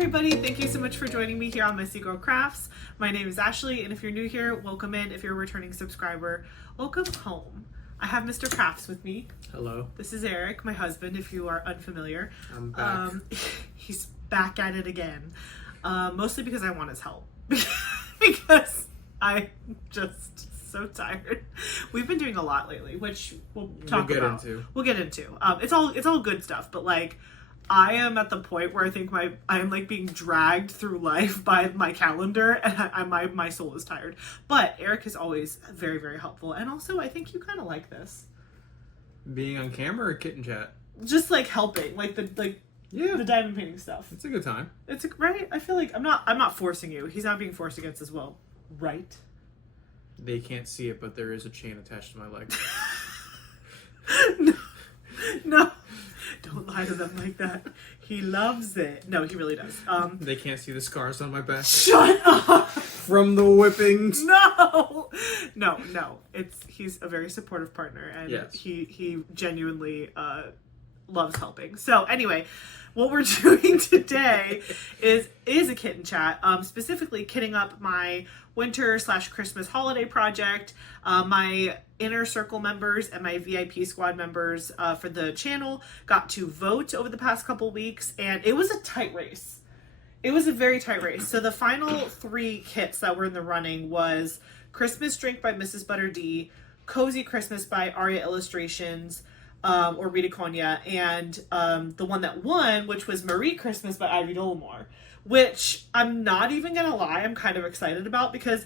everybody, thank you so much for joining me here on Messy Girl Crafts. My name is Ashley, and if you're new here, welcome in. If you're a returning subscriber, welcome home. I have Mr. Crafts with me. Hello. This is Eric, my husband, if you are unfamiliar. I'm back. He's back at it again. Mostly because I want his help. Because I'm just so tired. We've been doing a lot lately, which we'll talk about. We'll get into. It's all good stuff, but like, I am at the point where I think I am like being dragged through life by my calendar, and my soul is tired. But Eric is always very, very helpful, and also I think you kind of like this. Being on camera or kitten chat? Just like helping, the diamond painting stuff. It's a good time. Right. I feel like I'm not forcing you. He's not being forced against as well, right? They can't see it, but there is a chain attached to my leg. No. Don't lie to them like that. He loves it. No, he really does. They can't see the scars on my back. Shut up! From the whippings. No. He's a very supportive partner, and yes. he genuinely loves helping. So anyway, what we're doing today is a kitten chat, specifically kitting up my winter/Christmas holiday project. My inner circle members and my VIP squad members for the channel got to vote over the past couple weeks, and it was a tight race. It was a very tight race. So the final 3 kits that were in the running was Christmas Drink by Mrs. Butter D, Cozy Christmas by Aria Illustrations, or Rita Konya, and the one that won, which was Marie Christmas by Ivy Dolamore, which I'm not even gonna lie, I'm kind of excited about, because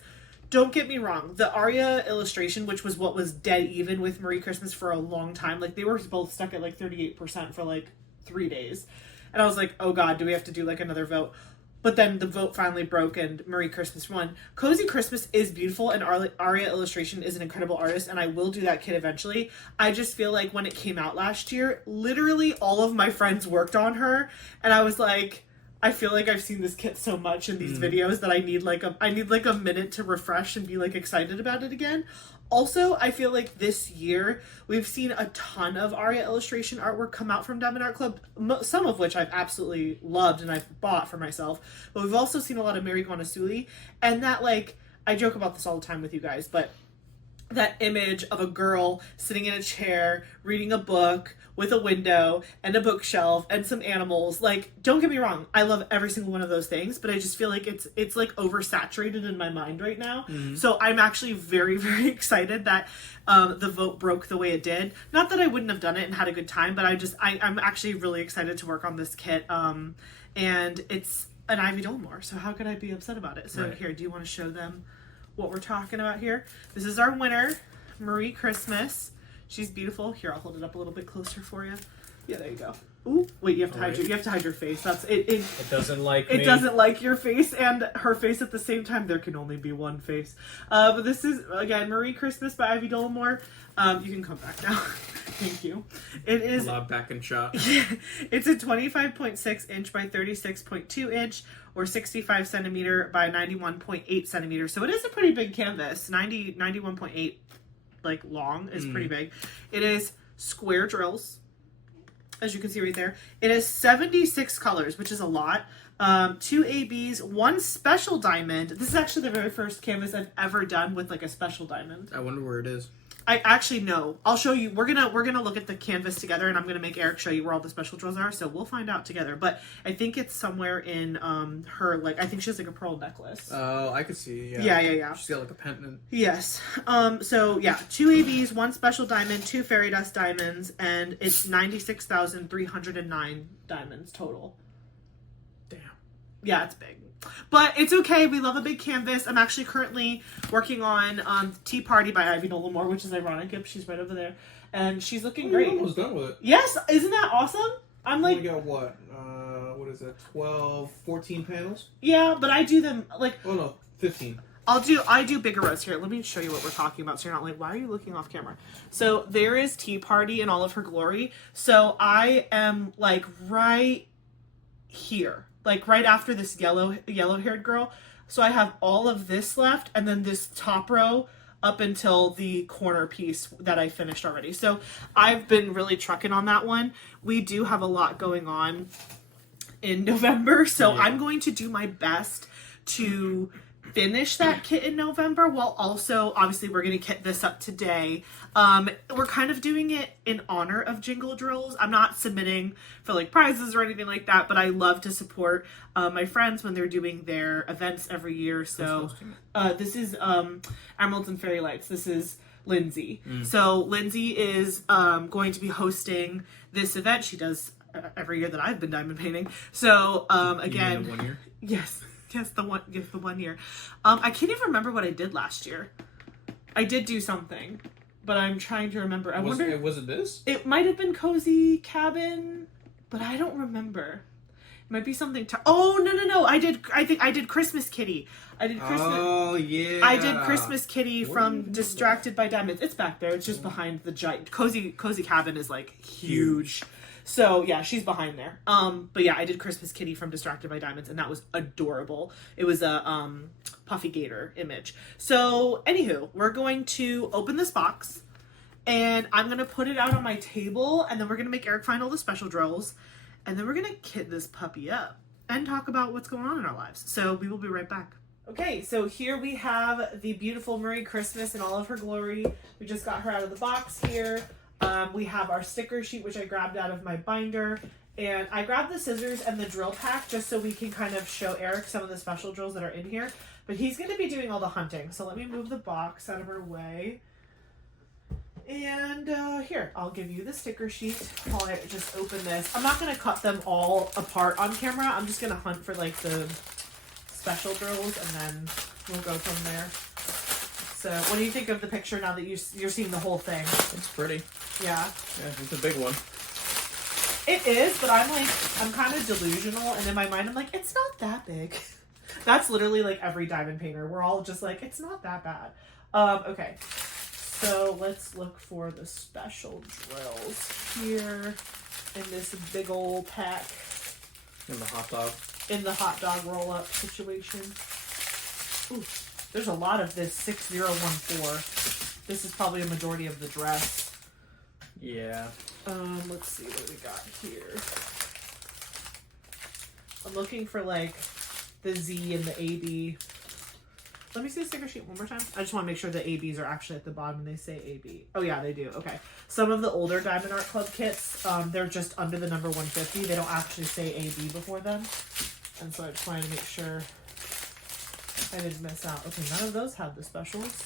don't get me wrong, the Aria illustration, which was what was dead even with Marie Christmas for a long time, like they were both stuck at like 38% for like 3 days, and I was like, oh god, do we have to do like another vote? But then the vote finally broke and Marie Christmas won. Cozy Christmas is beautiful, and Aria Illustration is an incredible artist, and I will do that kit eventually. I just feel like when it came out last year, literally all of my friends worked on her, and I was like, I feel like I've seen this kit so much in these videos that I need like a minute to refresh and be like excited about it again. Also, I feel like this year we've seen a ton of Aria illustration artwork come out from Diamond Art Club, some of which I've absolutely loved and I've bought for myself. But we've also seen a lot of Mary Guanasuli, and that, like, I joke about this all the time with you guys, but that image of a girl sitting in a chair reading a book with a window and a bookshelf and some animals, like, don't get me wrong, I love every single one of those things, but I just feel like it's like oversaturated in my mind right now. So I'm actually very, very excited that the vote broke the way it did. Not that I wouldn't have done it and had a good time, but I'm actually really excited to work on this kit, and it's an Ivy Dolamore, so how could I be upset about it? So right. Here, do you want to show them what we're talking about here? This is our winner, Marie Christmas. She's beautiful. Here, I'll hold it up a little bit closer for you. Yeah, there you go. Ooh, wait, you have to hide your face. That's it. It doesn't like me. It doesn't like your face and her face at the same time. There can only be one face. But this is, again, Marie Christmas by Ivy Dolamore. You can come back now. Thank you. It is a lot back in shot. It's a 25.6 inch by 36.2 inch, or 65 centimeter by 91.8 centimeters. So it is a pretty big canvas. 91.8 like long is pretty big. It is square drills, as you can see right there. It is 76 colors, which is a lot. 2 ABs, 1 special diamond. This is actually the very first canvas I've ever done with like a special diamond. I wonder where it is. I actually know. I'll show you. We're gonna look at the canvas together, and I'm gonna make Eric show you where all the special drills are. So we'll find out together. But I think it's somewhere in her, like, I think she has like a pearl necklace. Oh, I could see. Yeah. She's got like a pendant. Yes. So yeah, 2 ABs, 1 special diamond, 2 fairy dust diamonds, and it's 96,309 diamonds total. Damn. Yeah, it's big. But it's okay. We love a big canvas. I'm actually currently working on Tea Party by Ivy Dolamore, which is ironic. Yep, she's right over there. And she's looking great. You're almost done with it. Yes. Isn't that awesome? I'm like... We got what? What is that? 12, 14 panels? Yeah, but I do them like... Oh, no. 15. I do bigger rows here. Let me show you what we're talking about so you're not like, why are you looking off camera? So there is Tea Party in all of her glory. So I am like right here. Like right after this yellow-haired girl. So I have all of this left, and then this top row up until the corner piece that I finished already. So I've been really trucking on that one. We do have a lot going on in November. So Yeah. I'm going to do my best to finish that kit in November, while also, obviously, we're going to kit this up today. We're kind of doing it in honor of Jingle Drills. I'm not submitting for like prizes or anything like that, but I love to support my friends when they're doing their events every year. So this is Emeralds and Fairy Lights. This is Lindsay. So Lindsay is going to be hosting this event. She does every year that I've been diamond painting. So again, You mean in 1 year? yes, the 1 year. I can't even remember what I did last year. I did do something, but I'm trying to remember. I wonder. Was it this? It might have been Cozy Cabin, but I don't remember. It might be something. Oh no! I think I did Christmas Kitty. I did Christmas. Oh yeah. I did Christmas Kitty Where from did you Distracted by Diamonds. It's back there. It's just behind the giant Cozy Cabin is like huge. So yeah, she's behind there. But yeah, I did Christmas Kitty from Distracted by Diamonds, and that was adorable. It was a puffy gator image. So anywho, we're going to open this box, and I'm gonna put it out on my table, and then we're gonna make Eric find all the special drills, and then we're gonna kit this puppy up and talk about what's going on in our lives. So we will be right back. Okay, so here we have the beautiful Merry Christmas in all of her glory. We just got her out of the box here. We have our sticker sheet, which I grabbed out of my binder, and I grabbed the scissors and the drill pack just so we can kind of show Eric some of the special drills that are in here, but he's going to be doing all the hunting. So let me move the box out of her way. And here, I'll give you the sticker sheet while I just open this. I'm not going to cut them all apart on camera. I'm just going to hunt for like the special drills, and then we'll go from there. So what do you think of the picture now that you're seeing the whole thing? It's pretty. Yeah. Yeah, it's a big one. It is, but I'm kind of delusional, and in my mind I'm like, it's not that big. That's literally like every diamond painter. We're all just like, it's not that bad. Okay. So let's look for the special drills here in this big old pack. And the hot dog. In the hot dog roll-up situation. Ooh, there's a lot of this 6014. This is probably a majority of the dress. Yeah. Let's see what we got here. I'm looking for like the Z and the AB. Let me see the sticker sheet one more time. I just want to make sure the ABs are actually at the bottom and they say AB. Oh yeah, they do. Okay. Some of the older Diamond Art Club kits, they're just under the number 150. They don't actually say AB before them. And so I just wanted to make sure I didn't miss out. Okay, none of those have the specials.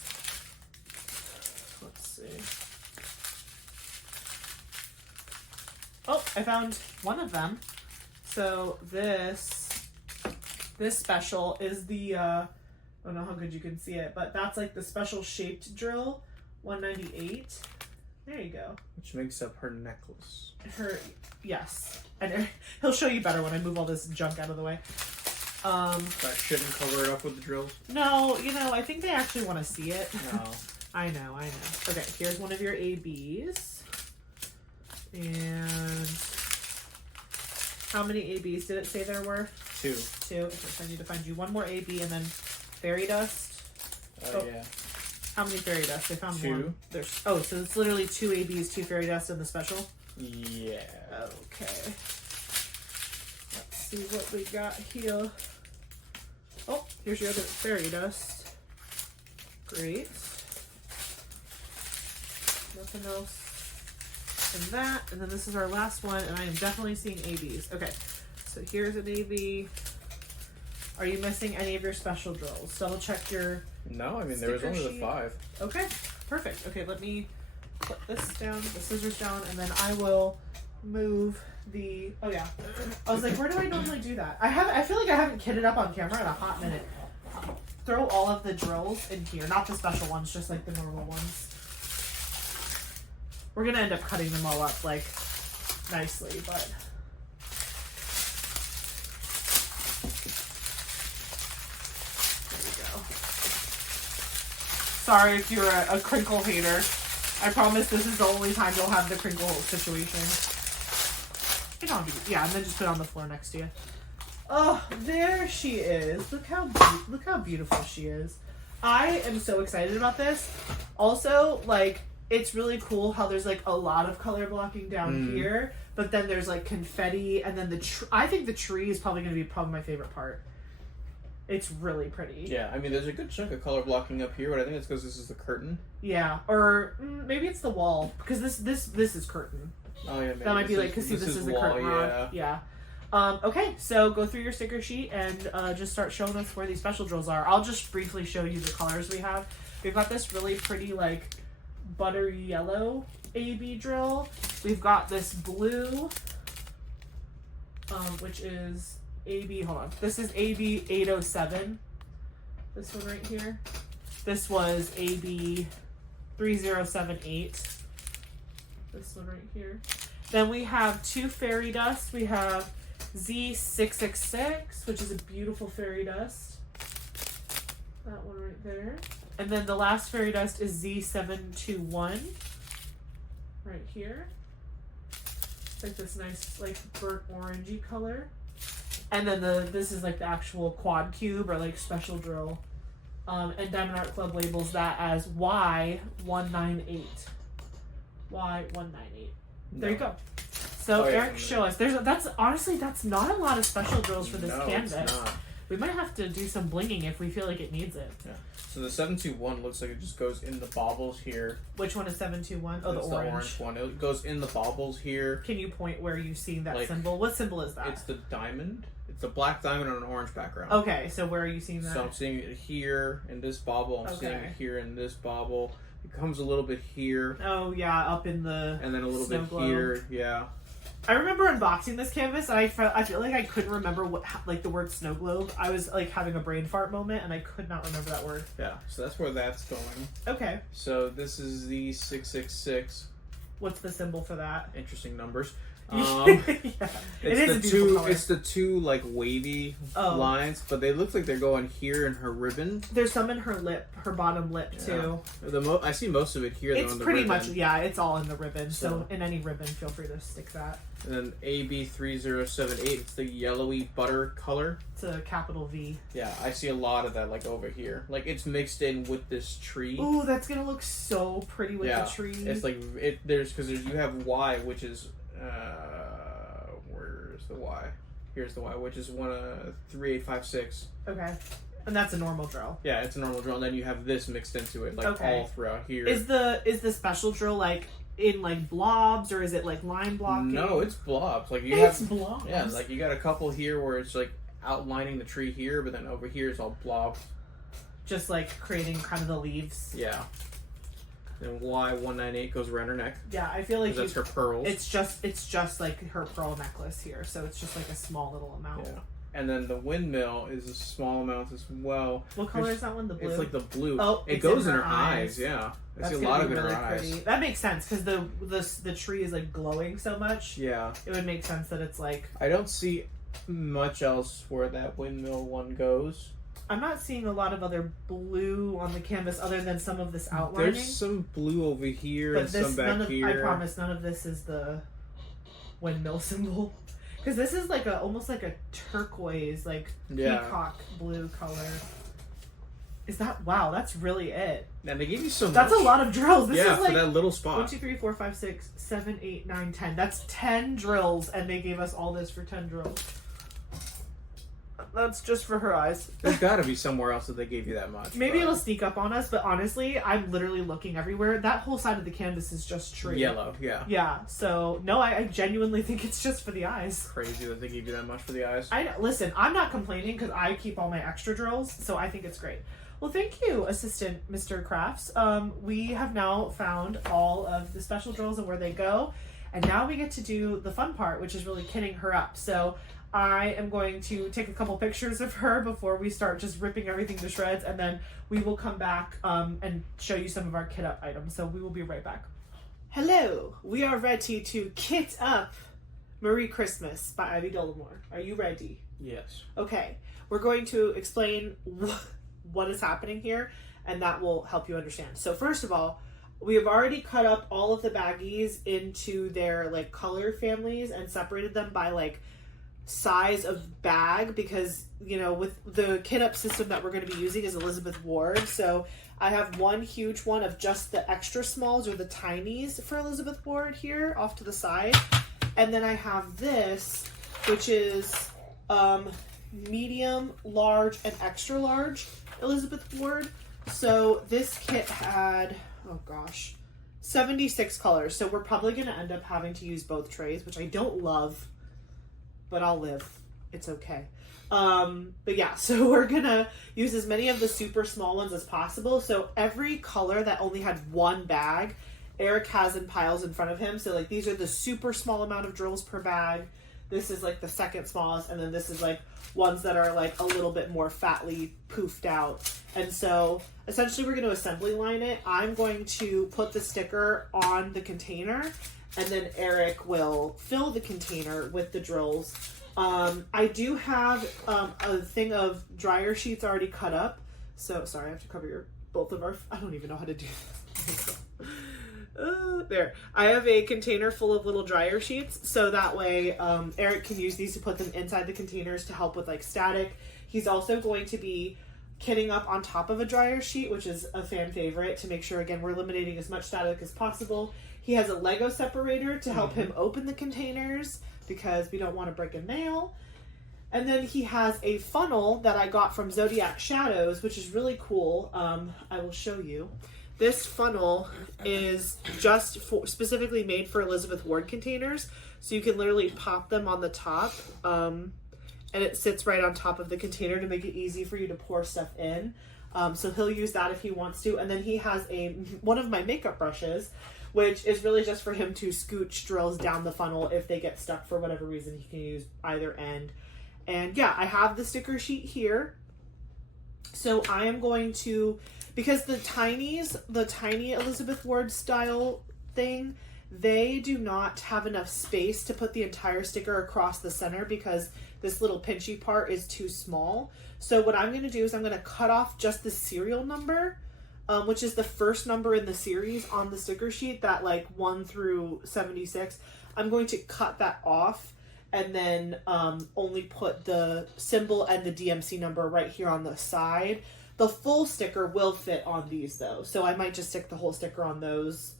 Let's see. Oh, I found one of them. So this special is the, I don't know how good you can see it, but that's like the special shaped drill, 198. There you go. Which makes up her necklace. Yes. And he'll show you better when I move all this junk out of the way. That shouldn't cover it up with the drills. No, I think they actually want to see it. No. I know. Okay, here's one of your ABs. And how many ABs did it say there were? 2. 2. Okay, so I need to find you one more AB and then fairy dust. Oh, yeah. How many fairy dust? I found 2. one. So it's literally 2 ABs, 2 fairy dust, and the special? Yeah. Okay. Let's see what we got here. Oh, here's your other fairy dust. Great. Nothing else in that. And then this is our last one, and I am definitely seeing ABs. Okay, so here's an AB. Are you missing any of your special drills? Double check your No, I mean, there was only the 5. Okay, perfect. Okay, let me put this down, the scissors down, and then I will move the, oh yeah. I was like, where do I normally do that? I feel like I haven't kitted up on camera in a hot minute. Throw all of the drills in here, not the special ones, just like the normal ones. We're gonna end up cutting them all up like nicely, but there we go. Sorry if you're a crinkle hater. I promise this is the only time you'll have the crinkle situation. Yeah, and then just put it on the floor next to you. Oh, there she is. Look how beautiful she is. I am so excited about this. Also, like, it's really cool how there's like a lot of color blocking down here, but then there's like confetti, and then I think the tree is probably going to be my favorite part. It's really pretty. Yeah, I mean, there's a good chunk of color blocking up here, but I think it's because this is the curtain. Yeah, or maybe it's the wall, because this is curtain. Oh yeah, maybe. That might be like, because see, this is the curtain rod. Yeah. Okay, so go through your sticker sheet and just start showing us where these special drills are. I'll just briefly show you the colors we have. We've got this really pretty, like, buttery yellow AB drill. We've got this blue, which is AB, hold on. This is AB 807. This one right here. This was AB 3078. This one right here. Then we have two fairy dust. We have Z666, which is a beautiful fairy dust. That one right there. And then the last fairy dust is Z721. Right here. It's like this nice, like, burnt orangey color. And then this is like the actual quad cube, or like special drill. And Diamond Art Club labels that as Y198. Y198. There you go. So Eric, show us. That's not a lot of special drills for this canvas. It's not. We might have to do some blinging if we feel like it needs it. Yeah. So the 721 looks like it just goes in the baubles here. Which one is 721? Oh, the orange one. It goes in the baubles here. Can you point where you've seen that symbol? What symbol is that? It's the diamond. It's a black diamond on an orange background. Okay, so where are you seeing that? So I'm seeing it here in this bauble. I'm seeing it here in this bauble. It comes a little bit here. Oh yeah, up in the and then a little bit globe. Here. Yeah. I remember unboxing this canvas, and I feel like I couldn't remember what, like, the word snow globe. I was like having a brain fart moment, and I could not remember that word. Yeah, so that's where that's going. Okay. So this is the 666. What's the symbol for that? Interesting numbers. Yeah. It's the two like wavy lines, but they look like they're going here in her ribbon. There's some in her lip, her bottom lip too. I see most of it here. It's pretty much it's all in the ribbon. So in any ribbon, feel free to stick that. And then AB3078, it's the yellowy butter color. It's a capital V. Yeah, I see a lot of that like over here. Like it's mixed in with this tree. Ooh, that's gonna look so pretty with the tree. It's like because you have Y, which is where's the Y? Here's the Y, which is 3856. Okay. And that's a normal drill. Yeah, it's a normal drill, and then you have this mixed into it, like all throughout here. Is the special drill like in like blobs, or is it like line blocking? No, it's blobs. Like it's blobs. Yeah, like you got a couple here where it's like outlining the tree here, but then over here it's all blobs. Just like creating kind of the leaves. Yeah. And Y198 goes around her neck. Yeah, I feel like that's her pearls. It's just like her pearl necklace here, so it's just like a small little amount. Yeah. And then the windmill is a small amount as well. What color is that one? The blue? It's like the blue. Oh, it goes in her eyes. Yeah. I see a lot of it in her eyes. That makes sense, because the tree is like glowing so much. Yeah. It would make sense that it's like... I don't see much else where that windmill one goes. I'm not seeing a lot of other blue on the canvas other than some of this outlining. There's some blue over here and some back here. I promise none of this is the windmill symbol. Because this is like almost like a turquoise, like peacock blue color. Is that... Wow, that's really it. And they gave you so much. That's a lot of drills. This is for like that little spot. 1, 2, 3, 4, 5, 6, 7, 8, 9, 10. That's 10 drills, and they gave us all this for 10 drills. That's just for her eyes. There's got to be somewhere else that they gave you that much. Maybe it'll sneak up on us, but honestly, I'm literally looking everywhere. That whole side of the canvas is just tree. Yellow, yeah. Yeah, so, no, I genuinely think it's just for the eyes. Crazy that they gave you that much for the eyes. Listen, I'm not complaining because I keep all my extra drills, so I think it's great. Well, thank you, Assistant Mr. Crafts. We have now found all of the special drills and where they go, and now we get to do the fun part, which is really kitting her up. So I am going to take a couple pictures of her before we start just ripping everything to shreds, and then we will come back and show you some of our kit up items. So we will be right back. Hello, we are ready to kit up Marie Christmas by Ivy Dolamore. Are you ready? Yes. Okay, we're going to explain what is happening here, and that will help you understand. So first of all, we have already cut up all of the baggies into their like color families and separated them by like size of bag because, you know, with the kit up system that we're going to be using is Elizabeth Ward. So I have one huge one of just the extra smalls or the tinies for Elizabeth Ward here off to the side. And then I have this, which is medium, large, and extra large Elizabeth Ward. So this kit had, oh gosh, 76 colors. So we're probably going to end up having to use both trays, which I don't love, but I'll live. It's okay. But yeah, so we're gonna use as many of the super small ones as possible. So every color that only had one bag, Eric has in piles in front of him. So like these are the super small amount of drills per bag. This is like the second smallest, and then this is like ones that are like a little bit more fatly poofed out. And so essentially we're going to assembly line it. I'm going to put the sticker on the container, and then Eric will fill the container with the drills. I do have a thing of dryer sheets already cut up. So sorry, I have to cover both of our, I don't even know how to do this. There. I have a container full of little dryer sheets, so that way Eric can use these to put them inside the containers to help with like static. He's also going to be kitting up on top of a dryer sheet, which is a fan favorite, to make sure, again, we're eliminating as much static as possible. He has a Lego separator to help him open the containers because we don't want to break a nail. And then he has a funnel that I got from Zodiac Shadows, which is really cool. I will show you. This funnel is just specifically made for Elizabeth Ward containers. So you can literally pop them on the top, and it sits right on top of the container to make it easy for you to pour stuff in. So he'll use that if he wants to. And then he has one of my makeup brushes, which is really just for him to scooch drills down the funnel if they get stuck for whatever reason. He can use either end. And yeah, I have the sticker sheet here. So I am going to, because the tiny Elizabeth Ward style thing, they do not have enough space to put the entire sticker across the center because this little pinchy part is too small. So what I'm going to do is I'm going to cut off just the serial number, which is the first number in the series on the sticker sheet, that like 1 through 76. I'm going to cut that off and then only put the symbol and the DMC number right here on the side. The full sticker will fit on these though, so I might just stick the whole sticker on those,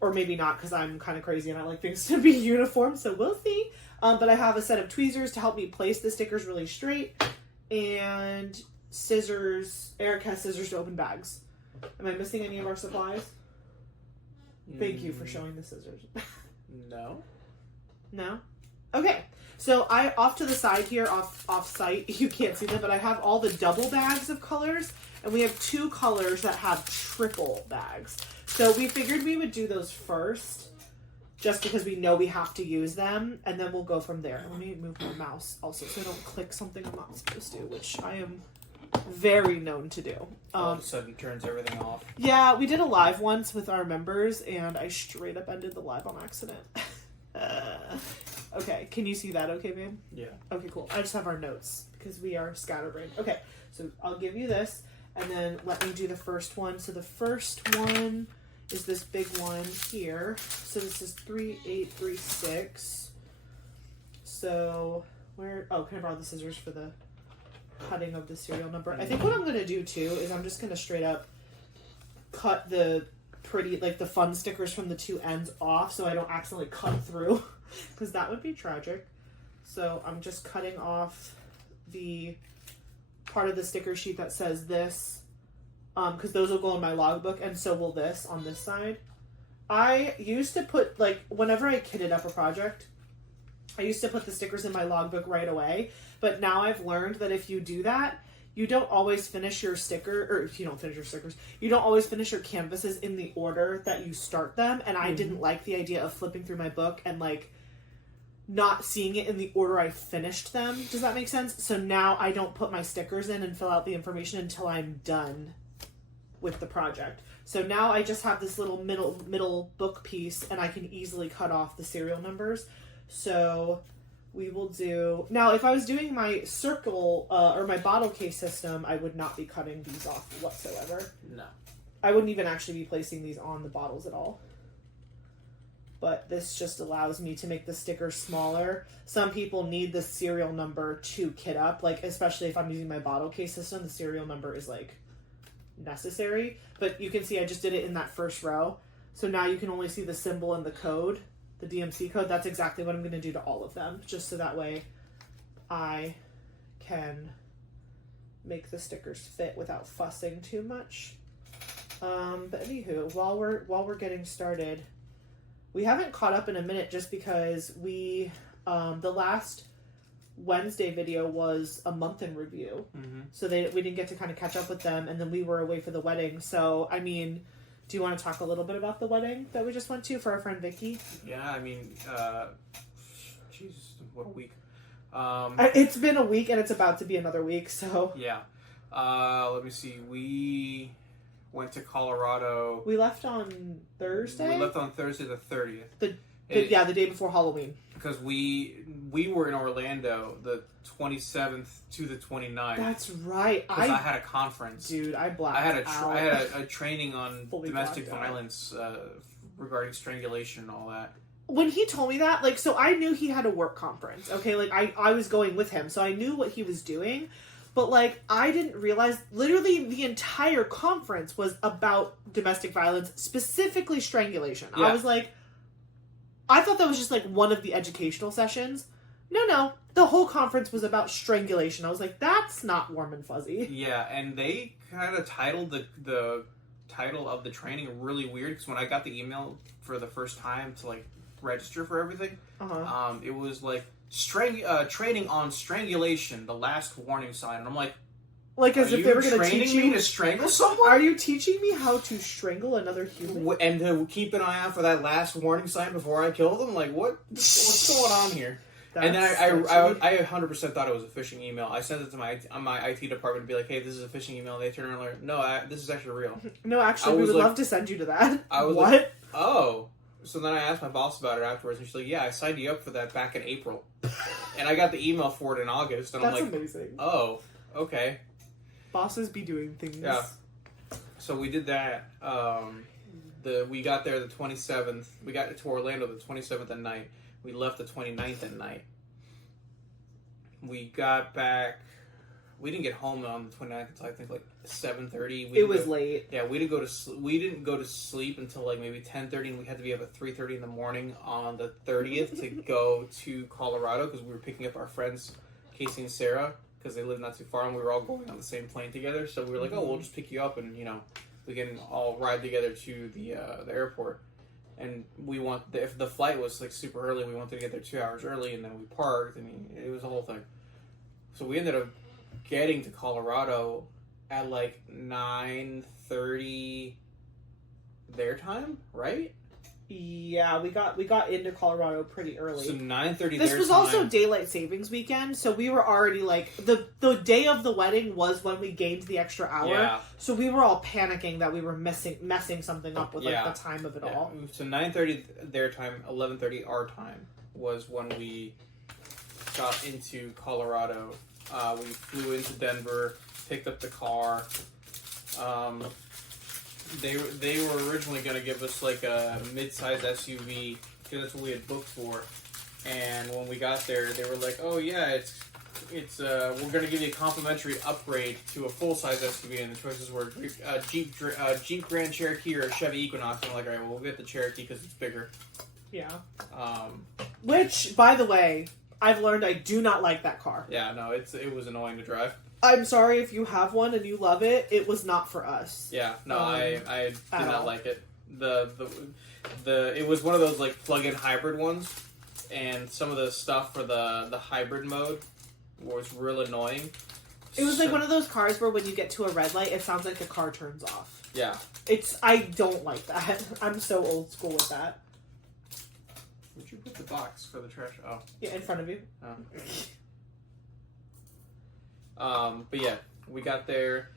or maybe not because I'm kind of crazy and I like things to be uniform, so we'll see. But I have a set of tweezers to help me place the stickers really straight, and scissors. Eric has scissors to open bags. Am I missing any of our supplies? Thank you for showing the scissors. No. No? Okay. So I, off to the side here, off site, you can't see them, but I have all the double bags of colors, and we have 2 colors that have triple bags. So we figured we would do those first, just because we know we have to use them, and then we'll go from there. Let me move my mouse also so I don't click something I'm not supposed to, which I am very known to do. All of a sudden turns everything off. Yeah, we did a live once with our members, and I straight up ended the live on accident. Okay, can you see that okay, babe? Yeah. Okay, cool. I just have our notes because we are scatterbrained. Okay, so I'll give you this, and then let me do the first one. So the first one is this big one here. So this is 3836. So where, oh, can I borrow the scissors for the cutting of the serial number? I think what I'm going to do too is I'm just going to straight up cut the pretty, like the fun stickers from the 2 ends off so I don't accidentally cut through, because that would be tragic. So I'm just cutting off the part of the sticker sheet that says this, because those will go in my logbook, and so will this on this side. I used to put, like, whenever I kitted up a project, I used to put the stickers in my logbook right away, but now I've learned that if you do that, you don't always finish your sticker, or if you don't finish your stickers, you don't always finish your canvases in the order that you start them, and I didn't like the idea of flipping through my book and, like, not seeing it in the order I finished them. Does that make sense? So now I don't put my stickers in and fill out the information until I'm done with the project. So now I just have this little middle book piece, and I can easily cut off the serial numbers. So we will do, now if I was doing my circle or my bottle case system, I would not be cutting these off whatsoever. No. I wouldn't even actually be placing these on the bottles at all. but this just allows me to make the sticker smaller. Some people need the serial number to kit up, like especially if I'm using my bottle case system, the serial number is like necessary. But you can see I just did it in that first row. So now you can only see the symbol and the code, the DMC code. That's exactly what I'm going to do to all of them, just so that way I can make the stickers fit without fussing too much. But anywho, while we're getting started, we haven't caught up in a minute just because we the last Wednesday video was a month in review, so we didn't get to kind of catch up with them, and then we were away for the wedding. So I mean, do you want to talk a little bit about the wedding that we just went to for our friend Vicky? Yeah, I mean, Jesus, what a week. It's been a week and it's about to be another week, so yeah. Let me see. We went to Colorado. We left on Thursday. We left on Thursday the 30th. The day before Halloween. Because we were in Orlando the 27th to the 29th. That's right. Because I had a conference. Dude, I blacked out. I had a training on domestic violence regarding strangulation and all that. When he told me that, like, so I knew he had a work conference, okay? Like, I was going with him, so I knew what he was doing. But, like, I didn't realize, literally, the entire conference was about domestic violence, specifically strangulation. Yeah. I was like, I thought that was just, like, one of the educational sessions. No, the whole conference was about strangulation. I was like, that's not warm and fuzzy. Yeah, and they kind of titled the title of the training really weird, because when I got the email for the first time to, like, register for everything, it was, like, training on strangulation, the last warning sign, and I'm like as if they were going to teach me to strangle someone? Are you teaching me how to strangle another human? And to keep an eye out for that last warning sign before I kill them? Like, what's going on here? And then I 100% thought it was a phishing email. I sent it to my IT department to be like, hey, this is a phishing email. And they turned around and like, no, this is actually real. No, actually, we would love to send you to that. I was what? Like, oh. So then I asked my boss about it afterwards, and she's like, yeah, I signed you up for that back in April. And I got the email for it in August, and I'm like, amazing. Oh, okay. Bosses be doing things. Yeah. So we did that. We got there the 27th. We got to Orlando the 27th at night. We left the 29th at night. We got back. We didn't get home on the 29th until I think like 7:30. It was late. Yeah, we didn't go to sleep until like maybe 10:30, and we had to be up at 3:30 in the morning on the 30th to go to Colorado because we were picking up our friends Casey and Sarah because they live not too far, and we were all going on the same plane together. So we were like, oh, we'll just pick you up, and we can all ride together to the airport. And if the flight was like super early, we wanted to get there 2 hours early, and then we parked. I mean, it was a whole thing. So we ended up getting to Colorado at like 9:30 their time, right? Yeah, we got into Colorado pretty early. So 9:30 their time. This was also daylight savings weekend, so we were already like the day of the wedding was when we gained the extra hour. Yeah. So we were all panicking that we were messing something up with like the time of it all. So 9:30 their time, 11:30 our time was when we got into Colorado. We flew into Denver, picked up the car. They were originally going to give us like a mid-size SUV because that's what we had booked for. And when we got there, they were like, "Oh yeah, it's we're going to give you a complimentary upgrade to a full-size SUV." And the choices were Jeep Grand Cherokee or a Chevy Equinox. And I'm like, "All right, well, we'll get the Cherokee because it's bigger." Yeah. Which, by the way, I've learned I do not like that car. Yeah, no, it was annoying to drive. I'm sorry if you have one and you love it. It was not for us. Yeah, no, I did not like it. It was one of those like plug-in hybrid ones, and some of the stuff for the hybrid mode was real annoying. It was like one of those cars where when you get to a red light, it sounds like the car turns off. Yeah. I don't like that. I'm so old school with that. Where'd you put the box for the trash? Oh. Yeah, in front of you. Oh. But yeah, we got there.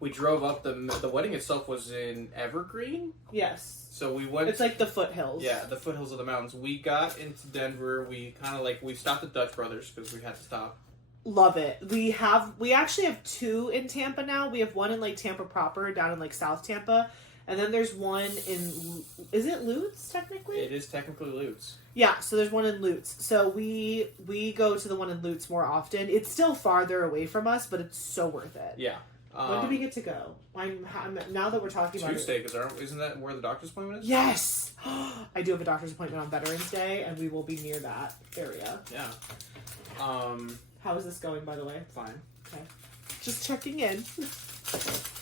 We drove up. The wedding itself was in Evergreen. Yes. So we went. It's like the foothills. Yeah, the foothills of the mountains. We got into Denver. We kind of we stopped at Dutch Brothers because we had to stop. Love it. We actually have two in Tampa now. We have one in like Tampa proper, down in like South Tampa, And then there's one in, is it Lutz technically? It is technically Lutz. Yeah, so there's one in Lutz. So we go to the one in Lutz more often. It's still farther away from us, but it's so worth it. Yeah. When do we get to go? I'm now that we're talking about Tuesday, because isn't that where the doctor's appointment is? Yes! I do have a doctor's appointment on Veterans Day, and we will be near that area. Yeah. How is this going, by the way? Fine. Okay. Just checking in.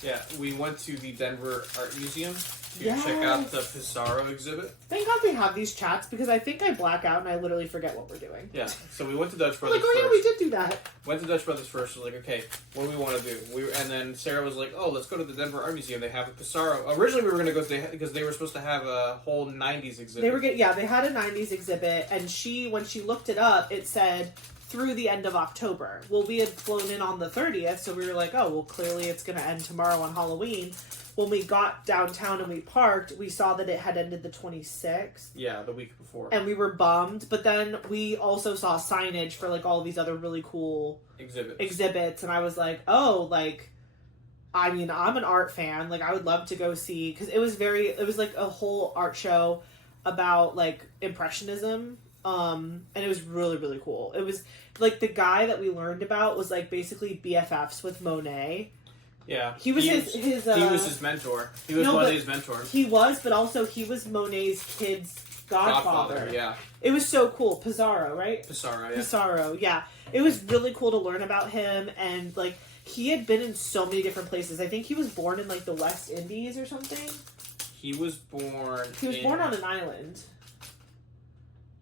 Yeah, we went to the Denver Art Museum to Yes. check out the Pissarro exhibit. Thank God they have these chats, because I think I black out and I literally forget what we're doing. Yeah, so we went to Dutch I'm Brothers like, oh first. yeah, we did do that. Went to Dutch Brothers first. Was like, okay, what do we want to do? And then Sarah was like, oh, let's go to the Denver Art Museum. They have a Pissarro. Originally, we were going to go because they were supposed to have a whole '90s exhibit. They had a 90s exhibit, and when she looked it up, it said through the end of October. Well, we had flown in on the 30th, so we were like, oh, well, clearly it's going to end tomorrow on Halloween. When we got downtown and we parked, we saw that it had ended the 26th. Yeah, the week before. And we were bummed, but then we also saw signage for, like, all these other really cool exhibits, and I was like, oh, like, I mean, I'm an art fan. Like, I would love to go see, because it was like a whole art show about, like, Impressionism, and it was really, really cool. It was, like, the guy that we learned about was, like, basically BFFs with Monet. Yeah. He was his he was his mentor. He was Monet's mentor. He was, but also he was Monet's kid's godfather. Yeah. It was so cool. Pissarro, right? Pissarro, yeah. Pissarro, yeah. It was really cool to learn about him, and, like, he had been in so many different places. I think he was born in, like, the West Indies or something. He was born on an island.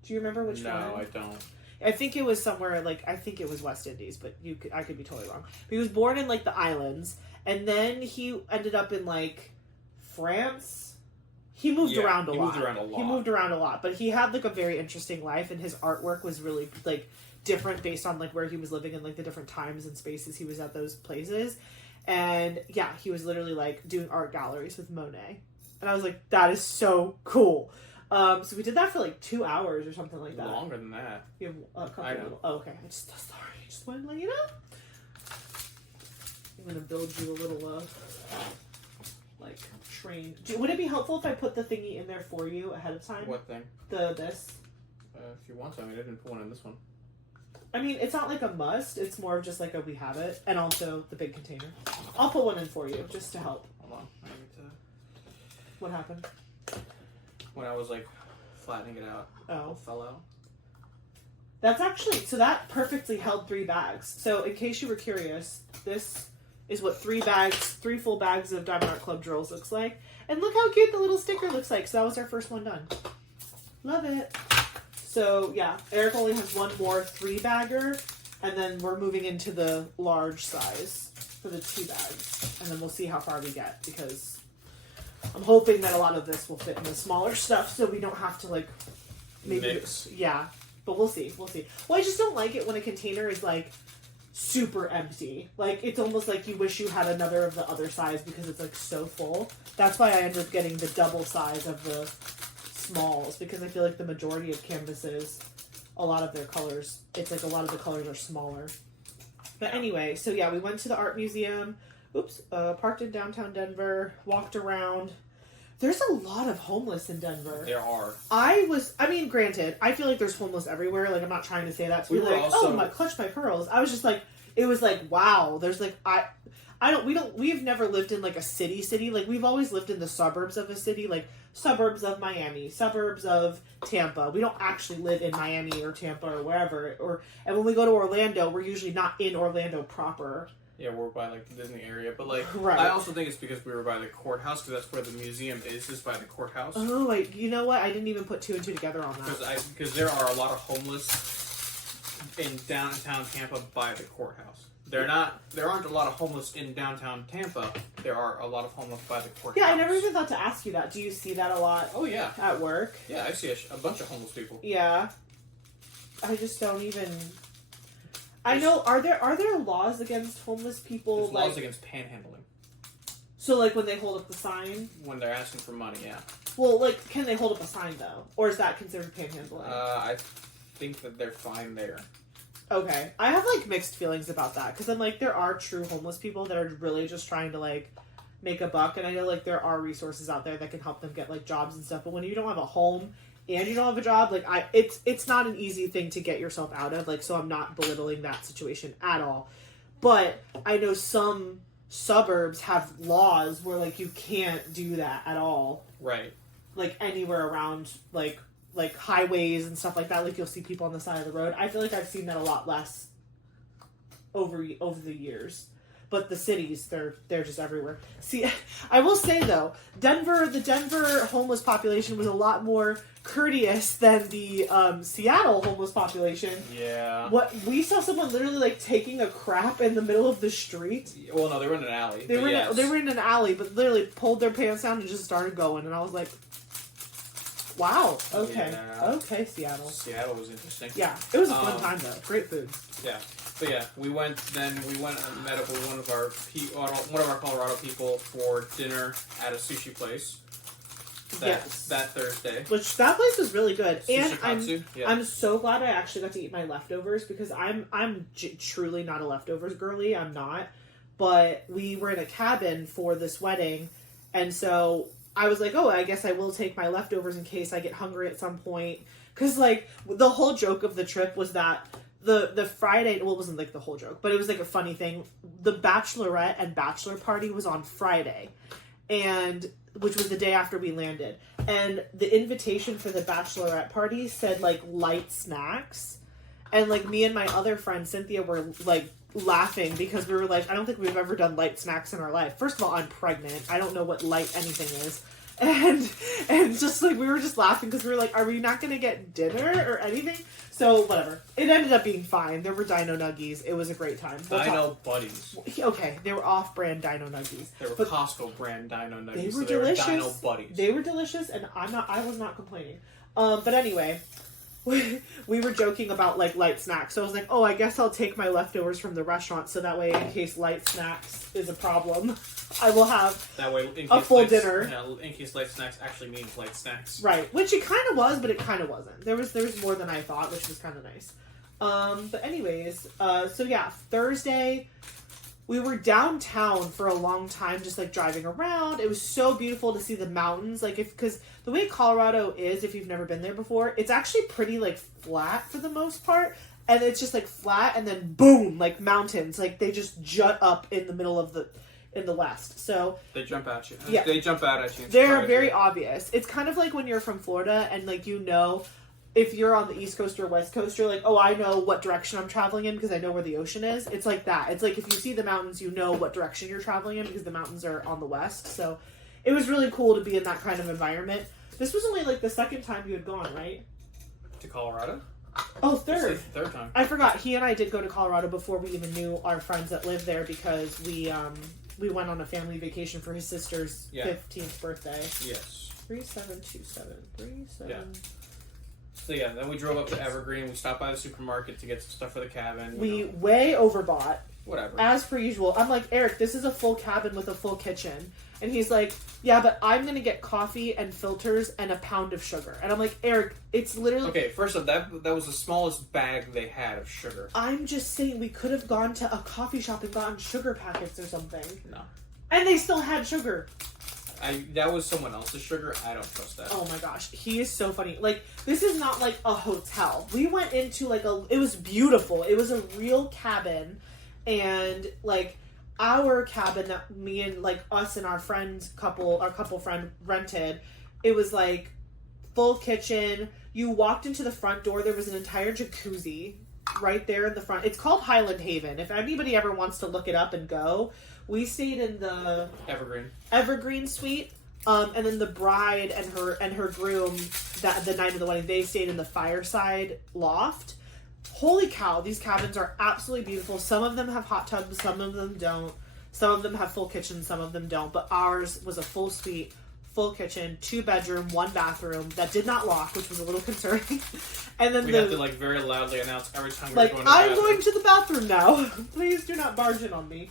Do you remember which one? No, I don't. I think it was somewhere, like, I think it was West Indies, but I could be totally wrong. But he was born in, like, the islands, and then he ended up in, like, France. He moved around a lot. He moved around a lot, but he had, like, a very interesting life, and his artwork was really, like, different based on, like, where he was living and, like, the different times and spaces he was at those places. And, yeah, he was literally, like, doing art galleries with Monet. And I was like, that is so cool. So we did that for like 2 hours or something like that. Longer than that. You have a couple. I know. Oh, okay. Sorry. I just wanted to let you know. I'm gonna build you a little like train. Would it be helpful if I put the thingy in there for you ahead of time? What thing? This. If you want to. I mean, I didn't put one in this one. I mean, it's not like a must. It's more of just like a we have it, and also the big container. I'll put one in for you just to help. Hold on. I need to. What happened? When I was like flattening it out, Oh, it fell out. That's actually so that perfectly held 3 bags. So in case you were curious, this is what 3 full bags of Diamond Art Club drills looks like. And look how cute the little sticker looks like. So that was our first one done. Love it. So yeah, Eric only has one more 3-bagger, and then we're moving into the large size for the 2 bags, and then we'll see how far we get, because I'm hoping that a lot of this will fit in the smaller stuff, so we don't have to, like, maybe mix. Yeah, but we'll see. Well, I just don't like it when a container is, like, super empty. Like, it's almost like you wish you had another of the other size because it's, like, so full. That's why I ended up getting the double size of the smalls, because I feel like the majority of canvases, a lot of their colors, it's like a lot of the colors are smaller. But anyway, so yeah, we went to the art museum. Parked in downtown Denver, walked around. There's a lot of homeless in Denver. There are. Granted, I feel like there's homeless everywhere. Like, I'm not trying to say that to be like, also... oh, my clutch my pearls. I was just like, it was like, wow. There's like, we've never lived in like a city. Like, we've always lived in the suburbs of a city, like suburbs of Miami, suburbs of Tampa. We don't actually live in Miami or Tampa or wherever. And when we go to Orlando, we're usually not in Orlando proper. Yeah, we're by, like, the Disney area. But, like, right. I also think it's because we were by the courthouse, because that's where the museum is by the courthouse. Oh, like, you know what? I didn't even put 2 and 2 together on that. Because there are a lot of homeless in downtown Tampa by the courthouse. There aren't a lot of homeless in downtown Tampa. There are a lot of homeless by the courthouse. Yeah, I never even thought to ask you that. Do you see that a lot? Oh, yeah. At work? Yeah, I see a bunch of homeless people. Yeah. I just don't even... I know, are there laws against homeless people? There's laws against panhandling. So, like, when they hold up the sign? When they're asking for money, yeah. Well, like, can they hold up a sign, though? Or is that considered panhandling? I think that they're fine there. Okay. I have, like, mixed feelings about that. Because I'm like, there are true homeless people that are really just trying to, like, make a buck. And I know like there are resources out there that can help them get like jobs and stuff. But when you don't have a home and you don't have a job, like it's not an easy thing to get yourself out of. Like, so I'm not belittling that situation at all. But I know some suburbs have laws where like you can't do that at all. Right. Like anywhere around like highways and stuff like that. Like you'll see people on the side of the road. I feel like I've seen that a lot less over the years. But the cities, they're just everywhere. See, I will say though, the Denver homeless population was a lot more courteous than the Seattle homeless population. Yeah. What we saw someone literally like taking a crap in the middle of the street. Well, no, they were in an alley. They were in an alley, but literally pulled their pants down and just started going. And I was like, "Wow, okay, okay, Seattle." Seattle was interesting. Yeah, it was a fun time though. Great food. Yeah. But yeah, we went and met up with one of our Colorado people for dinner at a sushi place. That Thursday. Which that place was really good. Sushi And I'm so glad I actually got to eat my leftovers because I'm truly not a leftovers girly. I'm not. But we were in a cabin for this wedding, and so I was like, oh, I guess I will take my leftovers in case I get hungry at some point. Because like the whole joke of the trip was that the Friday, well, it wasn't like the whole joke, but it was like a funny thing. The bachelorette and bachelor party was on Friday, and which was the day after we landed. And the invitation for the bachelorette party said like light snacks, and like me and my other friend Cynthia were like laughing because we were like, I don't think we've ever done light snacks in our life. First of all, I'm pregnant. I don't know what light anything is. And just like we were just laughing because we were like, are we not gonna get dinner or anything? So whatever. It ended up being fine. There were Dino Nuggies. It was a great time. Dino Buddies. Okay, they were off-brand Dino Nuggies. They were Costco brand Dino Nuggies. They were delicious. They were Dino Buddies. They were delicious, and I was not complaining. But anyway, we were joking about like light snacks. So I was like, oh, I guess I'll take my leftovers from the restaurant so that way in case light snacks is a problem, I will have that way a full dinner. In case light snacks actually means light snacks. Right, which it kind of was, but it kind of wasn't. There was more than I thought, which was kind of nice. But anyways, so yeah, Thursday, we were downtown for a long time, just like driving around. It was so beautiful to see the mountains. Like because the way Colorado is, if you've never been there before, it's actually pretty like flat for the most part. And it's just like flat and then boom, like mountains. Like they just jut up in the middle of in the west. So they jump at you. Yeah. They jump out at you. They're very obvious. It's kind of like when you're from Florida and like if you're on the East Coast or West Coast, you're like, oh, I know what direction I'm traveling in because I know where the ocean is. It's like that. It's like if you see the mountains, you know what direction you're traveling in because the mountains are on the west. So it was really cool to be in that kind of environment. This was only like the second time you had gone, right? To Colorado? Oh, third. Third time. I forgot. He and I did go to Colorado before we even knew our friends that lived there because we went on a family vacation for his sister's 15th birthday. Yes. 3727. Yeah. So yeah, then we drove up to Evergreen. We stopped by the supermarket to get some stuff for the cabin. We way overbought. Whatever. As per usual. I'm like, Eric, this is a full cabin with a full kitchen. And he's like, yeah, but I'm going to get coffee and filters and a pound of sugar. And I'm like, Eric, it's literally... Okay, first off, that was the smallest bag they had of sugar. I'm just saying we could have gone to a coffee shop and gotten sugar packets or something. No. And they still had sugar. That was someone else's sugar. I don't trust that. Oh my gosh. He is so funny. Like, this is not like a hotel. We went into like it was beautiful. It was a real cabin. And like... our cabin that me and like us and our couple friend rented, it was like full kitchen. You walked into the front door, there was an entire jacuzzi right there in the front. It's called Highland Haven. If anybody ever wants to look it up and go, we stayed in the Evergreen suite. And then the bride and her groom the night of the wedding, they stayed in the fireside loft. Holy cow, these cabins are absolutely beautiful. Some of them have hot tubs, some of them don't. Some of them have full kitchens, some of them don't. But ours was a full suite, full kitchen, 2-bedroom, 1 bathroom that did not lock, which was a little concerning. And then we had to like very loudly announce every time we were going to the bathroom. I'm going to the bathroom now. Please do not barge in on me.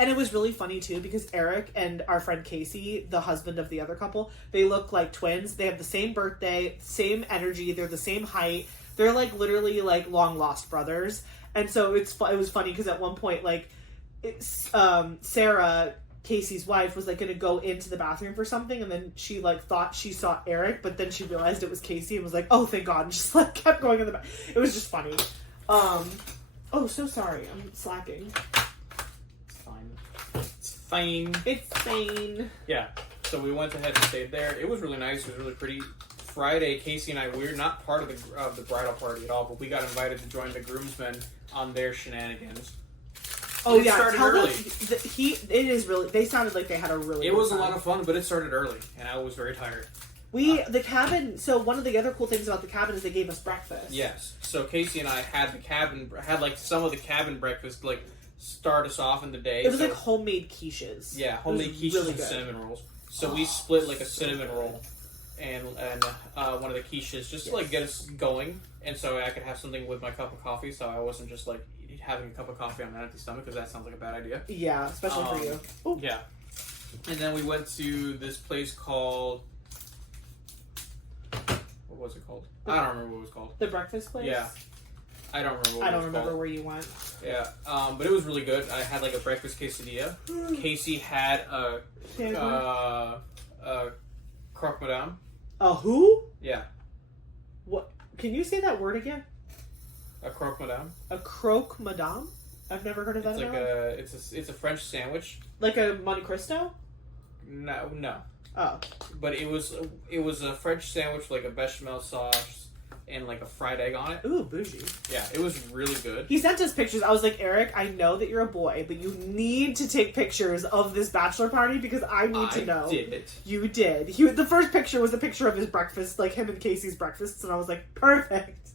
And it was really funny too because Eric and our friend Casey, the husband of the other couple, they look like twins. They have the same birthday, same energy, they're the same height. They're like literally like long lost brothers, and so it was funny because at one point like Sarah Casey's wife, was like going to go into the bathroom for something, and then she like thought she saw Eric, but then she realized it was Casey and was like, "Oh, thank God!" and just like kept going in the back. It was just funny. Oh, so sorry, I'm slacking. It's fine. It's fine. It's fine. Yeah. So we went ahead and stayed there. It was really nice. It was really pretty. Friday, Casey and I, we're not part of the bridal party at all, but we got invited to join the groomsmen on their shenanigans. Oh, it yeah, started early. They sounded like they had a really It good was time. a lot of fun, but it started early, and I was very tired. The cabin, so one of the other cool things about the cabin is they gave us breakfast. Yes. So Casey and I had like some of the cabin breakfast, like, start us off in the day. It was like homemade quiches. Yeah, homemade quiches really and good. cinnamon rolls. So we split like a cinnamon roll and one of the quiches just to like get us going, and so I could have something with my cup of coffee, so I wasn't just like having a cup of coffee on an empty stomach, because that sounds like a bad idea. Yeah, especially for you. Ooh. Yeah. And then we went to this place called, what was it called? I don't remember what it was called. The breakfast place? Yeah. I don't remember what it was called. I don't remember where you went. Yeah, but it was really good. I had like a breakfast quesadilla. Casey had a croque madame. A who? Yeah, What? Can you say that word again? a croque madame. A croque madame? I've never heard of that. It's like it's a French sandwich. Like a Monte Cristo? No. Oh. But it was a French sandwich, like a bechamel sauce and like a fried egg on it. Ooh, bougie. Yeah, it was really good. He sent us pictures. I was like, Eric, I know that you're a boy, but you need to take pictures of this bachelor party because I need to know. I did it. You did. The first picture was a picture of his breakfast, like him and Casey's breakfasts, and I was like, perfect.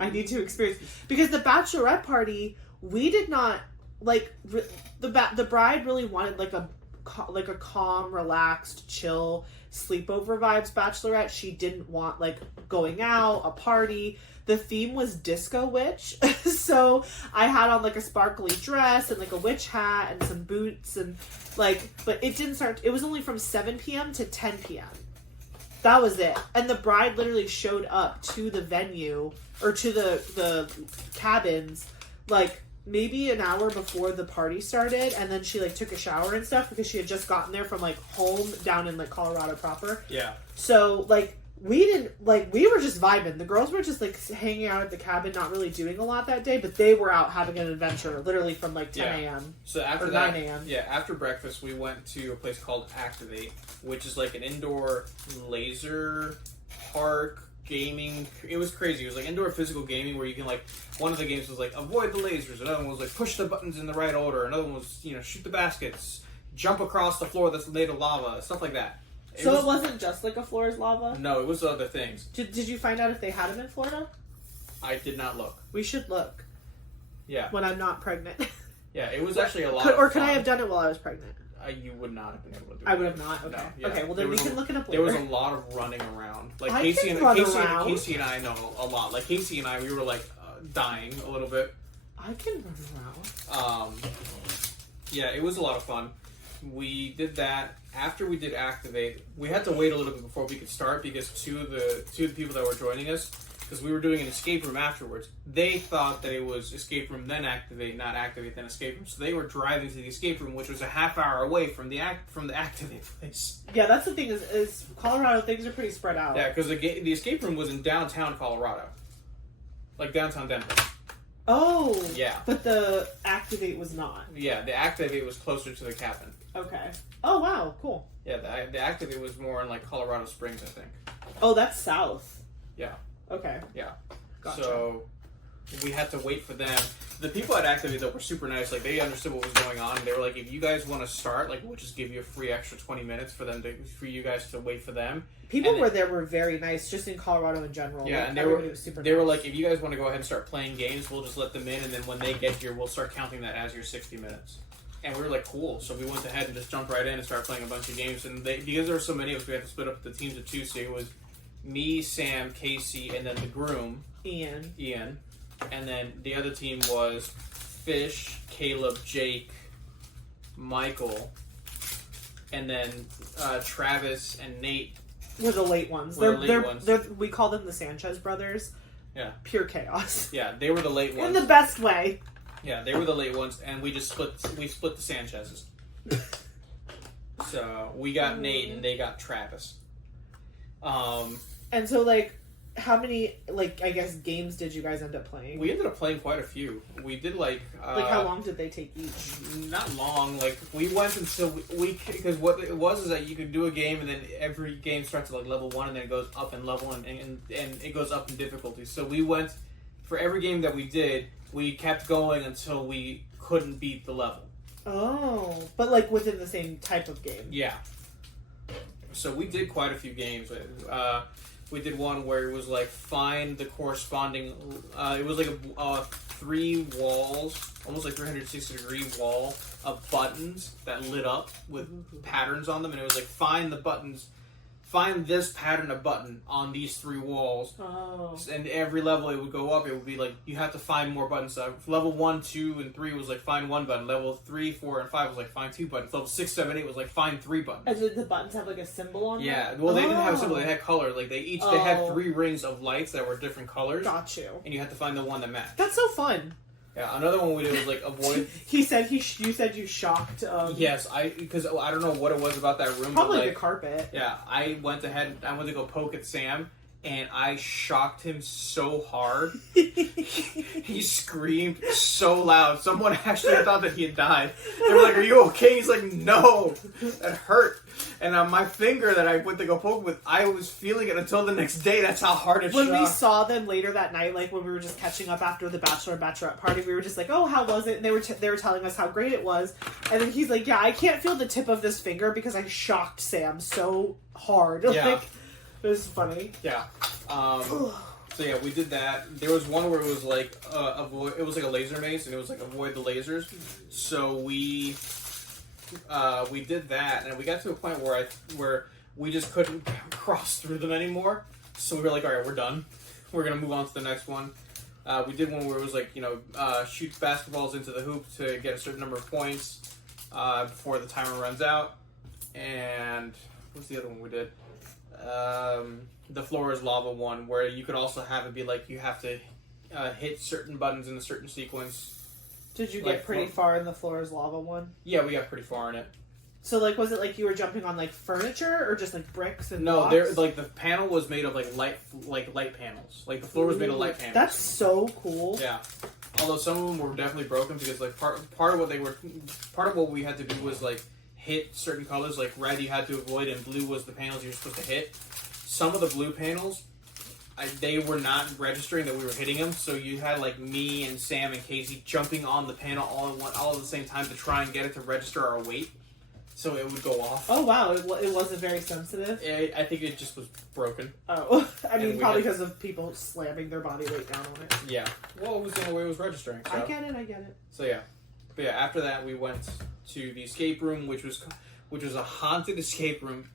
I need to experience. Because the bachelorette party, we did not, like, the bride really wanted, like a calm, relaxed, chill, sleepover vibes bachelorette. She didn't want, like, going out, a party. The theme was disco witch. So I had on, like, a sparkly dress and, like, a witch hat and some boots and, like, but it didn't start, it was only from 7 p.m. to 10 p.m. That was it. And the bride literally showed up to the venue, or to the cabins, like, maybe an hour before the party started, and then she, like, took a shower and stuff because she had just gotten there from, like, home down in, like, Colorado proper. Yeah. So, like, we were just vibing. The girls were just, like, hanging out at the cabin, not really doing a lot that day, but they were out having an adventure, literally from, like, 10 a.m. So after or that, 9 a.m. Yeah, after breakfast, we went to a place called Activate, which is, like, an indoor laser park gaming. It was crazy. It was like indoor physical gaming where you can, like, one of the games was like avoid the lasers, another one was like push the buttons in the right order, another one was, you know, shoot the baskets, jump across the floor that's made of lava, stuff like that. It wasn't just like a floor is lava? No, it was other things. Did you find out if they had them in Florida? I did not look. We should look. Yeah. When I'm not pregnant. Yeah, it was actually a lot of fun. Or could I have done it while I was pregnant? You would not have been able to do it. I would have not? Okay. No, yeah. Okay, well then we can look it up later. There was a lot of running around. Like I Casey can and run Casey around. and Casey and I know a lot. Like Casey and I, we were like dying a little bit. I can run around. Yeah, it was a lot of fun. We did that. After we did Activate, we had to wait a little bit before we could start because two of the people that were joining us, because we were doing an escape room afterwards, they thought that it was escape room then Activate, not Activate then escape room. So they were driving to the escape room, which was a half hour away from the Activate place. Yeah, that's the thing is Colorado, things are pretty spread out. Yeah, because the escape room was in downtown Colorado, like downtown Denver. Oh. Yeah. But the Activate was not. Yeah, the Activate was closer to the cabin. Okay. Oh, wow. Cool. Yeah, the Activate was more in like Colorado Springs, I think. Oh, that's south. Yeah. Okay. Yeah. Gotcha. So we had to wait for them. The people at Activate though were super nice. Like they understood what was going on. They were like, if you guys want to start, like we'll just give you a free extra 20 minutes for you guys to wait for them. People were very nice, just in Colorado in general. Yeah, like, and they were like, if you guys want to go ahead and start playing games, we'll just let them in, and then when they get here, we'll start counting that as your 60 minutes. And we were like, cool. So we went ahead and just jumped right in and started playing a bunch of games. And because there were so many of us, we had to split up the teams of two. So it was me, Sam, Casey, and then the groom, Ian. And then the other team was Fish, Caleb, Jake, Michael, and then Travis and Nate. Were the late ones. We call them the Sanchez brothers. Yeah. Pure chaos. Yeah, they were the late ones. In the best way. Yeah, they were the late ones, and we split the Sanchez's. So we got Nate and they got Travis. And so, like, how many, like, I guess, games did you guys end up playing? We ended up playing quite a few. We did, like... how long did they take each? Not long. Like, we went until because what it was is that you could do a game, and then every game starts at, like, level 1, and then it goes up in level, and it goes up in difficulty. So we went... For every game that we did, we kept going until we couldn't beat the level. Oh. But, like, within the same type of game. Yeah. So we did quite a few games. We did one where it was like find the corresponding. It was like a 3 walls, almost like 360-degree wall of buttons that lit up with patterns on them, and it was like find the buttons. Find this pattern of button on these 3 walls. Oh. And every level it would go up. It would be like you have to find more buttons. Level 1, 2, and 3 was like find 1 button. Level 3, 4, and 5 was like find 2 buttons. Level 6, 7, 8 was like find 3 buttons. And did the buttons have like a symbol on them? Yeah. Well, they didn't have a symbol. They had color. Like they had 3 rings of lights that were different colors. Got you. And you had to find the one that matched. That's so fun. Yeah. Another one we did was like avoid. You said you shocked. Yes, because I don't know what it was about that room. Probably but, the carpet. Yeah, I went to go poke at Sam, and I shocked him so hard. He screamed so loud. Someone actually thought that he had died. They were like, "Are you okay?" He's like, "No, that hurt." And on my finger that I went to go poke with, I was feeling it until the next day. That's how hard it When we saw them later that night, like when we were just catching up after the bachelor and bachelorette party, we were just like, "Oh, how was it?" And they were telling us how great it was. And then he's like, "Yeah, I can't feel the tip of this finger because I shocked Sam so hard." Yeah. Like, it was funny. Yeah. So yeah, we did that. There was one where it was like avoid. It was like a laser maze, and it was like avoid the lasers. So we did that, and we got to a point where we just couldn't cross through them anymore. So we were like, all right, we're done. We're gonna move on to the next one. We did one where it was like shoot basketballs into the hoop to get a certain number of points before the timer runs out. And what's the other one we did? The floor is lava one, where you could also have it be like you have to hit certain buttons in a certain sequence. Did you get pretty far in the floor is lava one? Yeah, we got pretty far in it. So, like, was it like you were jumping on like furniture or just like bricks and No, blocks? there like the panel was made of like light panels. Like the floor was made of light panels. That's so cool. Yeah. Although some of them were definitely broken because like part of what we had to do was like hit certain colors. Like red you had to avoid, and blue was the panels you were supposed to hit. Some of the blue panels, they were not registering that we were hitting them, so you had like me and Sam and Casey jumping on the panel all at the same time to try and get it to register our weight, so it would go off. Oh wow, it wasn't very sensitive. I think it just was broken. Oh, I mean probably because of people slamming their body weight down on it. Yeah, well, it was the only way it was registering. So. I get it. So yeah, but yeah, after that we went to the escape room, which was a haunted escape room.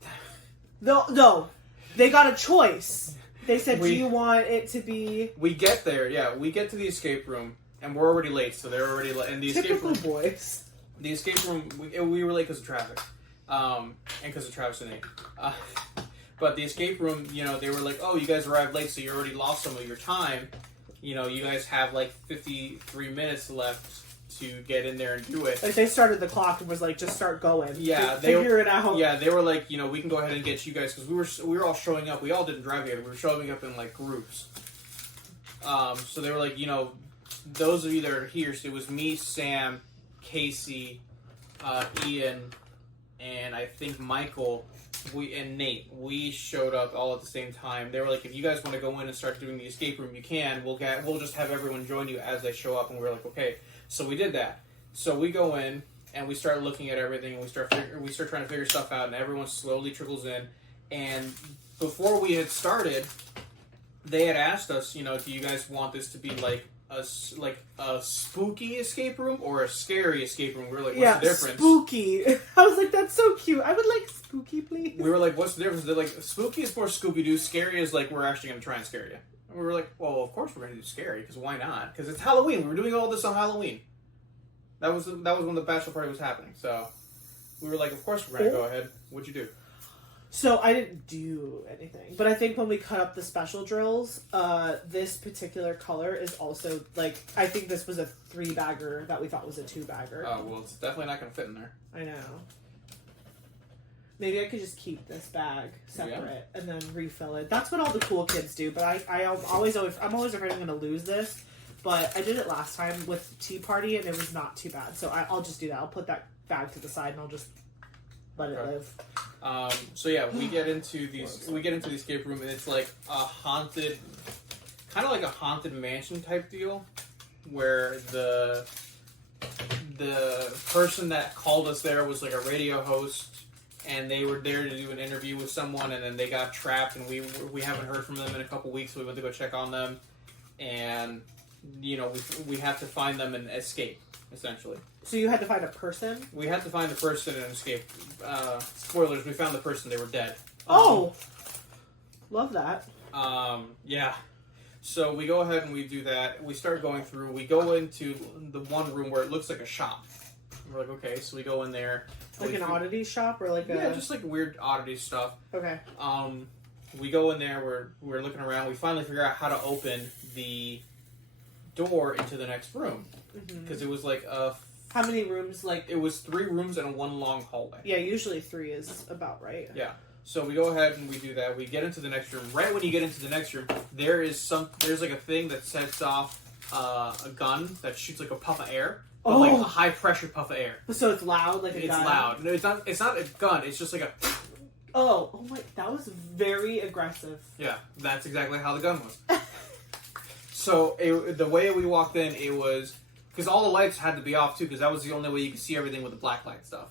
No. They got a choice. They said, do you want it to be... We get there, yeah. We get to the escape room, and we're already late, so they're already late. And the Typical escape room... boys. The escape room, we were late because of traffic. And because of Travis and Nate. But the escape room, they were like, oh, you guys arrived late, so you already lost some of your time. You guys have like 53 minutes left to get in there and do it. Like they started the clock and was like, just start going. Yeah, figure it out. Yeah, they were like, we can go ahead and get you guys because we were all showing up. We all didn't drive together. We were showing up in like groups. So they were like, those of you that are here. So it was me, Sam, Casey, Ian, and I think Michael. And Nate. We showed up all at the same time. They were like, if you guys want to go in and start doing the escape room, you can. We'll just have everyone join you as they show up. And we were like, okay. So we did that. So we go in and we start looking at everything and we start trying to figure stuff out, and everyone slowly trickles in. And before we had started, they had asked us, do you guys want this to be like a spooky escape room or a scary escape room? We were like, what's the difference? Spooky. I was like, that's so cute. I would like spooky, please. We were like, what's the difference? They're like, spooky is more Scooby-Doo. Scary is like, we're actually going to try and scare you. We were like, well, of course we're going to do scary, because why not? Because it's Halloween. We were doing all this on Halloween. That was when the bachelor party was happening. So we were like, of course we're going to go ahead. What'd you do? So I didn't do anything. But I think when we cut up the special drills, this particular color is also, like, I think this was a 3-bagger that we thought was a 2-bagger. Oh, well, it's definitely not going to fit in there. I know. Maybe I could just keep this bag separate and then refill it. That's what all the cool kids do. But I'm always afraid I'm going to lose this. But I did it last time with Tea Party, and it was not too bad. So I'll just do that. I'll put that bag to the side, and I'll just let it live. So yeah, we get into these. We get into the escape room, and it's like a haunted, kind of like a haunted mansion type deal, where the person that called us there was like a radio host, and they were there to do an interview with someone, and then they got trapped, and we haven't heard from them in a couple weeks, so we went to go check on them, and we have to find them and escape, essentially. So you had to find a person? We had to find the person and escape. Spoilers, we found the person, they were dead. Oh! Love that. Yeah. So we go ahead and we do that. We start going through. We go into the one room where it looks like a shop. We're like, okay, so we go in there. Like an oddity shop or like a... Yeah, just like weird oddity stuff. Okay. We go in there, we're looking around. We finally figure out how to open the door into the next room. Because it was like a... How many rooms, like... It was 3 rooms and one long hallway. Yeah, usually 3 is about right. Yeah. So we go ahead and we do that. We get into the next room. Right when you get into the next room, there's like a thing that sets off a gun that shoots like a puff of air. But like a high pressure puff of air. So it's loud, like a gun? It's loud. No, it's not a gun. It's just like a... Oh my, that was very aggressive. Yeah, that's exactly how the gun was. So the way we walked in, it was... Because all the lights had to be off, too, because that was the only way you could see everything with the black light stuff.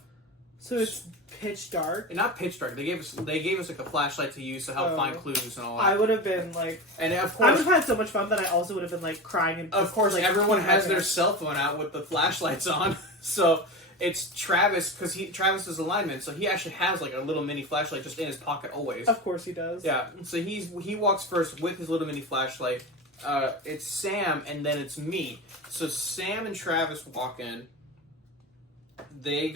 So it's pitch dark? Not pitch dark. They gave us like a flashlight to use to help find clues and all that. I would have been, like... And of course... I would have had so much fun, but I also would have been, like, crying and... Of course, like, everyone has their cell phone out with the flashlights on. So it's Travis, because Travis is a lineman, so he actually has, like, a little mini flashlight just in his pocket always. Of course he does. Yeah, so he walks first with his little mini flashlight. It's Sam, and then it's me. So Sam and Travis walk in. They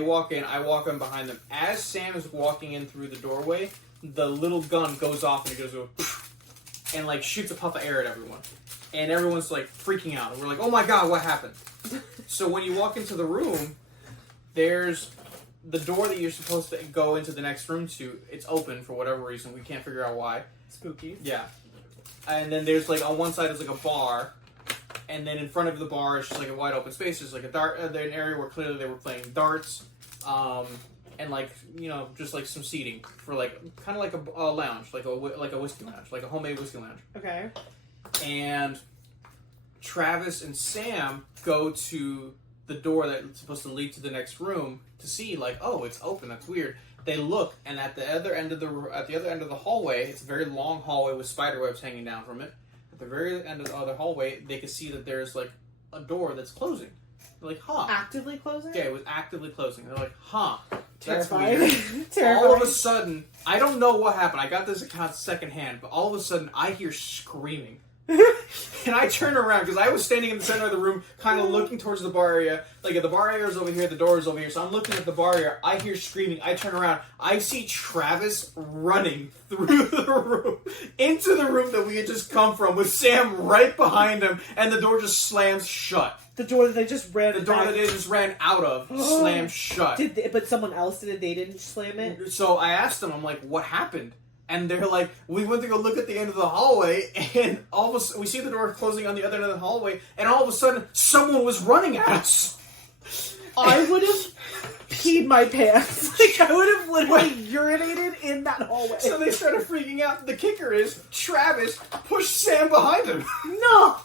walk in, I walk in behind them. As Sam is walking in through the doorway, the little gun goes off and it goes and like shoots a puff of air at everyone. And everyone's like freaking out. And we're like, oh my god, what happened? So when you walk into the room, there's the door that you're supposed to go into the next room to. It's open for whatever reason. We can't figure out why. Spooky. Yeah. And then there's like, on one side there's like a bar. And then in front of the bar is just like a wide open space. There's like an area where clearly they were playing darts, and like just like some seating for like kind of like a lounge, like a whiskey lounge, like a homemade whiskey lounge. Okay. And Travis and Sam go to the door that's supposed to lead to the next room to see like, oh, it's open. That's weird. They look, and at the other end of the hallway, it's a very long hallway with spider webs hanging down from it. At the very end of the other hallway, they can see that there's like a door that's closing. They're like, huh. Actively closing? Yeah, it was actively closing. They're like, huh. Terrifying. That's weird. Terrifying. All of a sudden, I don't know what happened. I got this account secondhand, but all of a sudden, I hear screaming. And I turn around, because I was standing in the center of the room, kind of looking towards the bar area. Like, the bar area is over here, the door is over here, so I'm looking at the bar area. I hear screaming. I turn around. I see Travis running through the room, into the room that we had just come from, with Sam right behind him, and the door just slams shut. The door that they just ran The door that they just ran out of slammed shut. But someone else did it? They didn't slam it? So I asked them, I'm like, what happened? And they're like, we went to go look at the end of the hallway, and all of a sudden, we see the door closing on the other end of the hallway, and all of a sudden, someone was running at us. I would have peed my pants. Like, I would have literally urinated in that hallway. So they started freaking out. The kicker is, Travis pushed Sam behind him. No!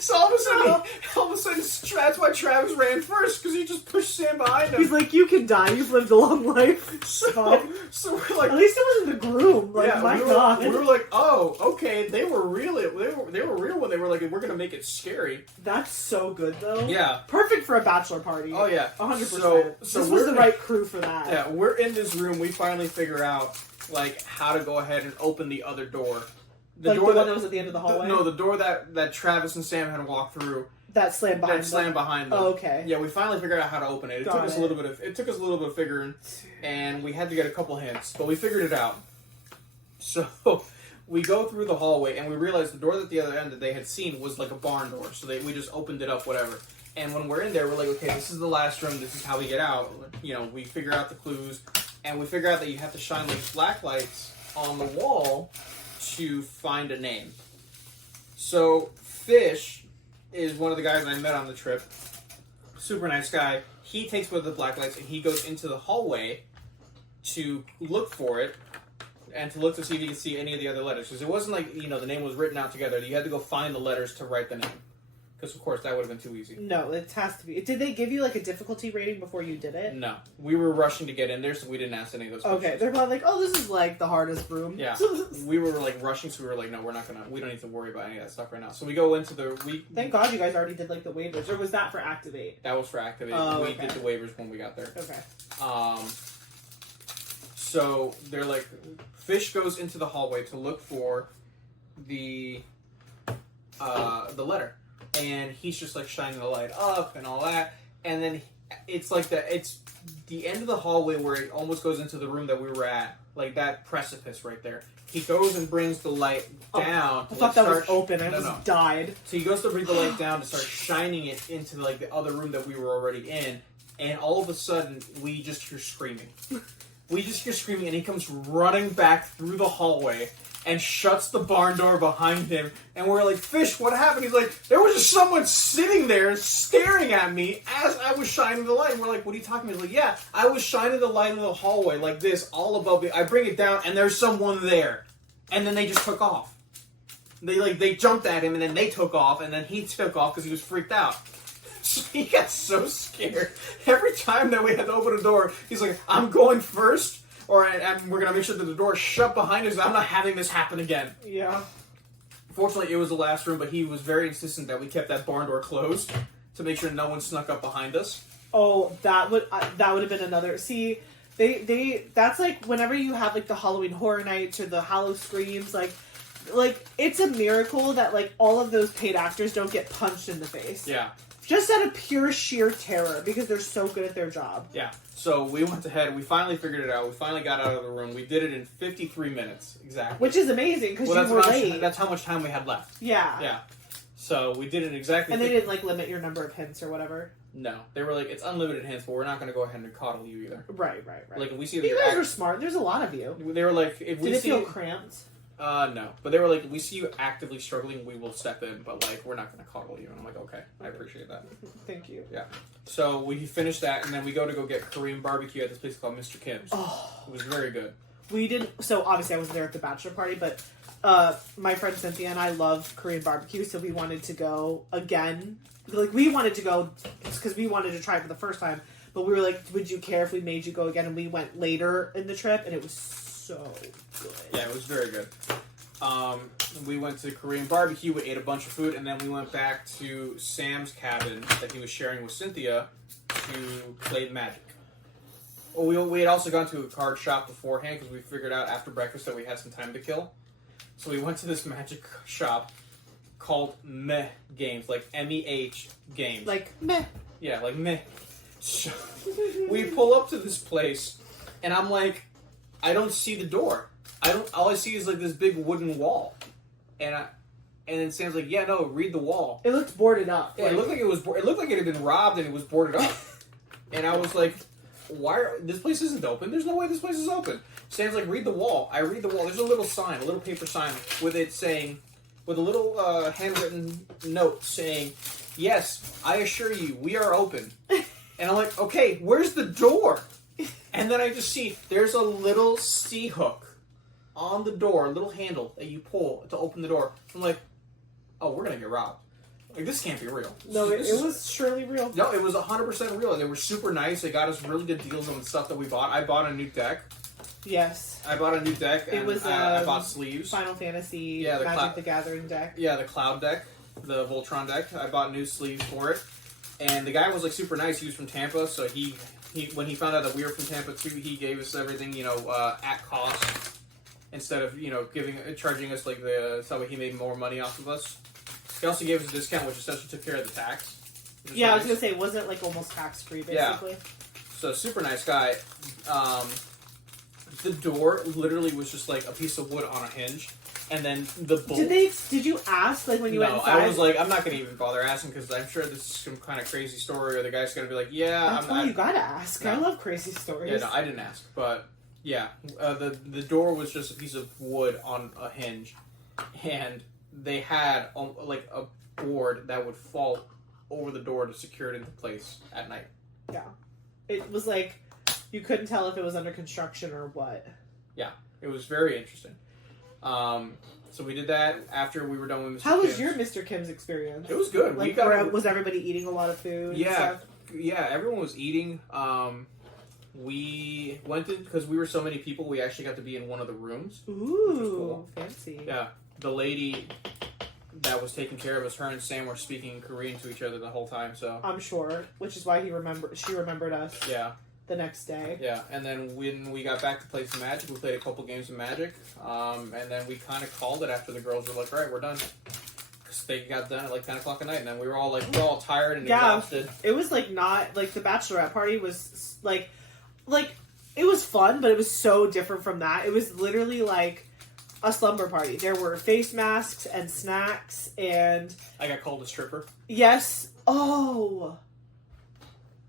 So all of a sudden, that's why Travis ran first, because he just pushed Sam behind him. He's like, you can die, you've lived a long life. So we're like, at least it wasn't the groom. Like, yeah, my god. We were like, oh, okay, they were real when they were like, we're gonna make it scary. That's so good, though. Yeah. Perfect for a bachelor party. Oh, yeah. 100%. So this was the right crew for that. Yeah, we're in this room, we finally figure out, like, how to go ahead and open the other door. The door that was at the end of the hallway? No, the door that Travis and Sam had walked through. That slammed behind them. Oh, okay. Yeah, we finally figured out how to open it. It took us a little bit of figuring, and we had to get a couple hints, but we figured it out. So we go through the hallway, and we realize the door at the other end that they had seen was like a barn door. So we just opened it up, whatever. And when we're in there, we're like, okay, this is the last room. This is how we get out. You know, we figure out the clues, and we figure out that you have to shine like black lights on the wall to find a name. So Fish is one of the guys I met on the trip. Super nice guy. He takes one of the black lights and he goes into the hallway to look for it and to look to see if he can see any of the other letters. Because it wasn't like, you know, the name was written out together. You had to go find the letters to write the name. Because, of course, that would have been too easy. No, it has to be. Did they give you, like, a difficulty rating before you did it? No. We were rushing to get in there, so we didn't ask any of those questions. Okay, they're probably like, oh, this is, like, the hardest room. Yeah. We were, like, rushing, so we were like, no, we don't need to worry about any of that stuff right now. So we go into Thank God you guys already did, like, the waivers. Or was that for Activate? That was for Activate. Oh, we did the waivers when we got there. Okay. So they're like, Fish goes into the hallway to look for the letter. And he's just like shining the light up and all that, and then it's like it's the end of the hallway where it almost goes into the room that we were at, like that precipice right there. He goes and brings the light down. I thought that was open. I just died. So he goes to bring the light down to start shining it into like the other room that we were already in, and all of a sudden we just hear screaming. We just hear screaming, and he comes running back through the hallway and shuts the barn door behind him. And we're like, Fish, what happened? He's like, there was just someone sitting there staring at me as I was shining the light. And we're like, what are you talking about? He's like, yeah, I was shining the light in the hallway like this, all above me. I bring it down, and there's someone there. And then they just took off. They jumped at him, and then they took off, and then he took off because he was freaked out. So he got so scared. Every time that we had to open a door, he's like, I'm going first. And we're going to make sure that the door is shut behind us. I'm not having this happen again. Yeah. Fortunately, it was the last room, but he was very insistent that we kept that barn door closed to make sure no one snuck up behind us. Oh, that would have been another. See, that's like whenever you have like the Halloween Horror Nights or the Hallow Screams, like it's a miracle that like all of those paid actors don't get punched in the face. Yeah. Just out of pure sheer terror because they're so good at their job. Yeah. So we went ahead. We finally figured it out. We finally got out of the room. We did it in 53 minutes exactly. Which is amazing because you were late. That's how much time we had left. Yeah. Yeah. So we did it exactly. And they didn't like limit your number of hints or whatever. No, they were like, it's unlimited hints, but we're not going to go ahead and coddle you either. Right. Like if we see that you guys are smart. There's a lot of you. They were like, if we did it see feel cramped? No, but they were like, we see you actively struggling, we will step in, but like we're not going to coddle you. And I'm like, okay, I appreciate that. Thank you. Yeah. So we finished that, and then we go get Korean barbecue at this place called Mr. Kim's. Oh, it was very good. We didn't. So obviously, I was there at the bachelor party, but my friend Cynthia and I love Korean barbecue, so we wanted to go again. Like we wanted to go because we wanted to try it for the first time, but we were like, would you care if we made you go again? And we went later in the trip, and it was so good. Yeah, it was very good. We went to Korean barbecue, we ate a bunch of food, and then we went back to Sam's cabin that he was sharing with Cynthia to play Magic. Well, we had also gone to a card shop beforehand because we figured out after breakfast that we had some time to kill. So we went to this Magic shop called Meh Games, like M-E-H Games. Like meh. Yeah, like meh. So we pull up to this place, and I'm like, I don't see the door. All I see is like this big wooden wall, and then Sam's like, yeah, no, read the wall. It looked boarded up. Yeah, it looked like it had been robbed and it was boarded up. And I was like, this place isn't open. There's no way this place is open. Sam's like, read the wall. I read the wall. There's a little sign, a little paper sign with a little handwritten note saying, yes, I assure you, we are open. And I'm like, okay, where's the door? And then I just see there's a little C-hook on the door, a little handle that you pull to open the door. I'm like, oh, we're gonna get robbed. Like, this can't be real. No, it was surely real. No, it was 100% real. They were super nice. They got us really good deals on the stuff that we bought. I bought a new deck. Yes. I bought a new deck. It was I bought sleeves. Final Fantasy the Magic the Gathering deck. Yeah, the Cloud deck, the Voltron deck. I bought new sleeves for it. And the guy was like super nice. He was from Tampa, so he when he found out that we were from Tampa too, he gave us everything, at cost. Instead of, charging us like so he made more money off of us. He also gave us a discount, which essentially took care of the tax. Yeah, nice. I was going to say, wasn't it like almost tax-free, basically? Yeah. So, super nice guy. The door literally was just like a piece of wood on a hinge. And then the bolt. Did you ask like when you went inside? I was like, I'm not gonna even bother asking because I'm sure this is some kind of crazy story, or the guy's gonna be like, yeah. That's why you gotta ask. No. I love crazy stories. Yeah, no, I didn't ask, but yeah, the door was just a piece of wood on a hinge, and they had like a board that would fall over the door to secure it into place at night. Yeah, it was like you couldn't tell if it was under construction or what. Yeah, it was very interesting. So we did that after we were done with Mr. How was Kim's. your Mr. Kim's experience? It was good. Like, was everybody eating a lot of food? Yeah, yeah, everyone was eating. We went in because we were so many people. We actually got to be in one of the rooms. Ooh, cool. Fancy. Yeah, the lady that was taking care of us, her and Sam were speaking Korean to each other the whole time. So I'm sure, which is why she remembered us. Yeah. The next day. Yeah, and then when we got back to play some Magic, we played a couple games of Magic, and then we kind of called it after the girls were like, all right, we're done. Because they got done at like 10 o'clock at night, and then we were all tired and exhausted. It was like not, like the bachelorette party was like, it was fun, but it was so different from that. It was literally like a slumber party. There were face masks and snacks, and... I got called a stripper. Yes. Oh...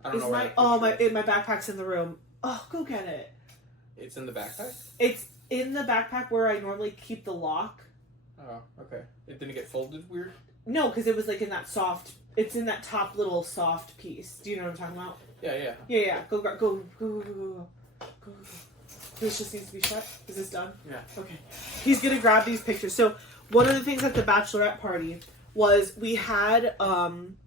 I don't know where my backpack's in the room. Oh, go get it. It's in the backpack? It's in the backpack where I normally keep the lock. Oh, okay. It didn't get folded weird? No, because it was like in that soft... It's in that top little soft piece. Do you know what I'm talking about? Yeah. Yeah. Go. This just needs to be shut. Is this done? Yeah. Okay. He's gonna grab these pictures. So, one of the things at the bachelorette party was we had, some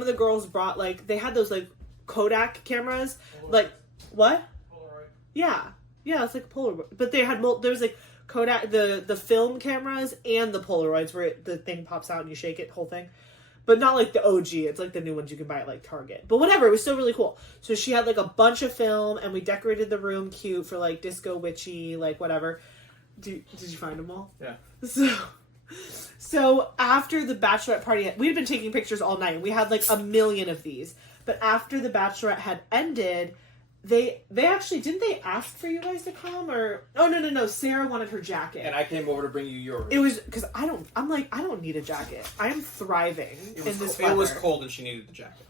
of the girls brought, like, they had those, like, Kodak cameras, Polaroid. Like, what? Polaroid. Yeah, it's like a Polaroid. But they had, there was like Kodak, the film cameras and the Polaroids where the thing pops out and you shake it, whole thing. But not like the OG, it's like the new ones you can buy at like Target. But whatever, it was still really cool. So she had like a bunch of film and we decorated the room cute for like disco witchy, like whatever. Did you find them all? Yeah. So after the bachelorette party, we'd been taking pictures all night. We had like a million of these. But after the bachelorette had ended, they actually, didn't they ask for you guys to come? Or, oh, no. Sarah wanted her jacket. And I came over to bring you yours. It was, because I don't need a jacket. I am thriving in this weather. It was cold and she needed the jacket.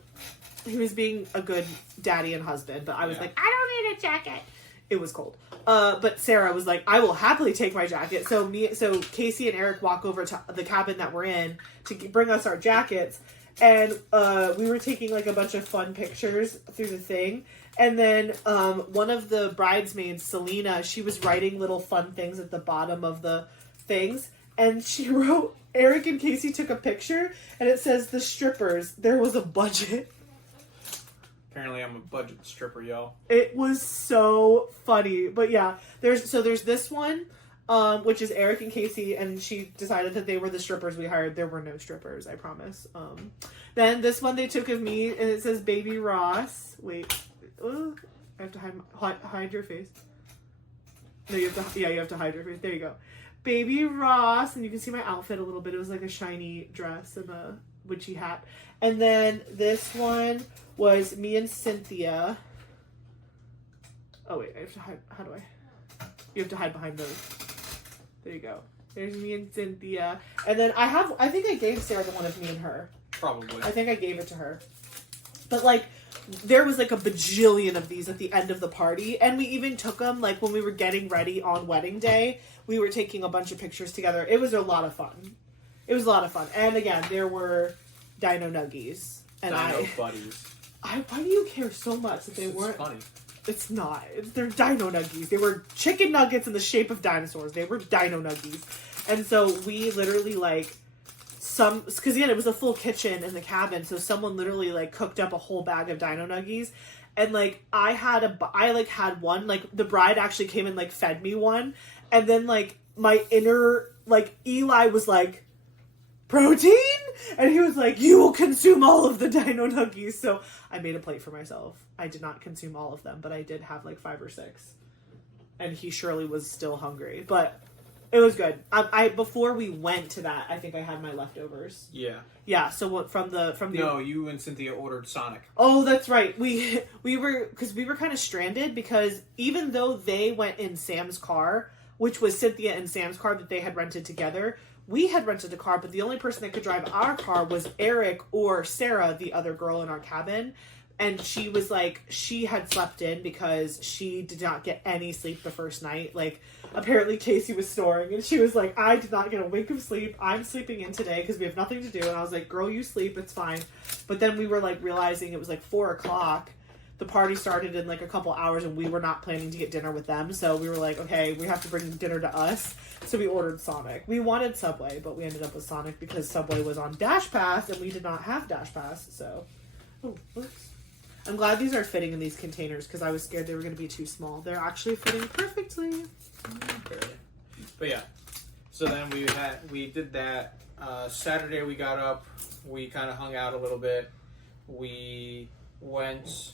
He was being a good daddy and husband, but I was like, I don't need a jacket. It was cold. But Sarah was like, I will happily take my jacket. So Casey and Eric walk over to the cabin that we're in to bring us our jackets. And we were taking like a bunch of fun pictures through the thing. And then one of the bridesmaids, Selena, she was writing little fun things at the bottom of the things. And she wrote, Eric and Casey took a picture and it says, the strippers, there was a budget. Apparently I'm a budget stripper, y'all. It was so funny. But yeah, there's this one. Which is Eric and Casey, and she decided that they were the strippers we hired. There were no strippers, I promise. Then this one they took of me, and it says Baby Ross. Wait, I have to hide your face. No, you have to hide your face. There you go. Baby Ross, and you can see my outfit a little bit. It was like a shiny dress and a witchy hat. And then this one was me and Cynthia. Oh wait, I have to hide. How do I? You have to hide behind those. There you go. There's me and Cynthia. And then I think I gave Sarah the one of me and her. Probably. I think I gave it to her. But like, there was like a bajillion of these at the end of the party. And we even took them, like when we were getting ready on wedding day, we were taking a bunch of pictures together. It was a lot of fun. And again, there were Dino Nuggies. And Dino Buddies. Why do you care so much that they weren't? Funny. It's not. They're Dino Nuggies. They were chicken nuggets in the shape of dinosaurs. They were Dino Nuggies. And so we literally because again, it was a full kitchen in the cabin. So someone literally like cooked up a whole bag of Dino Nuggies. And like, I had one, like the bride actually came and like fed me one. And then like my inner, like Eli was like, protein? And he was like, you will consume all of the Dino Nuggies. So I made a plate for myself. I did not consume all of them, but I did have like 5 or 6. And he surely was still hungry, but it was good. Before we went to that, I think I had my leftovers. Yeah. Yeah. So from the No, you and Cynthia ordered Sonic. Oh, that's right. We were kind of stranded because even though they went in Sam's car, which was Cynthia and Sam's car that they had rented together. We had rented a car, but the only person that could drive our car was Eric or Sarah, the other girl in our cabin. And she was like, she had slept in because she did not get any sleep the first night. Like, apparently Casey was snoring, and she was like, I did not get a wink of sleep. I'm sleeping in today because we have nothing to do. And I was like, girl, you sleep. It's fine. But then we were like realizing it was like 4 o'clock. The party started in like a couple hours, and we were not planning to get dinner with them. So we were like, okay, we have to bring dinner to us. So we ordered Sonic. We wanted Subway, but we ended up with Sonic because Subway was on Dash Pass, and we did not have Dash Pass. So, oh, oops. I'm glad these are fitting in these containers because I was scared they were going to be too small. They're actually fitting perfectly. But yeah, so then we did that. Saturday we got up. We kind of hung out a little bit. We went.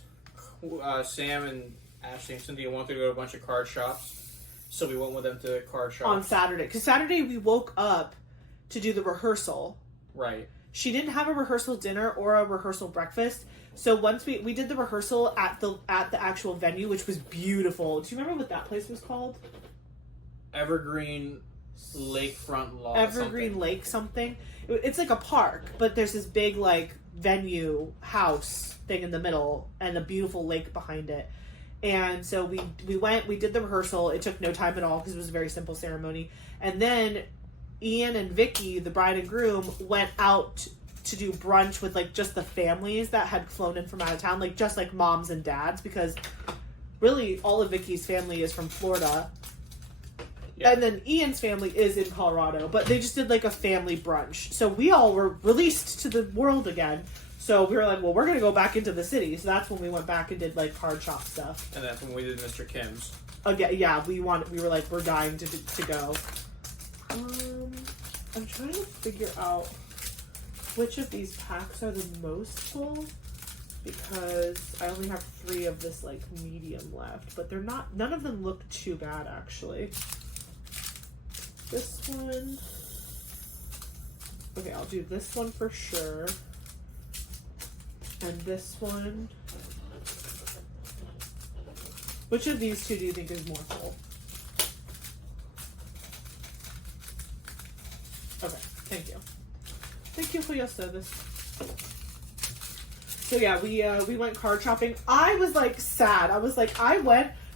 Sam and Ashley and Cynthia wanted to go to a bunch of card shops, so we went with them to card shops on Saturday. Because Saturday we woke up to do the rehearsal. Right. She didn't have a rehearsal dinner or a rehearsal breakfast. So once we did the rehearsal at the actual venue, which was beautiful. Do you remember what that place was called? Evergreen Lakefront Law. Evergreen something. Lake something. It's like a park, but there's this big like venue house thing in the middle and a beautiful lake behind it. And so we went, we did the rehearsal. It took no time at all because it was a very simple ceremony. And then Ian and Vicky, the bride and groom, went out to do brunch with like just the families that had flown in from out of town, like just like moms and dads, because really all of Vicky's family is from Florida. Yeah. And then Ian's family is in Colorado, but they just did like a family brunch. So we all were released to the world again. So we were like, well, we're going to go back into the city. So that's when we went back and did like card shop stuff. And that's when we did Mr. Kim's. Again, yeah, we were like, we're dying to go. I'm trying to figure out which of these packs are the most full, because I only have 3 of this like medium left, but they're not, none of them look too bad actually. This one, okay, I'll do this one for sure, and this one. Which of these two do you think is more full? Okay, thank you. Thank you for your service. So yeah, we went card shopping. I was like sad. I was like,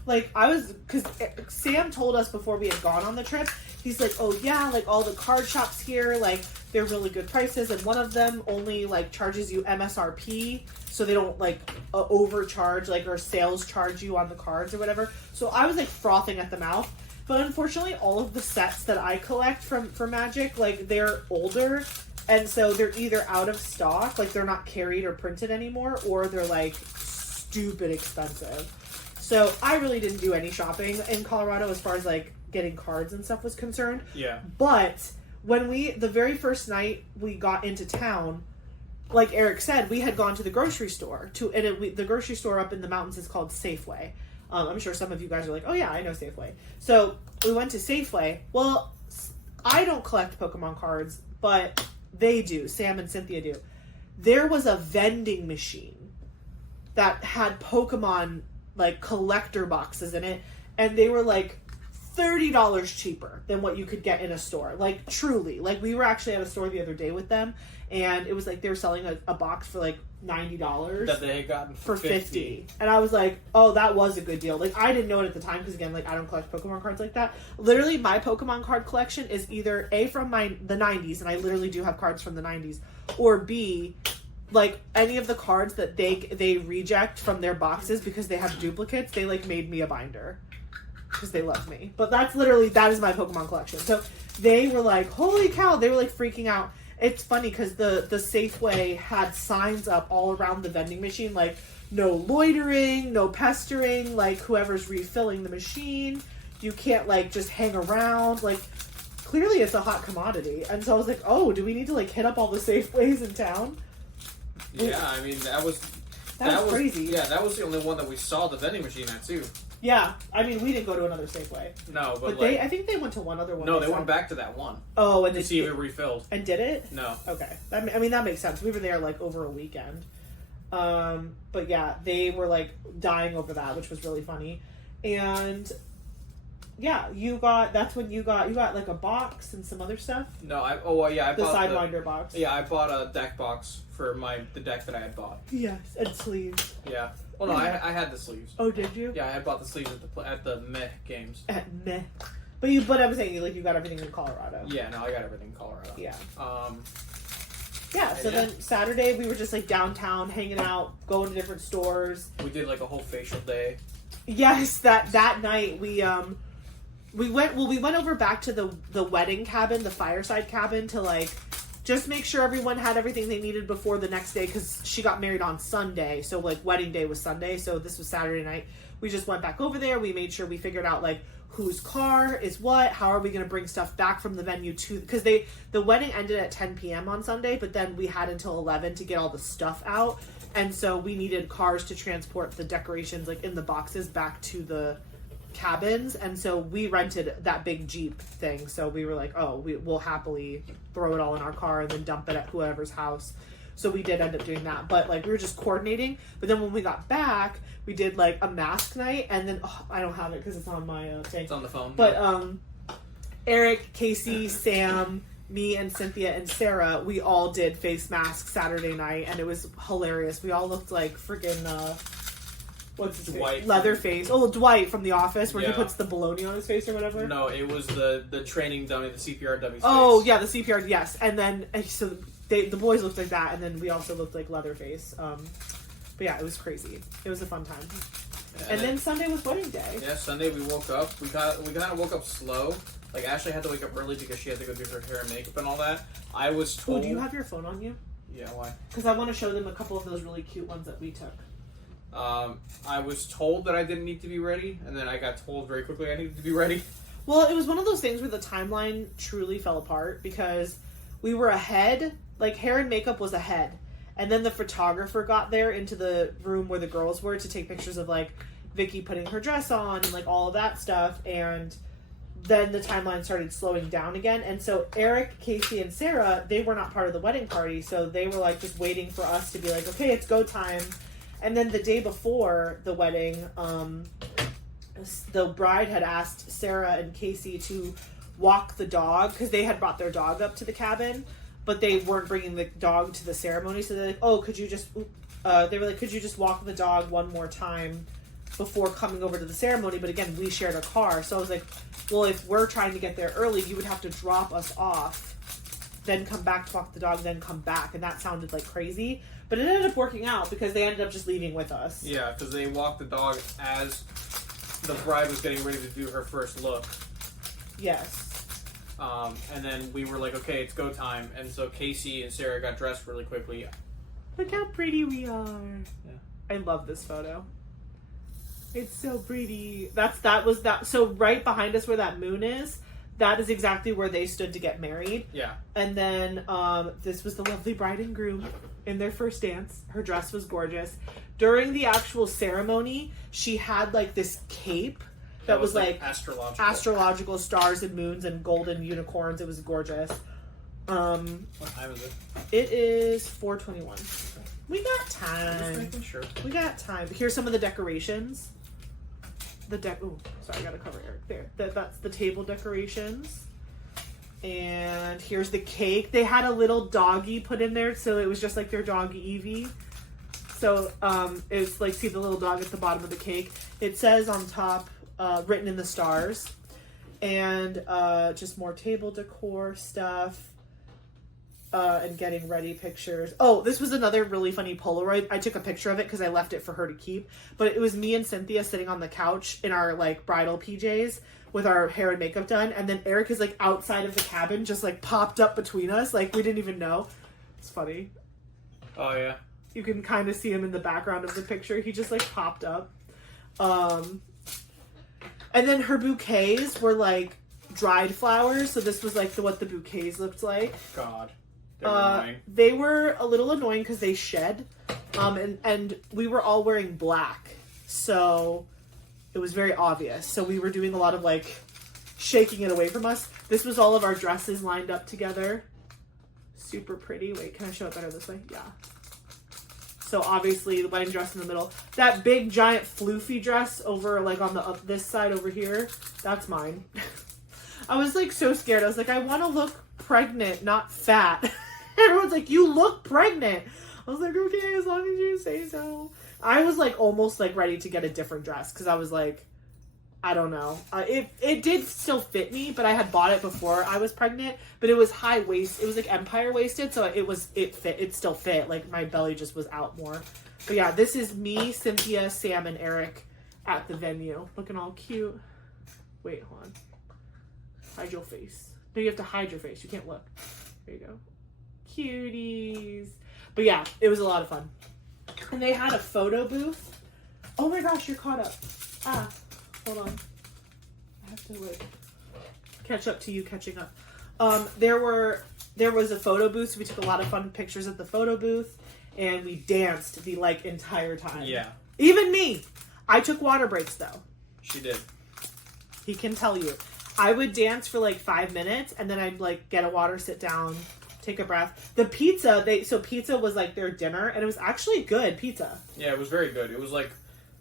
because Sam told us before we had gone on the trip, he's like, oh yeah, like all the card shops here, like they're really good prices, and one of them only like charges you MSRP, so they don't like overcharge like or sales charge you on the cards or whatever. So I was like frothing at the mouth. But unfortunately, all of the sets that I collect for Magic, like they're older. And so they're either out of stock, like they're not carried or printed anymore, or they're like stupid expensive. So I really didn't do any shopping in Colorado as far as like getting cards and stuff was concerned. Yeah. But when the very first night we got into town, like Eric said, we had gone to the grocery store the grocery store up in the mountains is called Safeway. I'm sure some of you guys are like, oh yeah, I know Safeway. So we went to Safeway. Well, I don't collect Pokemon cards, but they do. Sam and Cynthia do. There was a vending machine that had Pokemon like collector boxes in it, and they were like $30 cheaper than what you could get in a store. Like truly. Like we were actually at a store the other day with them, and it was like they were selling a box for like $90 that they had gotten for 50. And I was like, oh, that was a good deal. Like I didn't know it at the time because again, like I don't collect Pokemon cards like that. Literally my Pokemon card collection is either A, from the 90s, and I literally do have cards from the 90s, or B, like any of the cards that they reject from their boxes because they have duplicates, they like made me a binder because they love me. But that is my Pokemon collection. So they were like, holy cow, they were like freaking out. It's funny because the Safeway had signs up all around the vending machine, like no loitering, no pestering, like whoever's refilling the machine, you can't like just hang around. Like clearly it's a hot commodity. And so I was like, oh, do we need to like hit up all the Safeways in town? Yeah, I mean that was crazy. Yeah, that was the only one that we saw the vending machine at too. Yeah, I mean we didn't go to another Safeway. No, but like, I think they went to one other one. No, they went back to that one. Oh, and to see if it refilled. And did it? No. Okay, I mean that makes sense. We were there like over a weekend. But yeah, they were like dying over that, which was really funny. And Yeah, that's when you got like a box and some other stuff. No, I bought the Sidewinder box. Yeah, I bought a deck box for the deck that I had bought. Yes, and sleeves. Yeah. Well, no, I had the sleeves. Oh, did you? Yeah, I had bought the sleeves at the Meh games. At Meh. But I'm saying you got everything in Colorado. Yeah, no, I got everything in Colorado. Yeah. Yeah, so then Saturday we were just like downtown hanging out, going to different stores. We did like a whole facial day. Yes, that night we went over back to the wedding cabin, the fireside cabin, to like just make sure everyone had everything they needed before the next day, because she got married on Sunday, so like wedding day was Sunday, so this was Saturday night. We just went back over there. We made sure we figured out like whose car is what, how are we going to bring stuff back from the venue to, because the wedding ended at 10 p.m. on Sunday, but then we had until 11 to get all the stuff out, and so we needed cars to transport the decorations like in the boxes back to the cabins, and so we rented that big Jeep thing, so we were like, oh, we'll happily throw it all in our car and then dump it at whoever's house. So we did end up doing that, but like we were just coordinating. But then when we got back, we did like a mask night, and then I don't have it because it's on my thing. It's on the phone. But Eric, Casey, Sam, me, and Cynthia and Sarah, we all did face masks Saturday night, and it was hilarious. We all looked like freaking what's his Dwight face? Leatherface. Oh, Dwight from The Office, where he Yeah. puts the bologna on his face or whatever. No, it was the training dummy, the CPR dummy. Oh yeah, the CPR. Yes, and then so the boys looked like that, and then we also looked like Leatherface. But yeah, it was crazy. It was a fun time. And then Sunday was wedding day. Yeah, Sunday we woke up. We kind of woke up slow. Like Ashley had to wake up early because she had to go do her hair and makeup and all that. I was told. Oh, do you have your phone on you? Yeah, why? Because I want to show them a couple of those really cute ones that we took. I was told that I didn't need to be ready, and then I got told very quickly I needed to be ready. Well, it was one of those things where the timeline truly fell apart because we were ahead. Like, hair and makeup was ahead. And then the photographer got there into the room where the girls were to take pictures of, like, Vicky putting her dress on and, like, all of that stuff. And then the timeline started slowing down again. And so Eric, Casey, and Sarah, they were not part of the wedding party. So they were, like, just waiting for us to be like, okay, it's go time. And then the day before the wedding, the bride had asked Sarah and Casey to walk the dog because they had brought their dog up to the cabin, but they weren't bringing the dog to the ceremony. So they're like, "Oh, could you just?" They were like, "Could you just walk the dog one more time before coming over to the ceremony?" But again, we shared a car, so I was like, "Well, if we're trying to get there early, you would have to drop us off, then come back to walk the dog, then come back," and that sounded like crazy. But it ended up working out because they ended up just leaving with us. Yeah, because they walked the dog as the bride was getting ready to do her first look. Yes. And then we were like, okay, it's go time. And so Casey and Sarah got dressed really quickly. Look how pretty we are. Yeah. I love this photo. It's so pretty. That was that. So right behind us where that moon is, that is exactly where they stood to get married. Yeah. And then this was the lovely bride and groom in their first dance. Her dress was gorgeous. During the actual ceremony, she had like this cape that was like astrological stars and moons and golden unicorns. It was gorgeous. What time is it? It is 4:21. We got time. Just making sure. We got time. Here's some of the decorations. Ooh, sorry, I gotta cover Eric there. That's the table decorations. And here's the cake. They had a little doggy put in there, so it was just like their dog Evie. So it's like, see the little dog at the bottom of the cake. It says on top, written in the stars, and just more table decor stuff. And getting ready pictures. Oh, this was another really funny Polaroid. I took a picture of it because I left it for her to keep. But it was me and Cynthia sitting on the couch in our like bridal PJs with our hair and makeup done. And then Eric is like outside of the cabin, just like popped up between us. Like we didn't even know. It's funny. Oh, yeah. You can kind of see him in the background of the picture. He just like popped up. And then her bouquets were like dried flowers. So this was like what the bouquets looked like. God. They were a little annoying because they shed, and we were all wearing black, so it was very obvious. So we were doing a lot of like shaking it away from us. This was all of our dresses lined up together. Super pretty. Wait, can I show it better this way? Yeah. So obviously the wedding dress in the middle. That big giant floofy dress over like on the this side over here, that's mine. I was like so scared. I was like, I want to look pregnant, not fat. Everyone's like, you look pregnant. I was like, okay, as long as you say so. I was like almost like ready to get a different dress because I was like, I don't know. It did still fit me, but I had bought it before I was pregnant. But it was high waist. It was like empire waisted, so it fit. It still fit. Like my belly just was out more. But yeah, this is me, Cynthia, Sam, and Eric at the venue, looking all cute. Wait, hold on. Hide your face. No, you have to hide your face. You can't look. There you go. Cuties. But yeah, it was a lot of fun. And they had a photo booth. Oh my gosh, you're caught up. Hold on. I have to like catch up to you catching up. There was a photo booth, so we took a lot of fun pictures at the photo booth, and we danced the like entire time. Yeah. Even me. I took water breaks though. She did. He can tell you. I would dance for like 5 minutes, and then I'd like get a water, sit down, take a breath. The pizza, pizza was like their dinner, and it was actually good pizza. Yeah, it was very good. It was like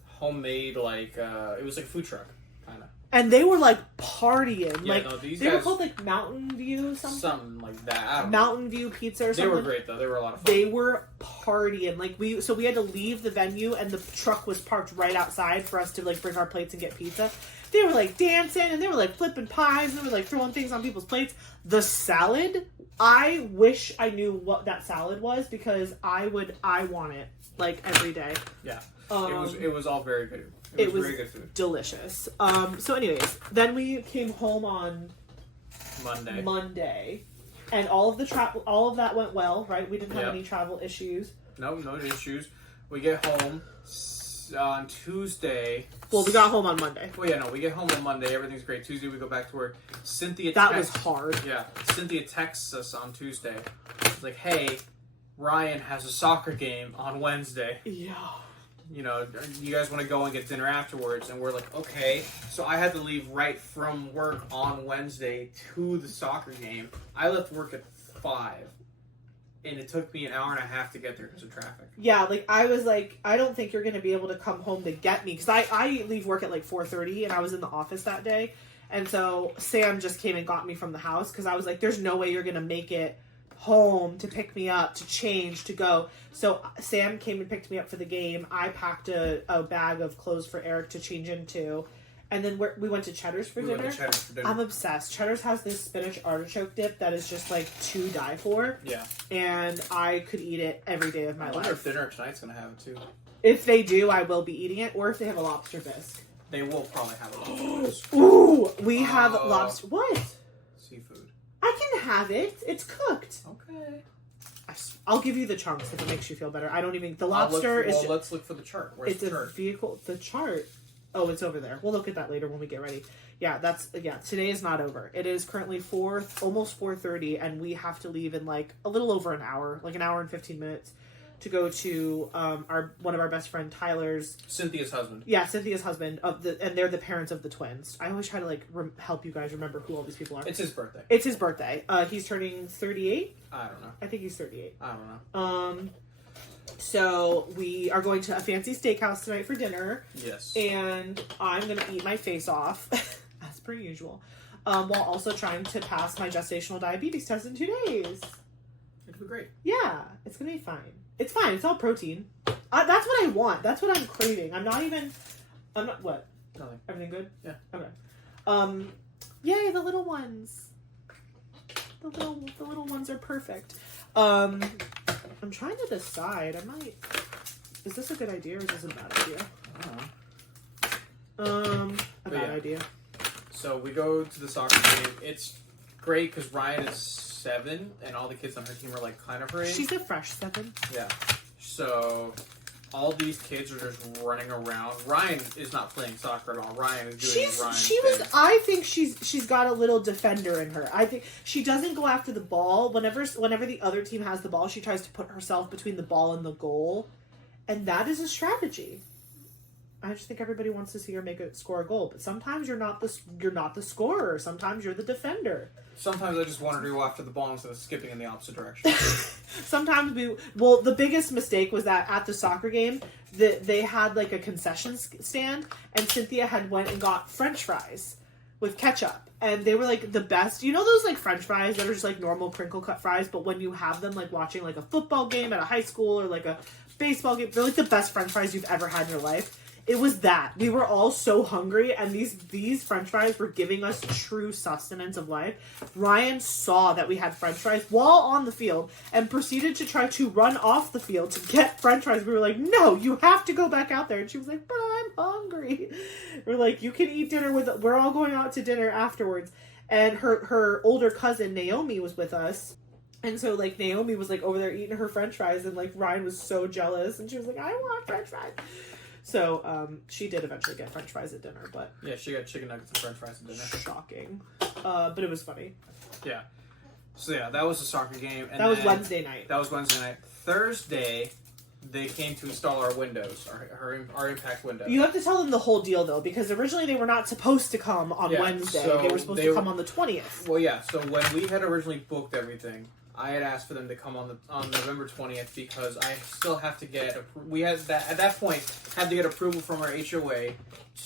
homemade, like it was like a food truck kind of. And they were like partying. Yeah, like no, these they guys, were called like Mountain View something like that. I don't Mountain know. View Pizza or They something. were great though. They were a lot of fun. They were partying. Like we had to leave the venue, and the truck was parked right outside for us to like bring our plates and get pizza. They were like dancing, and they were like flipping pies, and they were like throwing things on people's plates. The salad, I wish I knew what that salad was because I want it like every day. Yeah, it was all very good. It was very good food. Delicious. So anyways, then we came home on Monday, and all of that went well, right? We didn't have any travel issues. No issues. We get home on Tuesday. Well, we got home on Monday. Well, yeah, no, we get home on Monday. Everything's great. Tuesday, we go back to work. That was hard. Yeah, Cynthia texts us on Tuesday. She's like, hey, Ryan has a soccer game on Wednesday. Yeah. You know, you guys want to go and get dinner afterwards? And we're like, okay. So I had to leave right from work on Wednesday to the soccer game. I left work at 5. And it took me an hour and a half to get there because of traffic. Yeah, like, I was like, I don't think you're going to be able to come home to get me. Because I leave work at, like, 4:30, and I was in the office that day. And so Sam just came and got me from the house. Because I was like, there's no way you're going to make it home to pick me up, to change, to go. So Sam came and picked me up for the game. I packed a bag of clothes for Eric to change into. And then we went to Cheddar's for dinner. I'm obsessed. Cheddar's has this spinach artichoke dip that is just like to die for. Yeah. And I could eat it every day of my life. I wonder if dinner tonight's going to have it too. If they do, I will be eating it. Or if they have a lobster bisque. They will probably have a lobster bisque. Ooh, we have lobster. What? Seafood. I can have it. It's cooked. Okay. I'll give you the chunks if it makes you feel better. I don't even. The lobster is. Well, let's look for the chart. Where's the chart? It's a vehicle. The chart. Oh, it's over there. We'll look at that later when we get ready. Yeah, today is not over. It is currently almost 4:30, and we have to leave in like a little over an hour, like an hour and 15 minutes, to go to one of our best friend Tyler's. Cynthia's husband. Yeah, Cynthia's husband, and they're the parents of the twins. I always try to like help you guys remember who all these people are. It's his birthday. It's his birthday. He's turning 38. I don't know. I think he's 38. I don't know. So we are going to a fancy steakhouse tonight for dinner. Yes. And I'm going to eat my face off, as per usual, while also trying to pass my gestational diabetes test in 2 days. It'll be great. Yeah, it's going to be fine. It's fine. It's all protein. That's what I want. That's what I'm craving. I'm not, what? Nothing. Everything good? Yeah. Okay. Yay, the little ones. The little ones are perfect. I'm trying to decide. Is this a good idea or is this a bad idea? I don't know. A bad idea. So we go to the soccer game. It's great because Ryan is 7 and all the kids on her team are like kind of her age. She's a fresh 7. Yeah. So all these kids are just running around. Ryan is not playing soccer at all. Ryan is doing Ryan things. I think she's got a little defender in her. I think she doesn't go after the ball. Whenever the other team has the ball, she tries to put herself between the ball and the goal. And that is a strategy. I just think everybody wants to see her score a goal, but sometimes you're not the scorer. Sometimes you're the defender. Sometimes I just want to go after the ball instead of skipping in the opposite direction. Sometimes the biggest mistake was that at the soccer game, they had like a concession stand, and Cynthia had went and got French fries with ketchup, and they were like the best. You know those like French fries that are just like normal crinkle cut fries, but when you have them like watching like a football game at a high school or like a baseball game, they're like the best French fries you've ever had in your life. It was that. We were all so hungry, and these French fries were giving us true sustenance of life. Ryan saw that we had French fries while on the field and proceeded to try to run off the field to get French fries. We were like, no, you have to go back out there. And she was like, but I'm hungry. We're like, you can eat dinner we're all going out to dinner afterwards. And her older cousin, Naomi, was with us. And so, like, Naomi was, like, over there eating her French fries, and, like, Ryan was so jealous. And she was like, I want French fries. So, she did eventually get French fries at dinner, but... Yeah, she got chicken nuggets and French fries at dinner. Shocking. But it was funny. Yeah. So, yeah, that was the soccer game. And that was Wednesday night. That was Wednesday night. Thursday, they came to install our windows, our impact window. You have to tell them the whole deal, though, because originally they were not supposed to come on Wednesday. So they were supposed to come on the 20th. Well, yeah, so when we had originally booked everything... I had asked for them to come on November 20th because I still have to get at that point had to get approval from our HOA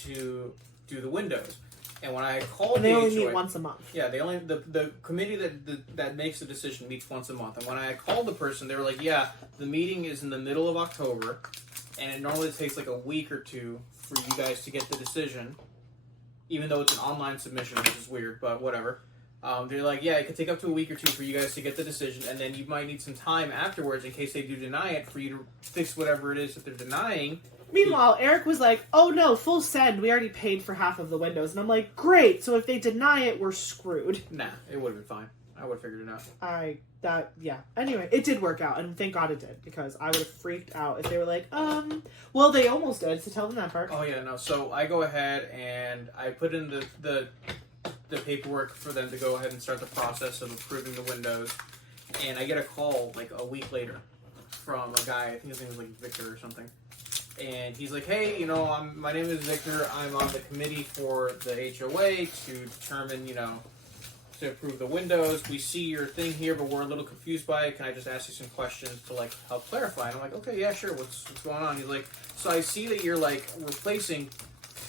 to do the windows. And when I called and they the only HOA, meet once a month. Yeah, the committee that makes the decision meets once a month. And when I called the person, they were like, "Yeah, the meeting is in the middle of October, and it normally takes like a week or two for you guys to get the decision, even though it's an online submission, which is weird, but whatever." They're like, yeah, it could take up to a week or two for you guys to get the decision, and then you might need some time afterwards in case they do deny it for you to fix whatever it is that they're denying. Meanwhile, Eric was like, oh no, full send, we already paid for half of the windows. And I'm like, great, so if they deny it, we're screwed. Nah, it would have been fine. I would have figured it out. Yeah. Anyway, it did work out, and thank God it did, because I would have freaked out if they were like, well, they almost did, so tell them that part. Oh yeah, no, so I go ahead and I put in the paperwork for them to go ahead and start the process of approving the windows, and I get a call like a week later from a guy, I think his name was like Victor or something, and he's like, hey, my name is Victor, I'm on the committee for the HOA to determine, to approve the windows. We see your thing here, but we're a little confused by it. Can I just ask you some questions to like help clarify? And I'm like, okay, yeah, sure, what's going on? He's like, so I see that you're like replacing,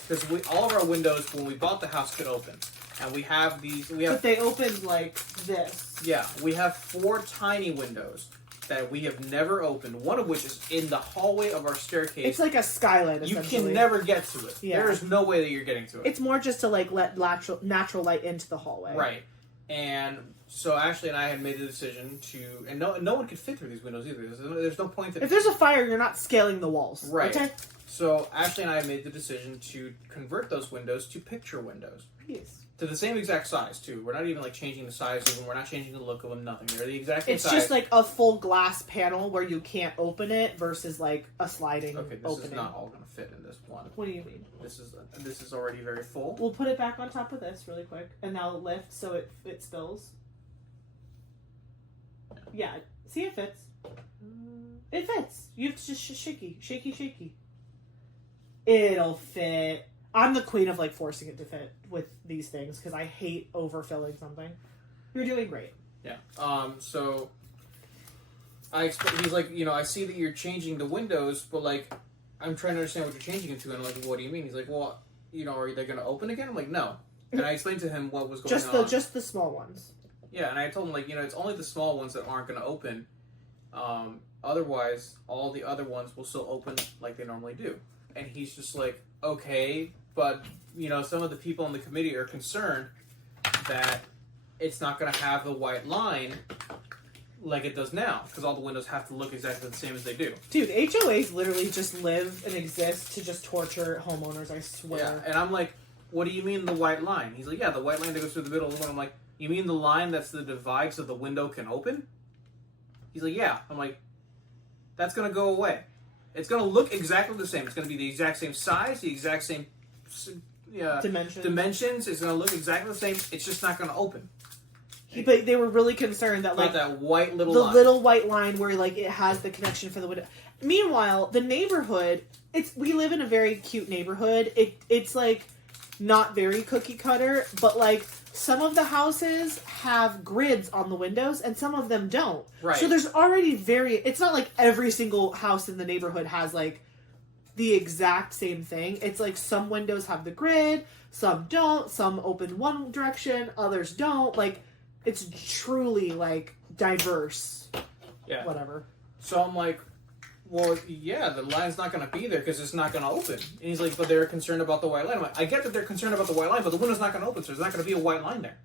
because all of our windows when we bought the house could open. And we have But they opened like this. Yeah, we have 4 tiny windows that we have never opened, one of which is in the hallway of our staircase. It's like a skylight, essentially. You can never get to it. Yeah. There is no way that you're getting to it. It's more just to like let natural light into the hallway. Right. And so Ashley and I had made the decision to... And no one could fit through these windows either. There's no point... If there's a fire, you're not scaling the walls. Right. Okay? So Ashley and I made the decision to convert those windows to picture windows. Yes. To the same exact size, too. We're not even, like, changing the size of them. We're not changing the look of them, nothing. They're the exact same size. It's just, like, a full glass panel where you can't open it versus, like, a sliding opening. Okay, this is not all going to fit in this one. What do you mean? This is already very full. We'll put it back on top of this really quick. And now lift so it spills. Yeah. See, it fits. It fits. You have to just shaky. It'll fit. I'm the queen of like forcing it to fit with these things because I hate overfilling something. You're doing great. Yeah. So he's like, I see that you're changing the windows, but like, I'm trying to understand what you're changing into, and I'm like, what do you mean? He's like, well, are they going to open again? I'm like, no. And I explained to him what was going on. Just the small ones. Yeah, and I told him like, it's only the small ones that aren't going to open. Otherwise, all the other ones will still open like they normally do. And he's just like, okay, but, some of the people on the committee are concerned that it's not going to have the white line like it does now, because all the windows have to look exactly the same as they do. Dude, HOAs literally just live and exist to just torture homeowners, I swear. Yeah, and I'm like, what do you mean the white line? He's like, yeah, the white line that goes through the middle of the window. I'm like, you mean the line that's the divide so the window can open? He's like, yeah. I'm like, that's going to go away. It's going to look exactly the same. It's going to be the exact same size, the exact same dimensions. It's going to look exactly the same. It's just not going to open. But they were really concerned that like that white little little white line where like it has the connection for the window. Meanwhile, the neighborhood, we live in a very cute neighborhood. It's like not very cookie cutter, but like some of the houses have grids on the windows and some of them don't. Right. So there's already it's not like every single house in the neighborhood has like the exact same thing. It's like some windows have the grid, some don't, some open one direction, others don't. Like it's truly like diverse. Yeah. Whatever. So I'm like, well, yeah, the line's not going to be there because it's not going to open. And he's like, but they're concerned about the white line. I'm like, I get that they're concerned about the white line, but the window's not going to open, so there's not going to be a white line there.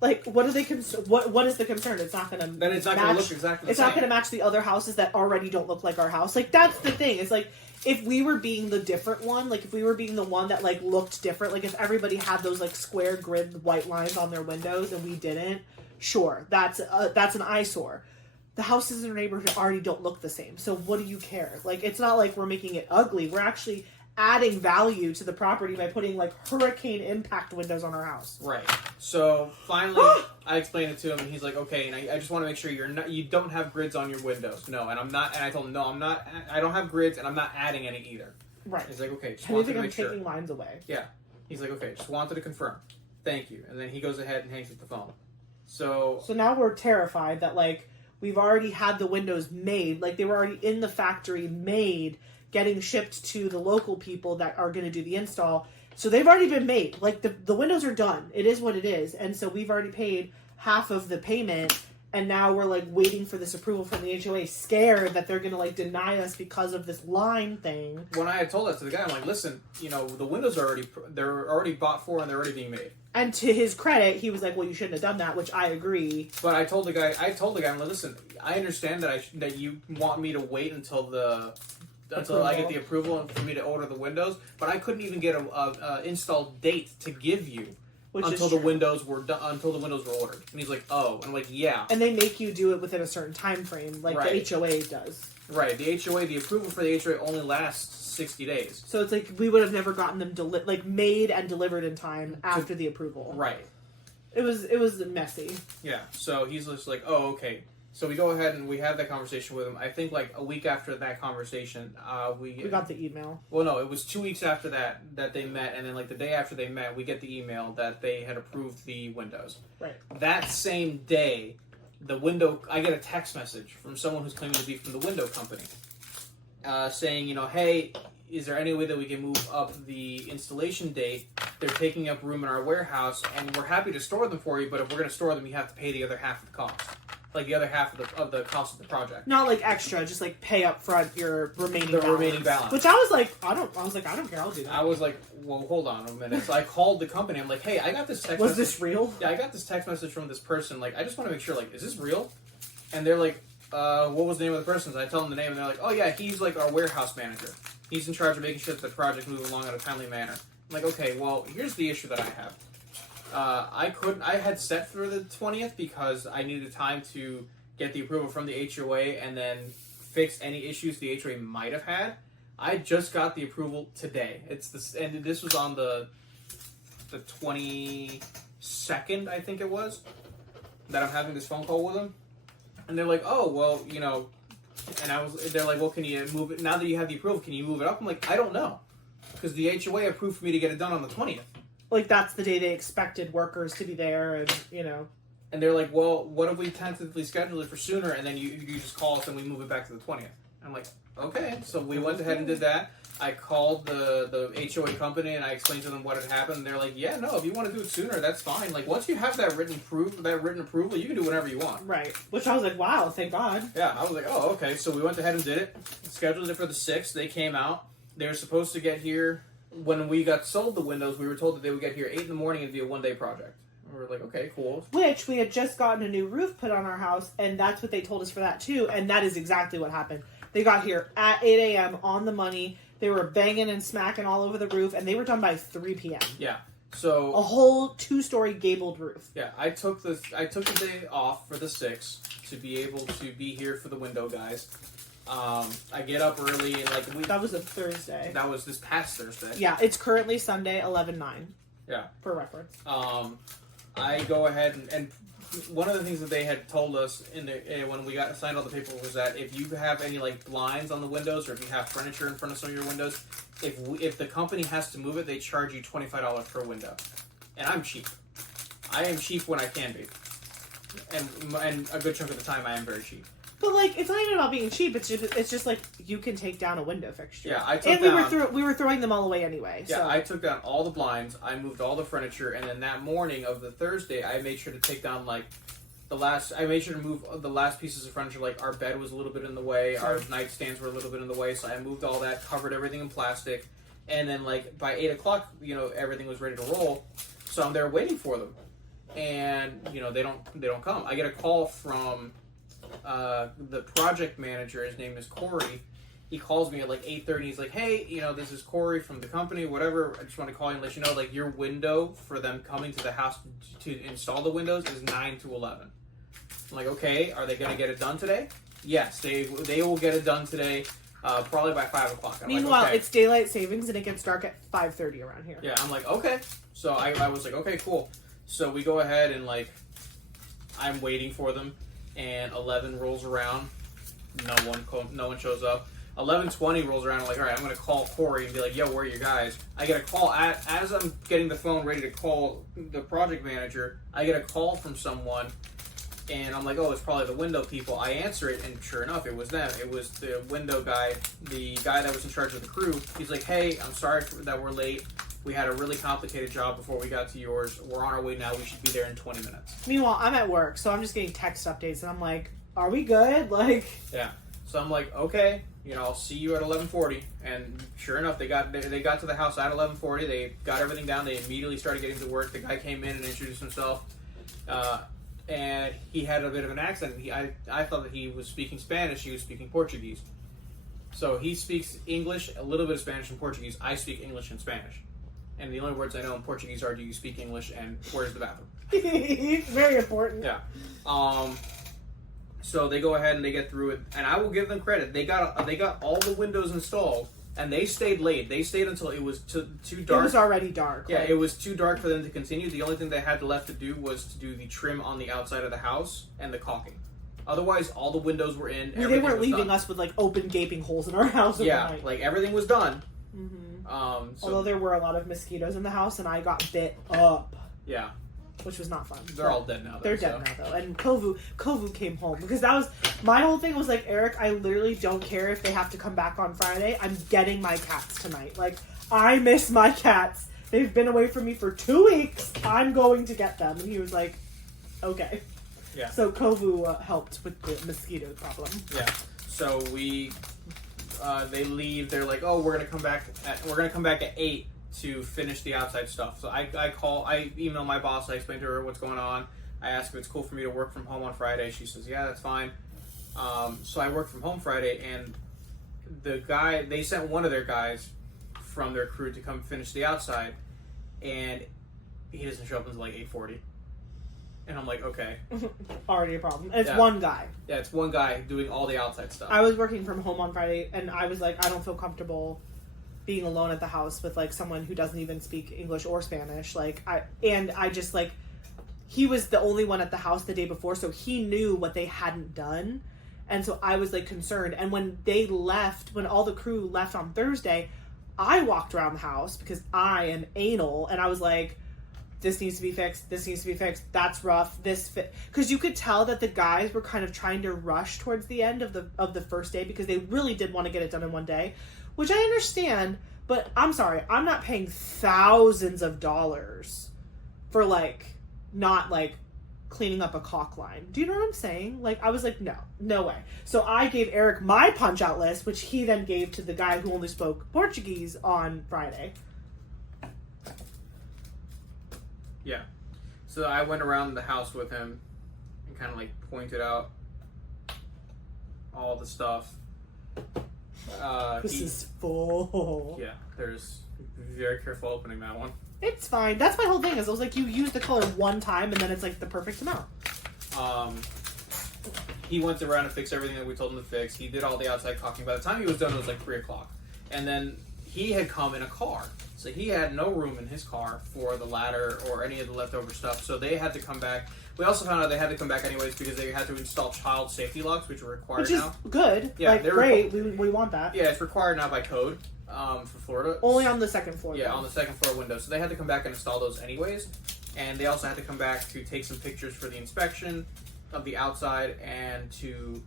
Like, what are they What is the concern? It's not going to. Then it's not going to look exactly the It's same. not going to match the other houses that already don't look like our house. Like that's the thing. It's like if we were being the different one, like if we were being the one that like looked different, like if everybody had those like square grid white lines on their windows and we didn't, sure, that's an eyesore. The houses in our neighborhood already don't look the same. So what do you care? Like, it's not like we're making it ugly. We're actually adding value to the property by putting, like, hurricane impact windows on our house. Right. So, finally, I explained it to him, and he's like, okay, and I just want to make sure you don't have grids on your windows. No, and I'm not, and I told him, no, I'm not, I don't have grids, and I'm not adding any either. Right. He's like, okay, just wanted to make sure. I'm taking lines away. Yeah. He's like, okay, just wanted to confirm. Thank you. And then he goes ahead and hangs up the phone. So now we're terrified that, like, we've already had the windows made, like they were already in the factory made, getting shipped to the local people that are going to do the install. So they've already been made. Like the windows are done. It is what it is. And so we've already paid half of the payment. And now we're like waiting for this approval from the HOA, scared that they're going to like deny us because of this line thing. When I had told that to the guy, I'm like, listen, the windows are they're already bought for and they're already being made. And to his credit, he was like, well, you shouldn't have done that, which I agree. But I told the guy, I'm like, listen, I understand that you want me to wait until I get the approval and for me to order the windows, but I couldn't even get a install date to give you until the windows were ordered. And he's like, oh, and I'm like, yeah. And they make you do it within a certain time frame, like the HOA does. Right, the HOA, the approval for the HOA only lasts 60 days. So it's like we would have never gotten them made and delivered in time after the approval. Right. It was messy. Yeah. So he's just like, oh, okay. So we go ahead and we have that conversation with him. I think like a week after that conversation, we got the email. Well, no, it was 2 weeks after that they met, and then like the day after they met, we get the email that they had approved the windows. Right. That same day, I get a text message from someone who's claiming to be from the window company, saying, hey, is there any way that we can move up the installation date? They're taking up room in our warehouse, and we're happy to store them for you, but if we're going to store them, you have to pay the other half of the cost. Like the other half of the cost of the project. Not like extra, just like pay up front your remaining balance. Which I was like, I don't care, I'll do that. I was like, well, hold on a minute. So I called the company. I'm like, hey, I got this text message. Was this real? Yeah, I got this text message from this person. Like, I just want to make sure, like, is this real? And they're like, what was the name of the person? So I tell them the name, and they're like, oh yeah, he's like our warehouse manager. He's in charge of making sure that the project moves along in a timely manner. I'm like, okay, well, here's the issue that I have. I had set for the 20th because I needed time to get the approval from the HOA and then fix any issues the HOA might have had. I just got the approval today. And this was on the 22nd, I think it was, that I'm having this phone call with them. And they're like, oh, well, and they're like, well, can you move it, now that you have the approval, can you move it up? I'm like, I don't know. Because the HOA approved for me to get it done on the 20th. Like, that's the day they expected workers to be there, and, And they're like, well, what if we tentatively schedule it for sooner, and then you just call us and we move it back to the 20th? I'm like, okay. So we went ahead and did that. I called the HOA company, and I explained to them what had happened. And they're like, yeah, no, if you want to do it sooner, that's fine. Like, once you have that written approval, you can do whatever you want. Right. Which I was like, wow, thank God. Yeah, I was like, oh, okay. So we went ahead and did it. Scheduled it for the 6th. They came out. They were supposed to get here. When we got sold the windows, we were told that they would get here 8 in the morning and be a one-day project. We were like, okay, cool. Which, we had just gotten a new roof put on our house, and that's what they told us for that, too. And that is exactly what happened. They got here at 8 a.m. on the money. They were banging and smacking all over the roof, and they were done by 3 p.m. Yeah. So a whole 2-story gabled roof. Yeah, I took the day off for the 6th to be able to be here for the window guys. I get up early and that was a Thursday. That was this past Thursday. Yeah, it's currently Sunday, 11/9. Yeah. For reference. I go ahead and one of the things that they had told us when we got signed all the paperwork was that if you have any like blinds on the windows or if you have furniture in front of some of your windows, if the company has to move it, they charge you $25 per window. And I'm cheap. I am cheap when I can be, and a good chunk of the time I am very cheap. But like, it's not even about being cheap. It's just like you can take down a window fixture. Yeah, I took down. We were throwing them all away anyway. Yeah, so. I took down all the blinds. I moved all the furniture, and then that morning of the Thursday, I made sure to take down like I made sure to move the last pieces of furniture. Like our bed was a little bit in the way, our nightstands were a little bit in the way, so I moved all that, covered everything in plastic, and then like by 8 o'clock, everything was ready to roll. So I'm there waiting for them, and they don't come. I get a call from the project manager. His name is Corey. He calls me at like 8:30. He's like, "Hey, this is Corey from the company. Whatever. I just want to call you and let you know, like, your window for them coming to the house to install the windows is 9 to 11." I'm like, "Okay, are they gonna get it done today?" Yes, they will get it done today. Probably by 5 o'clock. Meanwhile, like, okay. It's daylight savings and it gets dark at 5:30 around here. Yeah, I'm like, okay. So I was like, okay, cool. So we go ahead and like, I'm waiting for them, and 11 rolls around. No one shows up. 11:20 rolls around. I'm like, all right, I'm gonna call Corey and be like, yo, where are you guys? I get a call as I'm getting the phone ready to call the project manager. I get a call from someone. And I'm like, oh, it's probably the window people. I answer it, and sure enough, it was them. It was the window guy, the guy that was in charge of the crew. He's like, hey, I'm sorry that we're late. We had a really complicated job before we got to yours. We're on our way now. We should be there in 20 minutes. Meanwhile, I'm at work, so I'm just getting text updates, and I'm like, are we good? Like, yeah. So I'm like, okay, I'll see you at 11:40. And sure enough, they got to the house at 11:40. They got everything down. They immediately started getting to work. The guy came in and introduced himself. And he had a bit of an accent. I thought that he was speaking Spanish. He was speaking Portuguese. So he speaks English, a little bit of Spanish and Portuguese. I speak English and Spanish. And the only words I know in Portuguese are, do you speak English, and where's the bathroom? Very important. Yeah. So they go ahead and they get through it. And I will give them credit. They got all the windows installed. And they stayed late. They stayed until it was too dark. It was already dark. Yeah, it was too dark for them to continue. The only thing they had left to do was to do the trim on the outside of the house and the caulking. Otherwise, all the windows were in. They weren't leaving us with like open gaping holes in our house. Yeah, like everything was done. Mm-hmm. So, although there were a lot of mosquitoes in the house, and I got bit up. Yeah. Which was not fun. They're all dead now, though. They're dead now, though. And Kovu came home. Because that was... My whole thing was like, Eric, I literally don't care if they have to come back on Friday. I'm getting my cats tonight. Like, I miss my cats. They've been away from me for 2 weeks. I'm going to get them. And he was like, okay. Yeah. So Kovu helped with the mosquito problem. Yeah. So they leave. They're like, oh, we're gonna come back at 8 to finish the outside stuff. So I email my boss. I explain to her what's going on. I ask if it's cool for me to work from home on Friday. She says, yeah, that's fine. So I work from home Friday, and they sent one of their guys from their crew to come finish the outside, and he doesn't show up until like 8:40. And I'm like, okay. Already a problem. And it's one guy. Yeah, it's one guy doing all the outside stuff. I was working from home on Friday, and I was like, I don't feel comfortable being alone at the house with like someone who doesn't even speak English or Spanish. He was the only one at the house the day before, so he knew what they hadn't done. And so I was like concerned. And when all the crew left on Thursday, I walked around the house because I am anal, and I was like, this needs to be fixed. This needs to be fixed. That's rough. Because you could tell that the guys were kind of trying to rush towards the end of the first day because they really did want to get it done in one day, which I understand. But I'm sorry, I'm not paying thousands of dollars for like not like cleaning up a caulk line. Do you know what I'm saying? Like, I was like, no way. So I gave Eric my punch out list, which he then gave to the guy who only spoke Portuguese on Friday. Yeah. So I went around the house with him and kind of like pointed out all the stuff. This is full. Yeah, there's very careful opening that one. It's fine. That's my whole thing. Is I was like, you use the color one time and then it's like the perfect amount. He went around and fixed everything that we told him to fix. He did all the outside caulking. By the time he was done, it was like 3 o'clock. And then he had come in a car. So he had no room in his car for the ladder or any of the leftover stuff. So they had to come back. We also found out they had to come back anyways because they had to install child safety locks, which are required now. Which is good. Yeah, like, great. We want that. Yeah, it's required now by code for Florida. Only on the second floor. Yeah, on the second floor window. So they had to come back and install those anyways. And they also had to come back to take some pictures for the inspection of the outside and to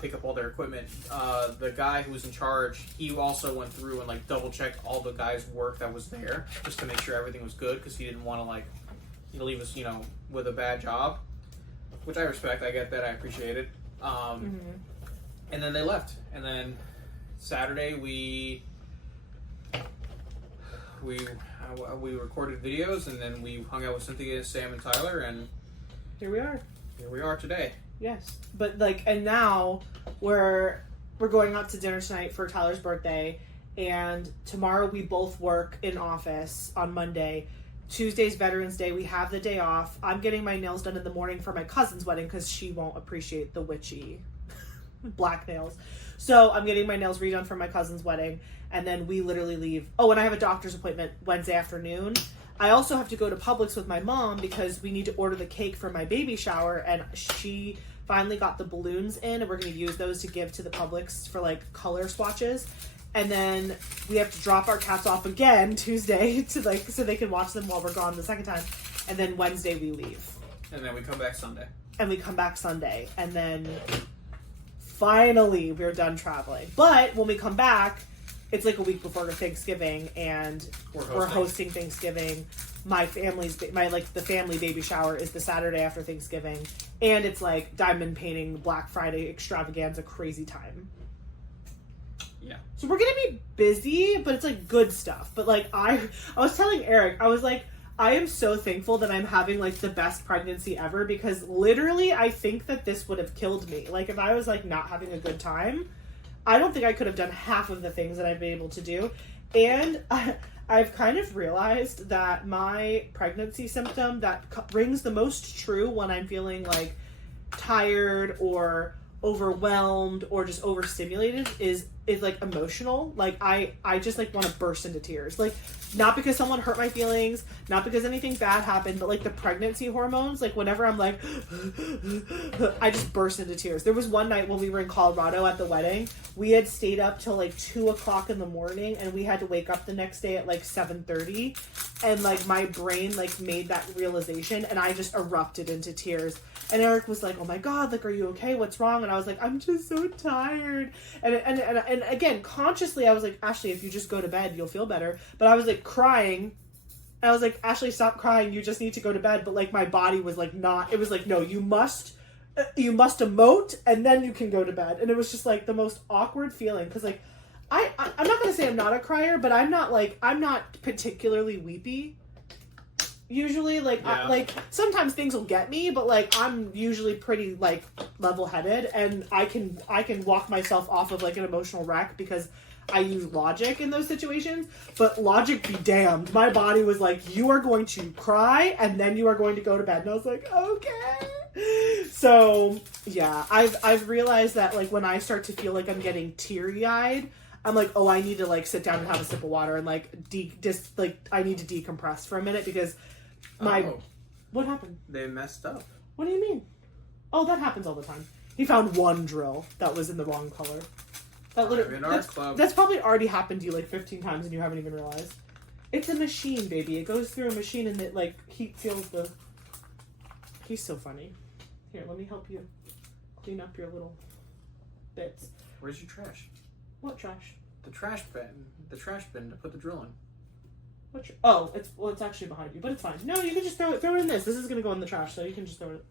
pick up all their equipment. The guy who was in charge, he also went through and like double checked all the guys' work that was there just to make sure everything was good because he didn't want to like leave us, with a bad job, which I respect. I get that. I appreciate it. And then they left. And then Saturday we recorded videos, and then we hung out with Cynthia, Sam, and Tyler, and here we are. Here we are today. Yes, but like, and now we're going out to dinner tonight for Tyler's birthday, and tomorrow we both work in office on Monday. Tuesday's Veterans Day. We have the day off. I'm getting my nails done in the morning for my cousin's wedding because she won't appreciate the witchy black nails. So I'm getting my nails redone for my cousin's wedding, and then we literally leave. Oh, and I have a doctor's appointment Wednesday afternoon. I also have to go to Publix with my mom because we need to order the cake for my baby shower, and she finally got the balloons in, and we're going to use those to give to the Publix for like color swatches. And then we have to drop our cats off again Tuesday to like so they can watch them while we're gone the second time. And then Wednesday we leave. And then we come back Sunday. And then finally we're done traveling. But when we come back, it's like a week before Thanksgiving, and we're hosting Thanksgiving. The family baby shower is the Saturday after Thanksgiving, and it's like diamond painting Black Friday extravaganza crazy time. Yeah. So we're gonna be busy, but it's like good stuff. But like I was telling Eric, I was like, I am so thankful that I'm having like the best pregnancy ever, because literally I think that this would have killed me. Like if I was like not having a good time, I don't think I could have done half of the things that I've been able to do. And I've kind of realized that my pregnancy symptom that rings the most true when I'm feeling like tired or overwhelmed or just overstimulated is like emotional. Like I just like want to burst into tears. Like not because someone hurt my feelings, not because anything bad happened, but like the pregnancy hormones, like whenever I'm like I just burst into tears. There was one night when we were in Colorado at the wedding, we had stayed up till like 2:00 in the morning, and we had to wake up the next day at like 7:30, and like my brain like made that realization, and I just erupted into tears. And Eric was like, "Oh my God, like, are you okay? What's wrong?" And I was like, "I'm just so tired." And again, consciously, I was like, "Ashley, if you just go to bed, you'll feel better." But I was like crying. I was like, "Ashley, stop crying. You just need to go to bed." But like my body was like not. It was like, "No, you must emote, and then you can go to bed." And it was just like the most awkward feeling, because like I'm not gonna say I'm not a crier, but I'm not particularly weepy. Usually, like, yeah. Like sometimes things will get me, but like I'm usually pretty like level-headed, and I can walk myself off of like an emotional wreck because I use logic in those situations. But logic be damned, my body was like, "You are going to cry, and then you are going to go to bed." And I was like, "Okay." So yeah, I've realized that like when I start to feel like I'm getting teary-eyed, I'm like, "Oh, I need to like sit down and have a sip of water and like I need to decompress for a minute," because what happened? They messed up. What do you mean? Oh, that happens all the time. He found one drill that was in the wrong color. That's probably already happened to you like 15 times and you haven't even realized. It's a machine, baby. It goes through a machine and it like heat seals the... He's so funny. Here, let me help you clean up your little bits. Where's your trash? What trash? The trash bin. The trash bin to put the drill in. It's actually behind you, but it's fine. No, you can just throw it in this. This is gonna go in the trash, so you can just throw it.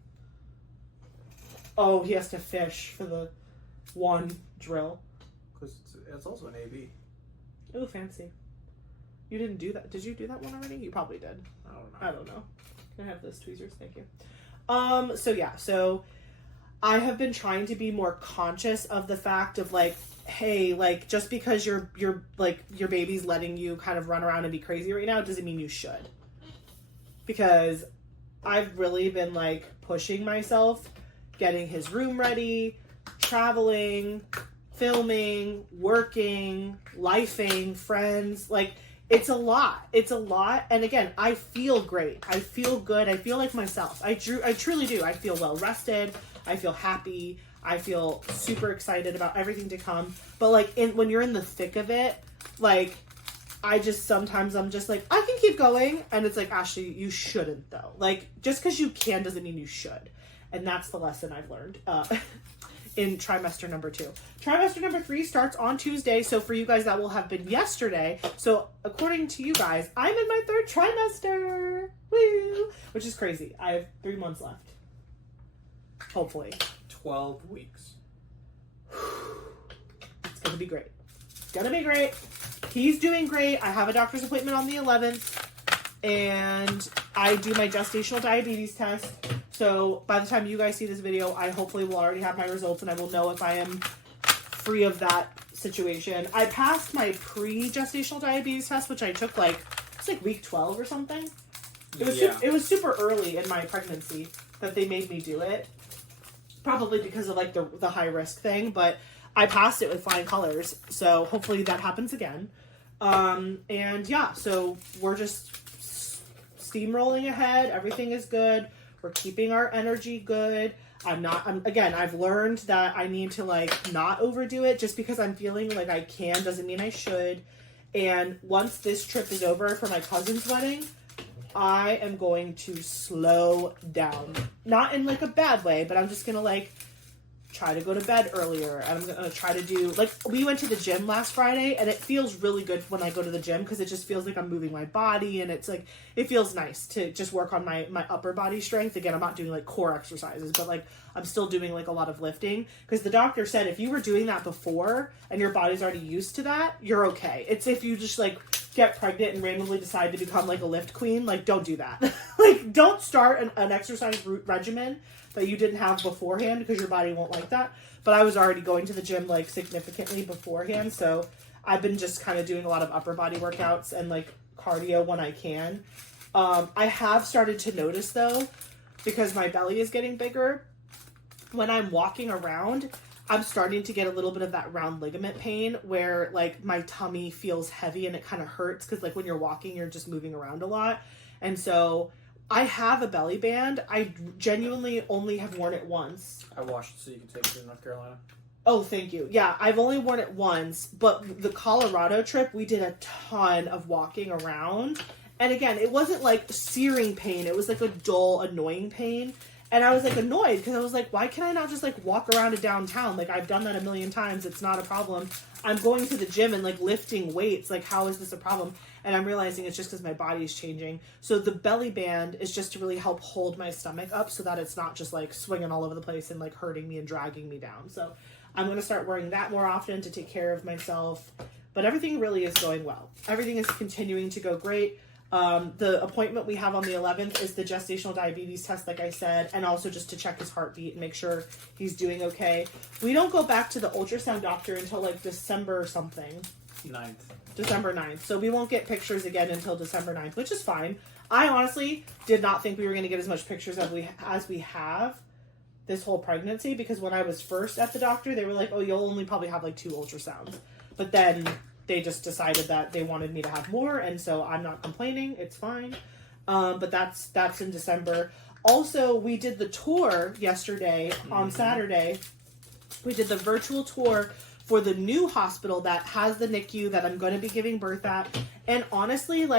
Oh, he has to fish for the one drill. Because it's also an AB. Oh, fancy. You didn't do that. Did you do that one already? You probably did. I don't know. Can I have those tweezers? Thank you. So I have been trying to be more conscious of the fact of like, hey, like just because your baby's letting you kind of run around and be crazy right now doesn't mean you should. Because I've really been like pushing myself, getting his room ready, traveling, filming, working, lifing, friends. Like It's a lot. It's a lot. And again, I feel great. I feel good. I feel like myself. I truly do. I feel well rested. I feel happy. I feel super excited about everything to come. But like when you're in the thick of it, like sometimes I'm just like, I can keep going. And it's like, Ashley, you shouldn't though. Like just because you can doesn't mean you should. And that's the lesson I've learned in trimester number 2. Trimester number 3 starts on Tuesday. So for you guys, that will have been yesterday. So according to you guys, I'm in my 3rd trimester. Woo! Which is crazy. I have 3 months left. Hopefully. 12 weeks. It's going to be great. It's going to be great. He's doing great. I have a doctor's appointment on the 11th. And I do my gestational diabetes test. So by the time you guys see this video, I hopefully will already have my results and I will know if I am free of that situation. I passed my pre-gestational diabetes test, which I took it's like week 12 or something. It was super early in my pregnancy that they made me do it. Probably because of like the high risk thing, but I passed it with flying colors. So hopefully that happens again. And yeah, so we're just steamrolling ahead. Everything is good. We're keeping our energy good. I've learned that I need to not overdo it. Just because I'm feeling like I can doesn't mean I should. And once this trip is over for my cousin's wedding, I am going to slow down. Not in a bad way, but I'm just gonna try to go to bed earlier. And I'm gonna try to do we went to the gym last Friday and it feels really good when I go to the gym because it just feels like I'm moving my body and it's it feels nice to just work on my upper body strength. Again, I'm not doing core exercises, but I'm still doing a lot of lifting because the doctor said if you were doing that before and your body's already used to that, you're okay. It's if you just get pregnant and randomly decide to become a lift queen, don't do that. Don't start an exercise regimen that you didn't have beforehand because your body won't like that. But I was already going to the gym significantly beforehand, so I've been just kind of doing a lot of upper body workouts and cardio when I can. I have started to notice though, because my belly is getting bigger, when I'm walking around, I'm starting to get a little bit of that round ligament pain where my tummy feels heavy and it kind of hurts because when you're walking, you're just moving around a lot. And so I have a belly band. I genuinely only have worn it once. I washed it so you can take it to North Carolina. Oh, thank you. Yeah, I've only worn it once, but the Colorado trip, we did a ton of walking around. And again, it wasn't searing pain. It was a dull, annoying pain. And I was annoyed because I was why can I not just walk around to downtown? I've done that a million times. It's not a problem. I'm going to the gym and lifting weights. How is this a problem? And I'm realizing it's just because my body is changing. So the belly band is just to really help hold my stomach up so that it's not just swinging all over the place and hurting me and dragging me down. So I'm going to start wearing that more often to take care of myself. But everything really is going well. Everything is continuing to go great. The appointment we have on the 11th is the gestational diabetes test, like I said, and also just to check his heartbeat and make sure he's doing okay. We don't go back to the ultrasound doctor until December or something. 9th. December 9th. So we won't get pictures again until December 9th, which is fine. I honestly did not think we were going to get as much pictures as we have this whole pregnancy because when I was first at the doctor, they were oh, you'll only probably have 2 ultrasounds. But then they just decided that they wanted me to have more, and so I'm not complaining. It's fine. But that's in December. Also, we did the tour yesterday on Saturday. We did the virtual tour for the new hospital that has the NICU that I'm going to be giving birth at. And honestly,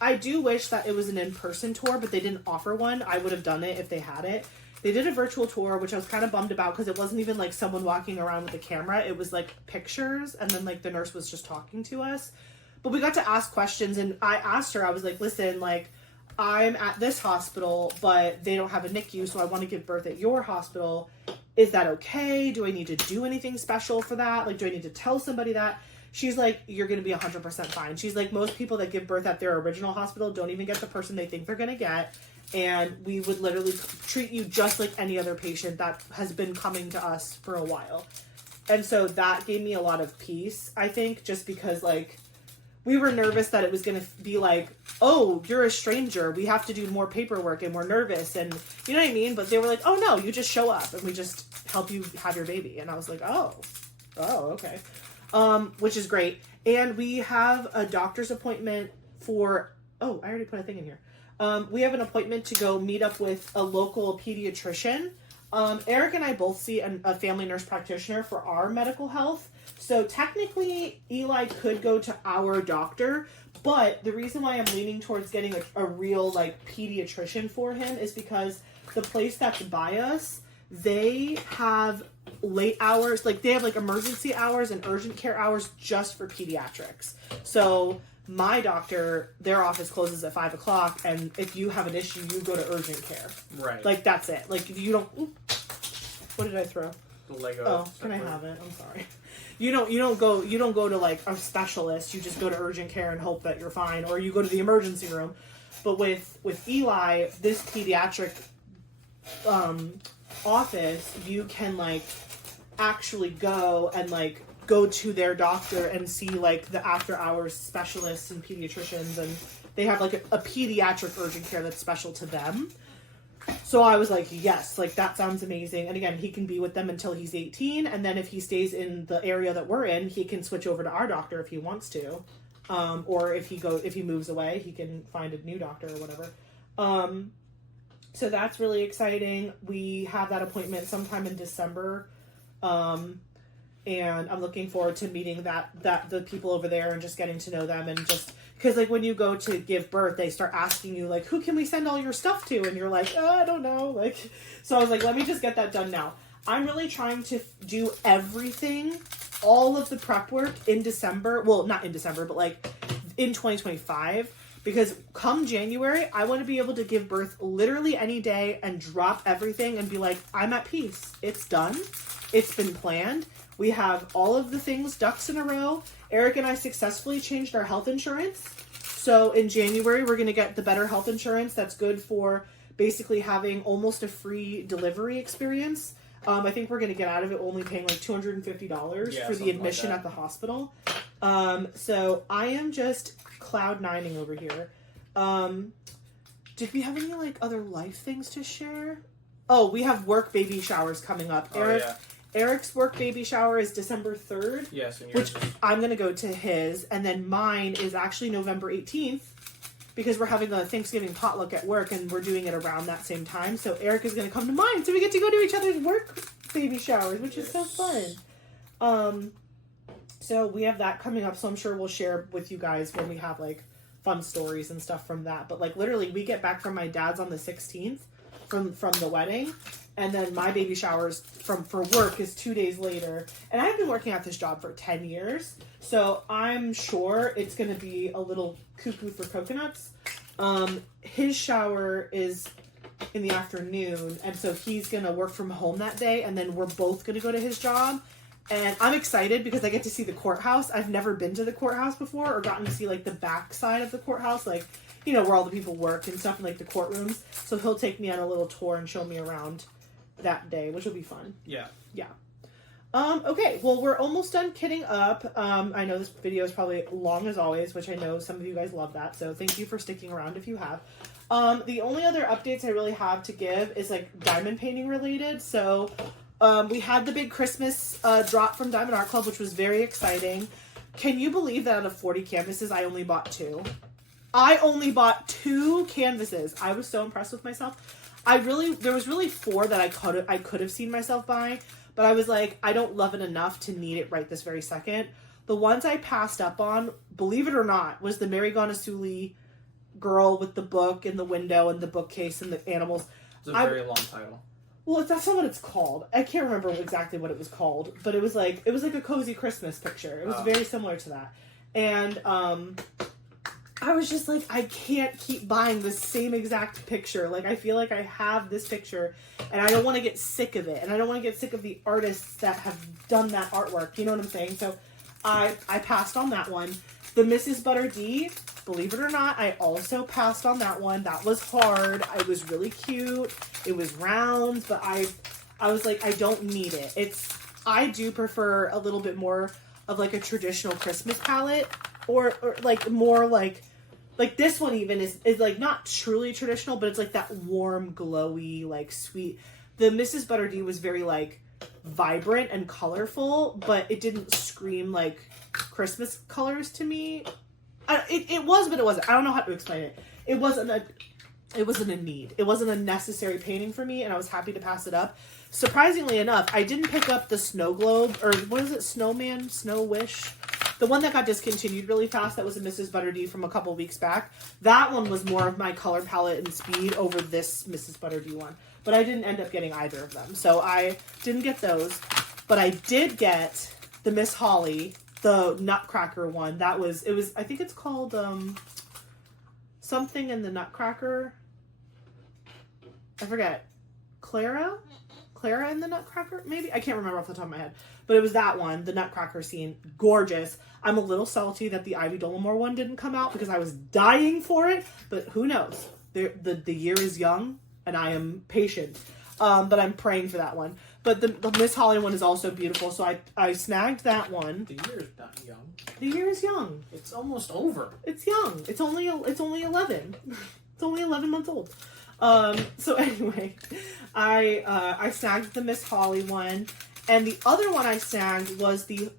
I do wish that it was an in-person tour, but they didn't offer one. I would have done it if they had it. They did a virtual tour, which I was kind of bummed about because it wasn't even someone walking around with a camera. It was pictures, and then the nurse was just talking to us. But we got to ask questions, and I asked her, I was listen, I'm at this hospital, but they don't have a NICU, so I want to give birth at your hospital. Is that okay? Do I need to do anything special for that? Do I need to tell somebody that? She's you're going to be 100% fine. She's most people that give birth at their original hospital don't even get the person they think they're going to get. And we would literally treat you just like any other patient that has been coming to us for a while. And so that gave me a lot of peace, I think, just because we were nervous that it was going to be oh, you're a stranger. We have to do more paperwork and we're nervous. And you know what I mean? But they were oh, no, you just show up and we just help you have your baby. And I was oh, okay. Which is great. And we have a doctor's appointment for, oh, I already put a thing in here. We have an appointment to go meet up with a local pediatrician. Eric and I both see a family nurse practitioner for our medical health. So technically, Eli could go to our doctor, but the reason why I'm leaning towards getting a real, like, pediatrician for him is because the place that's by us, they have late hours, like, they have, like, emergency hours and urgent care hours just for pediatrics. So my doctor, their office closes at 5 o'clock, and if you have an issue, you go to urgent care. Right. Like, that's it. Like, if you don't... Ooh, what did I throw? The Lego. Oh, can I have it? I'm sorry. You don't go to, like, a specialist. You just go to urgent care and hope that you're fine, or you go to the emergency room. But with Eli, this pediatric office, you can, like, actually go and, like, go to their doctor and see, like, the after hours specialists and pediatricians, and they have, like, a pediatric urgent care that's special to them. So I was like, yes, like, that sounds amazing. And again, he can be with them until he's 18, and then if he stays in the area that we're in, he can switch over to our doctor if he wants to. Or if he moves away, he can find a new doctor or whatever. So that's really exciting. We have that appointment sometime in December. And I'm looking forward to meeting the people over there and just getting to know them, and just because, like, when you go to give birth, they start asking you, like, who can we send all your stuff to? And you're like, oh, I don't know. Like, so I was like, let me just get that done now. I'm really trying to do everything, all of the prep work in December. Well, not in December, but, like, in 2025. Because come January, I want to be able to give birth literally any day and drop everything and be like, I'm at peace. It's done. It's been planned. We have all of the things, ducks in a row. Eric and I successfully changed our health insurance. So in January, we're going to get the better health insurance that's good for basically having almost a free delivery experience. I think we're going to get out of it only paying like $250 for the admission at the hospital. So I am just cloud nining over here. Did we have any, like, other life things to share? Oh, we have work baby showers coming up. Eric's work baby shower is December 3rd. Yes, and which I'm going to go to his. And then mine is actually November 18th because we're having a Thanksgiving potluck at work and we're doing it around that same time. So Eric is going to come to mine. So we get to go to each other's work baby showers, which is so fun. So we have that coming up. So I'm sure we'll share with you guys when we have, like, fun stories and stuff from that. But, like, literally we get back from my dad's on the 16th from the wedding. And then my baby showers for work is 2 days later. And I've been working at this job for 10 years. So I'm sure it's going to be a little cuckoo for coconuts. His shower is in the afternoon. And so he's going to work from home that day. And then we're both going to go to his job. And I'm excited because I get to see the courthouse. I've never been to the courthouse before or gotten to see, like, the back side of the courthouse. Like, you know, where all the people work and stuff, and, like, the courtrooms. So he'll take me on a little tour and show me around that day, which will be fun. Yeah. Okay, well, we're almost done kidding up. I know this video is probably long as always, which I know some of you guys love that, so thank you for sticking around if you have. The only other updates I really have to give is, like, diamond painting related. So we had the big Christmas drop from Diamond Art Club, which was very exciting. Can you believe that out of 40 canvases, I only bought 2? I only bought 2 canvases. I was so impressed with myself. There was really 4 that I could have seen myself buying, but I was like, I don't love it enough to need it right this very second. The ones I passed up on, believe it or not, was the Mary Gonasuli girl with the book and the window and the bookcase and the animals. It's a very long title. Well, that's not what it's called. I can't remember exactly what it was called, but it was like a cozy Christmas picture. It was very similar to that. And I was just like, I can't keep buying the same exact picture. Like, I feel like I have this picture, and I don't want to get sick of it. And I don't want to get sick of the artists that have done that artwork. You know what I'm saying? So I passed on that one. The Mrs. Butter D, believe it or not, I also passed on that one. That was hard. It was really cute. It was round, but I was like, I don't need it. I do prefer a little bit more of, like, a traditional Christmas palette. Or like more like this one even is like not truly traditional, but it's like that warm, glowy, like sweet. The Mrs. Butter D was very like vibrant and colorful, but it didn't scream like Christmas colors to me. It was, but it wasn't. I don't know how to explain it. It wasn't a need. It wasn't a necessary painting for me, and I was happy to pass it up. Surprisingly enough, I didn't pick up the snow globe, or what is it, snowman, snow wish? The one that got discontinued really fast, that was a Mrs. Butterdee from a couple weeks back. That one was more of my color palette and speed over this Mrs. Butterdee one. But I didn't end up getting either of them. So I didn't get those. But I did get the Miss Holly, the Nutcracker one. I think it's called something in the Nutcracker. I forget. Clara in the Nutcracker, maybe? I can't remember off the top of my head. But it was that one, the Nutcracker scene. Gorgeous. I'm a little salty that the Ivy Dolamore one didn't come out because I was dying for it. But who knows? The year is young, and I am patient. But I'm praying for that one. But the Miss Holly one is also beautiful, so I snagged that one. The year is not young. The year is young. It's almost over. It's young. It's only 11. It's only 11 months old. So anyway, I snagged the Miss Holly one, and the other one I snagged was the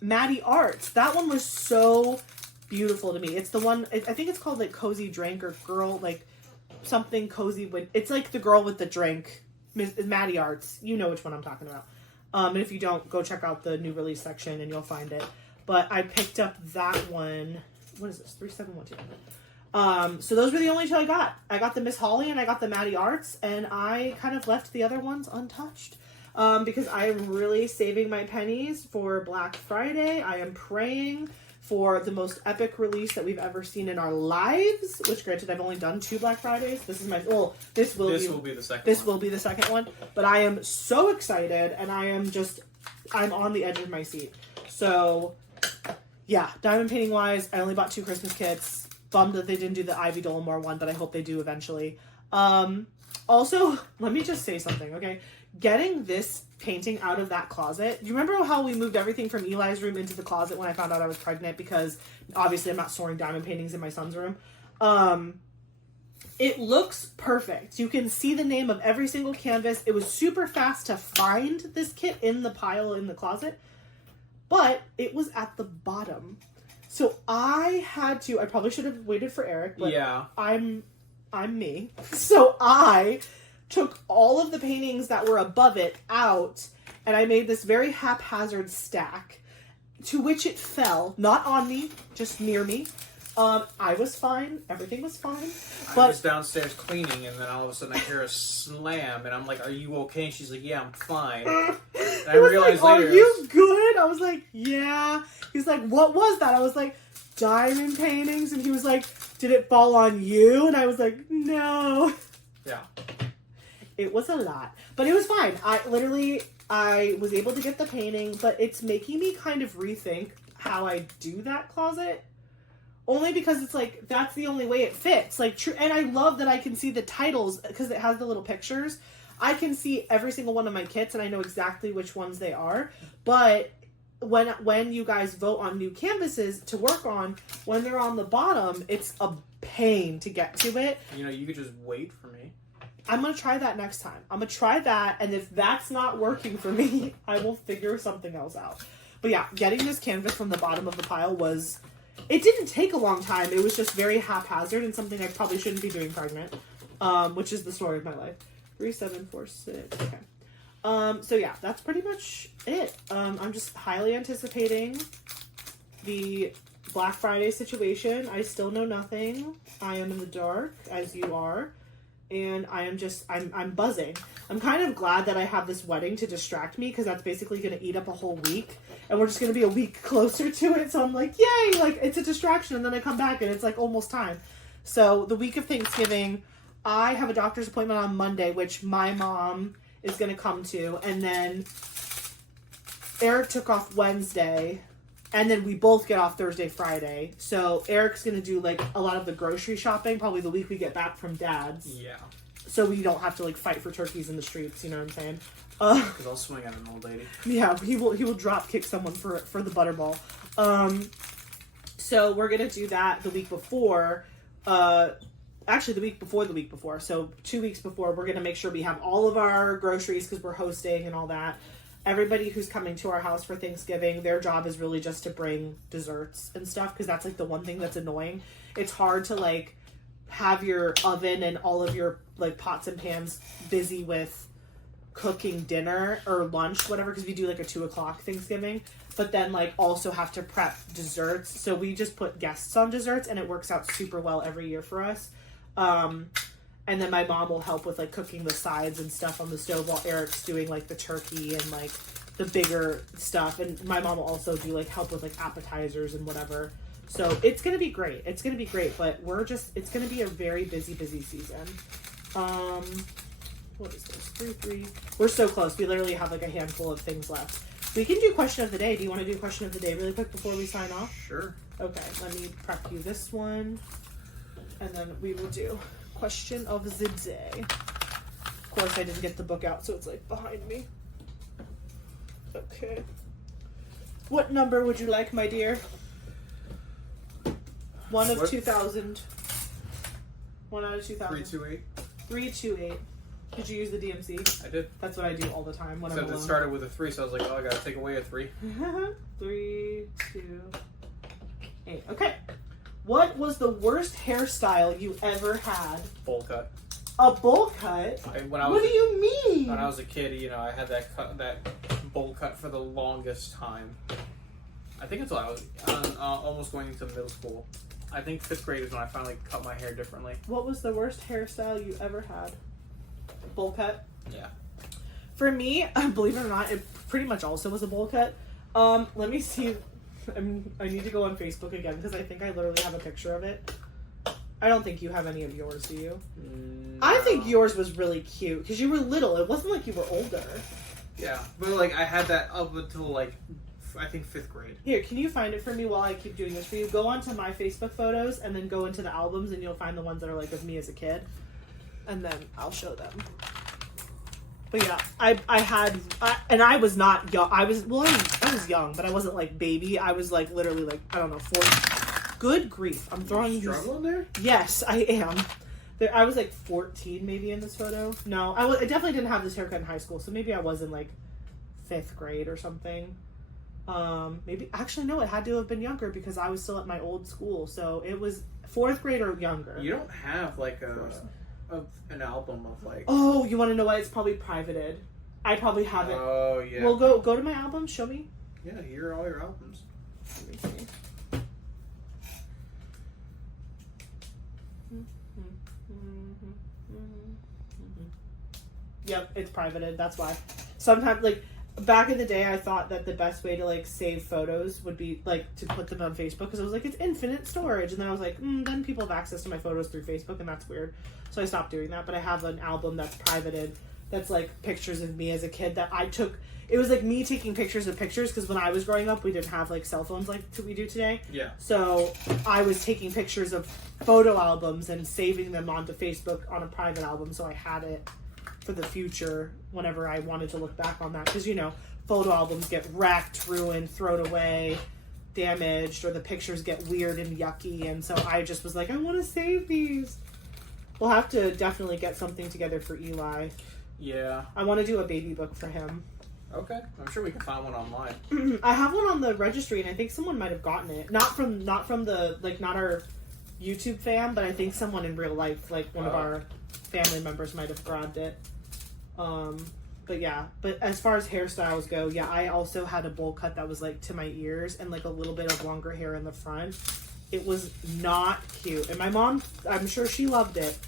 Maddie Arts. That one was so beautiful to me. It's the one, I think it's called like Cozy Drink or Girl, like something cozy with, it's like the girl with the drink, Maddie Arts. You know which one I'm talking about. And if you don't, go check out the new release section and you'll find it. But I picked up that one. What is this? 3712. So those were the only two I got. I got the Miss Holly and I got the Maddie Arts, and I kind of left the other ones untouched. Because I am really saving my pennies for Black Friday. I am praying for the most epic release that we've ever seen in our lives, which granted I've only done 2 Black Fridays. This is this will be the second one. This will be the second one. But I am so excited, and I'm on the edge of my seat. So yeah, diamond painting wise, I only bought 2 Christmas kits. Bummed that they didn't do the Ivy Dolamore one, but I hope they do eventually. Also, let me just say something, okay? Getting this painting out of that closet. Do you remember how we moved everything from Eli's room into the closet when I found out I was pregnant? Because obviously I'm not storing diamond paintings in my son's room. It looks perfect. You can see the name of every single canvas. It was super fast to find this kit in the pile in the closet, but it was at the bottom. So I probably should have waited for Eric, but yeah. I'm me. So I took all of the paintings that were above it out, and I made this very haphazard stack, to which it fell, not on me, just near me. I was fine. Everything was fine. But I was downstairs cleaning, and then all of a sudden I hear a slam, and I'm like, "Are you okay?" And she's like, "Yeah, I'm fine." And I realized like, later, "Are you good?" I was like, "Yeah." He's like, "What was that?" I was like, "Diamond paintings." And he was like, "Did it fall on you?" And I was like, "No." Yeah. It was a lot, but it was fine. I was able to get the painting, but it's making me kind of rethink how I do that closet. Only because it's like, that's the only way it fits. Like, true. And I love that I can see the titles because it has the little pictures. I can see every single one of my kits and I know exactly which ones they are. But when you guys vote on new canvases to work on, when they're on the bottom, it's a pain to get to it. You could just wait for me. I'm going to try that next time. I'm going to try that, and if that's not working for me, I will figure something else out. But yeah, getting this canvas from the bottom of the pile it didn't take a long time. It was just very haphazard and something I probably shouldn't be doing pregnant, which is the story of my life. 3746. Okay. So yeah, that's pretty much it. I'm just highly anticipating the Black Friday situation. I still know nothing. I am in the dark, as you are. And I'm buzzing. I'm kind of glad that I have this wedding to distract me, because that's basically going to eat up a whole week. And we're just going to be a week closer to it. So I'm like, yay! Like, it's a distraction. And then I come back and it's like almost time. So the week of Thanksgiving, I have a doctor's appointment on Monday, which my mom is going to come to. And then Eric took off Wednesday. And then we both get off Thursday, Friday. So Eric's going to do, like, a lot of the grocery shopping, probably the week we get back from Dad's. Yeah. So we don't have to, like, fight for turkeys in the streets, you know what I'm saying? Because I'll swing at an old lady. Yeah, he will drop kick someone for the butterball. So we're going to do that the week before. Actually, the week before. So 2 weeks before, we're going to make sure we have all of our groceries because we're hosting and all that. everybody who's coming to our house for Thanksgiving, their job is really just to bring desserts and stuff, because that's like the one thing that's annoying. It's hard to like have your oven and all of your like pots and pans busy with cooking dinner or lunch, whatever, because we do like a 2:00 Thanksgiving, but then like also have to prep desserts. So we just put guests on desserts, and it works out super well every year for us. And then my mom will help with like cooking the sides and stuff on the stove while Eric's doing like the turkey and like the bigger stuff. And my mom will also do like help with like appetizers and whatever. So it's gonna be great. It's gonna be great, but it's gonna be a very busy season. What is this? 3. We're so close. We literally have like a handful of things left. We can do question of the day. Do you want to do question of the day really quick before we sign off? Sure. Okay, let me prep you this one, and then we will do question of the day. Of course, I didn't get the book out, so it's like behind me. Okay. What number would you like, my dear? 1 of 2,000. 1 out of 2,000. 328. 328. Did you use the DMC? I did. That's what I do all the time when I'm Except alone. it started with a 3, so I was like, oh, I gotta take away a 3. 3, 2, 8. Okay. What was the worst hairstyle you ever had? Bowl cut. A bowl cut? What do you mean? When I was a kid, you know, I had that bowl cut for the longest time. I think until I was almost going into middle school. I think 5th grade is when I finally cut my hair differently. What was the worst hairstyle you ever had? Bowl cut? Yeah. For me, believe it or not, it pretty much also was a bowl cut. Let me see. I need to go on Facebook again because I think I literally have a picture of it. I don't think you have any of yours, do you? No. I think yours was really cute because you were little. It wasn't like you were older. Yeah, but like I had that up until like I think 5th grade. Here, can you find it for me while I keep doing this for you? Go onto my Facebook photos and then go into the albums and you'll find the ones that are like of me as a kid. And then I'll show them. But yeah, I was not young. I was young, but I wasn't like baby. I was like literally like, I don't know, 40. Good grief. I'm throwing you. Struggling there? Yes, I am. I was like 14 maybe in this photo. No, I definitely didn't have this haircut in high school. So maybe I was in like 5th grade or something. Maybe, actually no, it had to have been younger because I was still at my old school. So it was 4th grade or younger. You don't have like an album of like... Oh, you want to know why? It's probably privated. I probably have it. Oh, yeah. Well, go to my album. Show me. Yeah, here are all your albums. Let me see. Yep, it's privated. That's why. Sometimes, like, back in the day, I thought that the best way to, like, save photos would be, like, to put them on Facebook. Because I was like, it's infinite storage. And then I was like, then people have access to my photos through Facebook, and that's weird. So I stopped doing that. But I have an album that's privated that's, like, pictures of me as a kid that I took. It was, like, me taking pictures of pictures. Because when I was growing up, we didn't have, like, cell phones like we do today. Yeah. So I was taking pictures of photo albums and saving them onto Facebook on a private album. So I had it for the future whenever I wanted to look back on that, because you know photo albums get wrecked, ruined, thrown away, damaged, or the pictures get weird and yucky, and so I just was like, I want to save these. We'll have to definitely get something together for Eli. Yeah, I want to do a baby book for him. Okay, I'm sure we can find one online. I have one on the registry, and I think someone might have gotten it. Not from the like, not our YouTube fam, but I think someone in real life, like one of our family members, might have grabbed it. But yeah, but as far as hairstyles go, yeah, I also had a bowl cut that was like to my ears and like a little bit of longer hair in the front. It was not cute. And my mom, I'm sure she loved it,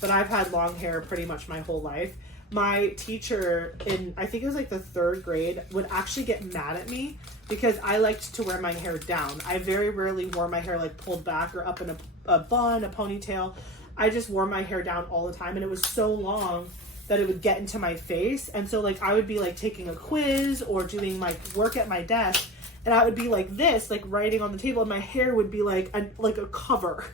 but I've had long hair pretty much my whole life. My teacher in, I think it was like the 3rd grade, would actually get mad at me because I liked to wear my hair down. I very rarely wore my hair like pulled back or up in a bun, a ponytail. I just wore my hair down all the time, and it was so long that it would get into my face. And so like I would be like taking a quiz or doing my work at my desk, and I would be like this, like writing on the table, and my hair would be like a cover.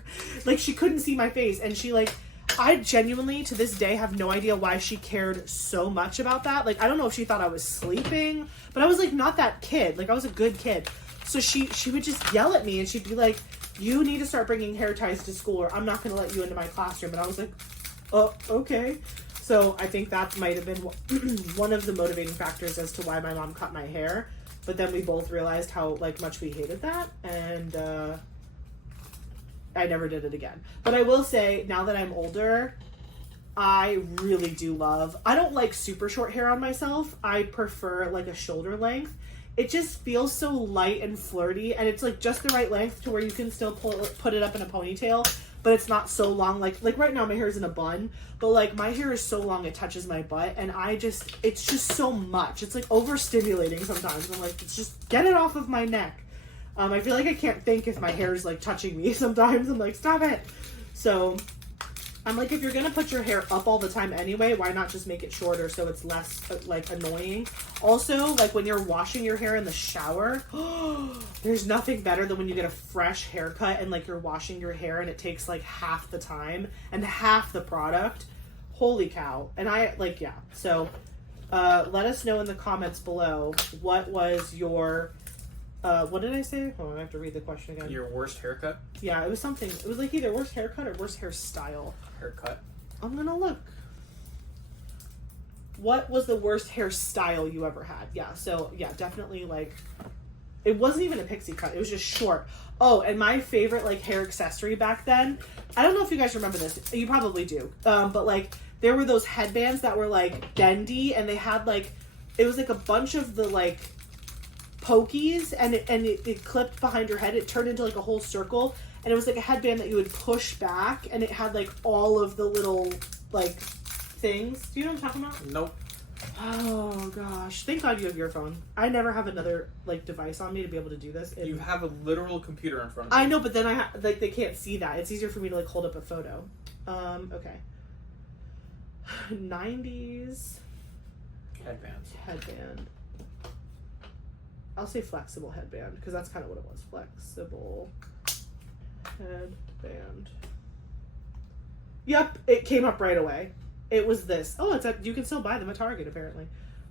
Like she couldn't see my face, and she like, I genuinely to this day have no idea why she cared so much about that. Like I don't know if she thought I was sleeping, but I was like not that kid. Like I was a good kid. So she would just yell at me, and she'd be like, you need to start bringing hair ties to school or I'm not going to let you into my classroom. And I was like, oh, okay. So I think that might have been one of the motivating factors as to why my mom cut my hair. But then we both realized how like much we hated that, and I never did it again. But I will say, now that I'm older, I really do love, I don't like super short hair on myself. I prefer like a shoulder length. It just feels so light and flirty, and it's like just the right length to where you can still put it up in a ponytail, but it's not so long. Like right now my hair is in a bun, but like my hair is so long it touches my butt, and it's just so much. It's like overstimulating sometimes. I'm like, just get it off of my neck. I feel like I can't think if my hair is like touching me sometimes. I'm like, stop it. So I'm like, if you're gonna put your hair up all the time anyway, why not just make it shorter so it's less like annoying? Also, like when you're washing your hair in the shower, there's nothing better than when you get a fresh haircut and like you're washing your hair and it takes like half the time and half the product. Holy cow. And I like, yeah. So let us know in the comments below, what was your what did I say? Oh, I have to read the question again. Your worst haircut? Yeah, it was something. It was like either worst haircut or worst hairstyle. Haircut. I'm gonna look. What was the worst hairstyle you ever had? Yeah, so yeah, definitely like, it wasn't even a pixie cut. It was just short. Oh, and my favorite like hair accessory back then, I don't know if you guys remember this. You probably do. But like there were those headbands that were like bendy, and they had like, it was like a bunch of the like pokies, and it clipped behind your head. It turned into like a whole circle, and it was like a headband that you would push back, and it had like all of the little like things. Do you know what I'm talking about? Nope. Oh gosh, thank God you have your phone. I never have another like device on me to be able to do this. You have a literal computer in front of you. I know, but then like they can't see that. It's easier for me to like hold up a photo. Okay. 90s headband. I'll say flexible headband because that's kind of what it was. Flexible headband. Yep, it came up right away. It was this. Oh, you can still buy them at Target apparently.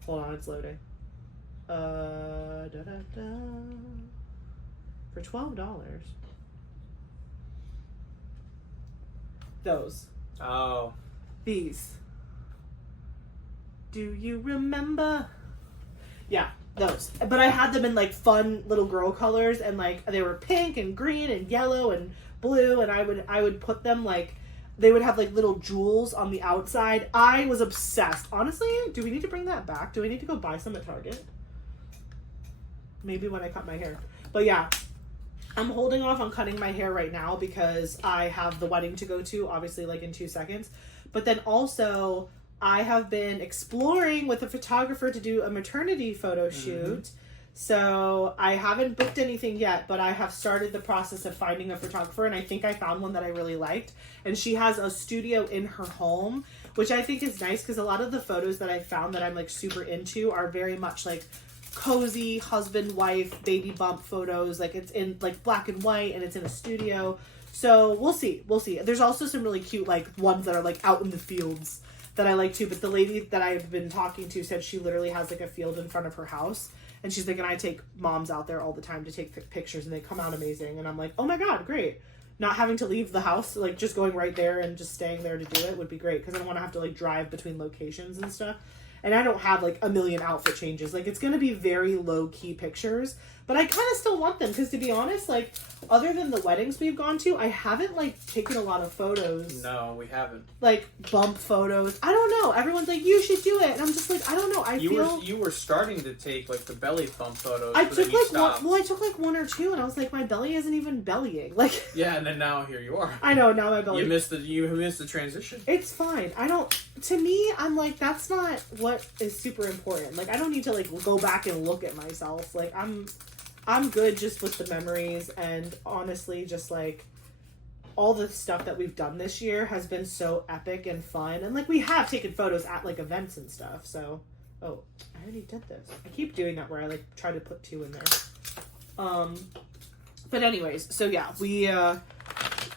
Hold on, it's loading. For $12. Those. Oh. These. Do you remember? Yeah, those. But I had them in like fun little girl colors, and like they were pink and green and yellow and blue, and I would put them like, they would have like little jewels on the outside. I was obsessed. Honestly, do we need to bring that back? Do we need to go buy some at Target? Maybe when I cut my hair. But yeah, I'm holding off on cutting my hair right now because I have the wedding to go to, obviously like in 2 seconds. But then also, I have been exploring with a photographer to do a maternity photo shoot. So I haven't booked anything yet, but I have started the process of finding a photographer, and I think I found one that I really liked. And she has a studio in her home, which I think is nice because a lot of the photos that I found that I'm like super into are very much like cozy husband, wife, baby bump photos. Like it's in like black and white, and it's in a studio. So we'll see. There's also some really cute like ones that are like out in the fields that I like too. But the lady that I've been talking to said she literally has like a field in front of her house. And she's like, and I take moms out there all the time to take pictures, and they come out amazing. And I'm like, oh my God, great. Not having to leave the house, like just going right there and just staying there to do it would be great. Because I don't want to have to like drive between locations and stuff. And I don't have like a million outfit changes. Like it's going to be very low key pictures, but I kind of still want them. Because to be honest, like other than the weddings we've gone to, I haven't like taken a lot of photos. No, we haven't. Like bump photos. I don't know. Everyone's like, you should do it. And I'm just like, I don't know. You were starting to take like the belly bump photos. I took like one or two, and I was like, my belly isn't even bellying. Like yeah, and then now here you are. I know, now my belly. You missed the transition. It's fine. To me, I'm like, that's not what is super important. Like I don't need to like go back and look at myself. Like I'm good just with the memories, and honestly just like all the stuff that we've done this year has been so epic and fun, and like we have taken photos at like events and stuff. So I already did this. I keep doing that where I like try to put 2 in there. But anyways, so yeah,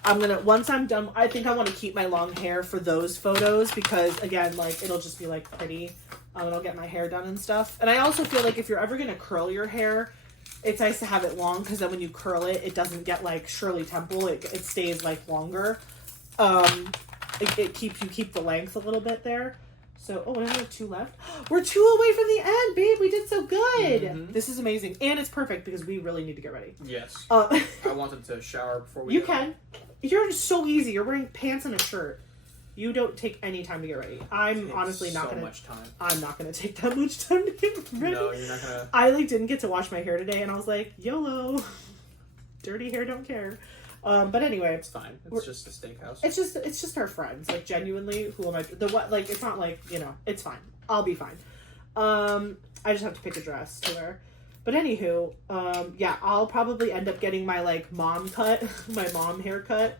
I'm gonna, once I'm done, I think I want to keep my long hair for those photos because again, like it'll just be like pretty, and I'll get my hair done and stuff. And I also feel like if you're ever gonna curl your hair, it's nice to have it long because then when you curl it, it doesn't get like Shirley Temple. It stays like longer. You keep the length a little bit there. So, oh, and I have 2 left. We're 2 away from the end, babe. We did so good. Mm-hmm. This is amazing. And it's perfect because we really need to get ready. Yes. I wanted to shower before we You go. can. You're so easy. You're wearing pants and a shirt. You don't take any time to get ready. I'm honestly not gonna. Much time. I'm not gonna take that much time to get ready. No, you're not gonna. I didn't get to wash my hair today, and I was like, YOLO, dirty hair, don't care. But anyway, it's fine. It's just a steakhouse. It's just our friends. Like genuinely, who am I? Like it's not like it's fine. I'll be fine. I just have to pick a dress to wear. But anywho, yeah, I'll probably end up getting my like mom cut, my mom haircut.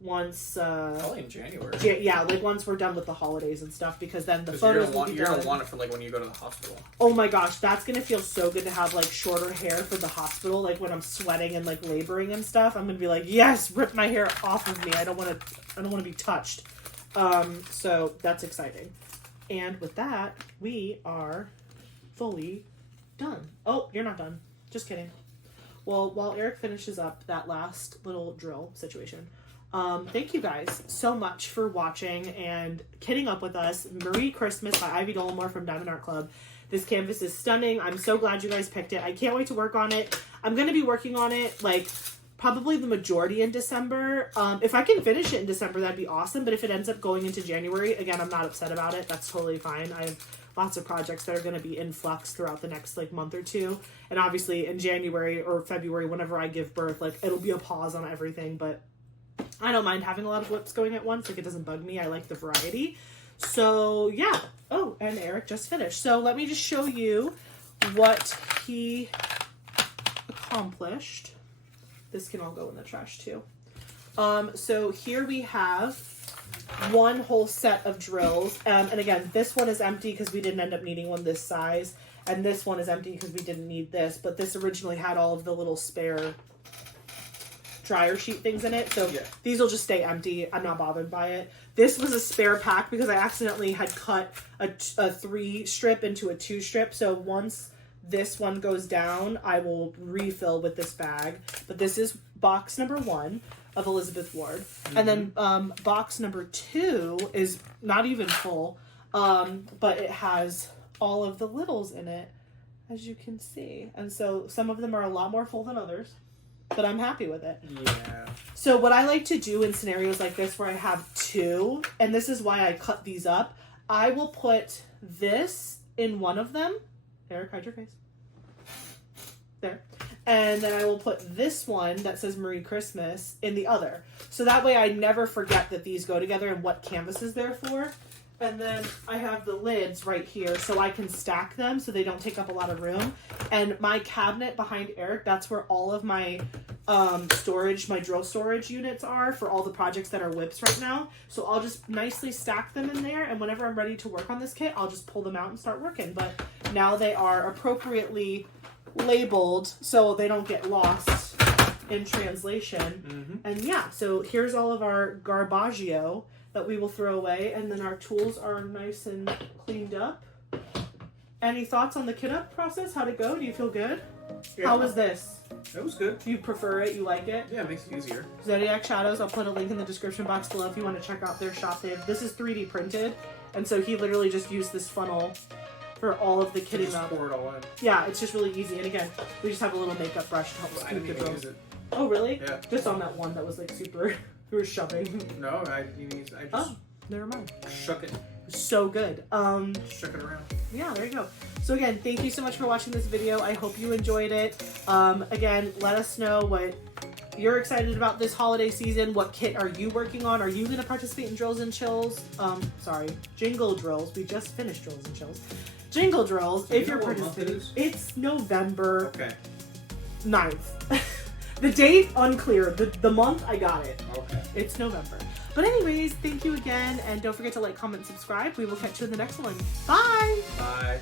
Once probably in January. Yeah, like once we're done with the holidays and stuff, because then the photos you're gonna want it for like when you go to the hospital. Oh my gosh, that's gonna feel so good to have like shorter hair for the hospital. Like when I'm sweating and like laboring and stuff, I'm gonna be like, yes, rip my hair off of me. I don't want to be touched. So that's exciting. And with that, we are fully done. Oh, you're not done. Just kidding. Well, while Eric finishes up that last little drill situation. Thank you guys so much for watching and kitting up with us. Merry Christmas by Ivy Dolamore from Diamond Art Club. This canvas is stunning. I'm so glad you guys picked it. I can't wait to work on it. I'm going to be working on it like probably the majority in December. If I can finish it in December, that'd be awesome. But if it ends up going into January, again, I'm not upset about it. That's totally fine. I have lots of projects that are going to be in flux throughout the next like month or two. And obviously in January or February, whenever I give birth, like it'll be a pause on everything, but I don't mind having a lot of whips going at once. Like, it doesn't bug me. I like the variety. So, yeah. Oh, and Eric just finished. So, let me just show you what he accomplished. This can all go in the trash, too. So, here we have one whole set of drills. And again, this one is empty because we didn't end up needing one this size. And this one is empty because we didn't need this. But this originally had all of the little spare dryer sheet things in it, so these will just stay empty. I'm not bothered by it. This was a spare pack because I accidentally had cut a 3 strip into a 2 strip, so once this one goes down, I will refill with this bag. But this is box number 1 of Elizabeth Ward. And then box number 2 is not even full, but it has all of the littles in it, as you can see. And so some of them are a lot more full than others, but I'm happy with it. Yeah. So what I like to do in scenarios like this where I have 2, and this is why I cut these up, I will put this in one of them. Eric, hide your face. There. And then I will put this one that says Merry Christmas in the other. So that way I never forget that these go together and what canvas is there for. And then I have the lids right here so I can stack them so they don't take up a lot of room. And my cabinet behind Eric, that's where all of my storage, my drill storage units are for all the projects that are whips right now. So I'll just nicely stack them in there, and whenever I'm ready to work on this kit, I'll just pull them out and start working. But now they are appropriately labeled so they don't get lost in translation. And yeah, so here's all of our garbaggio that we will throw away, and then our tools are nice and cleaned up. Any thoughts on the kit up process? How'd it go? Do you feel good? Yeah. How was this? It was good. Do you prefer it? You like it? Yeah, it makes it easier. Zodiac Shadows, I'll put a link in the description box below if you want to check out their shop. This is 3D printed, and so he literally just used this funnel for all of the kitting up. Pour it all in. Yeah, it's just really easy. And again, we just have a little makeup brush to help I scoop didn't the even drills. use it. Oh, really? Yeah. Just on that one that was like super, we were shoving. No, I just Never mind. shook it. So good. Shook it around. Yeah, there you go. So again, thank you so much for watching this video. I hope you enjoyed it. Again, let us know what you're excited about this holiday season. What kit are you working on? Are you going to participate in drills and chills? Jingle drills. We just finished drills and chills. Jingle drills. If you're participating, it's November 9th. The date unclear. The month I got it. Okay. It's November. But anyways, thank you again, and don't forget to like, comment, subscribe. We will catch you in the next one. Bye! Bye.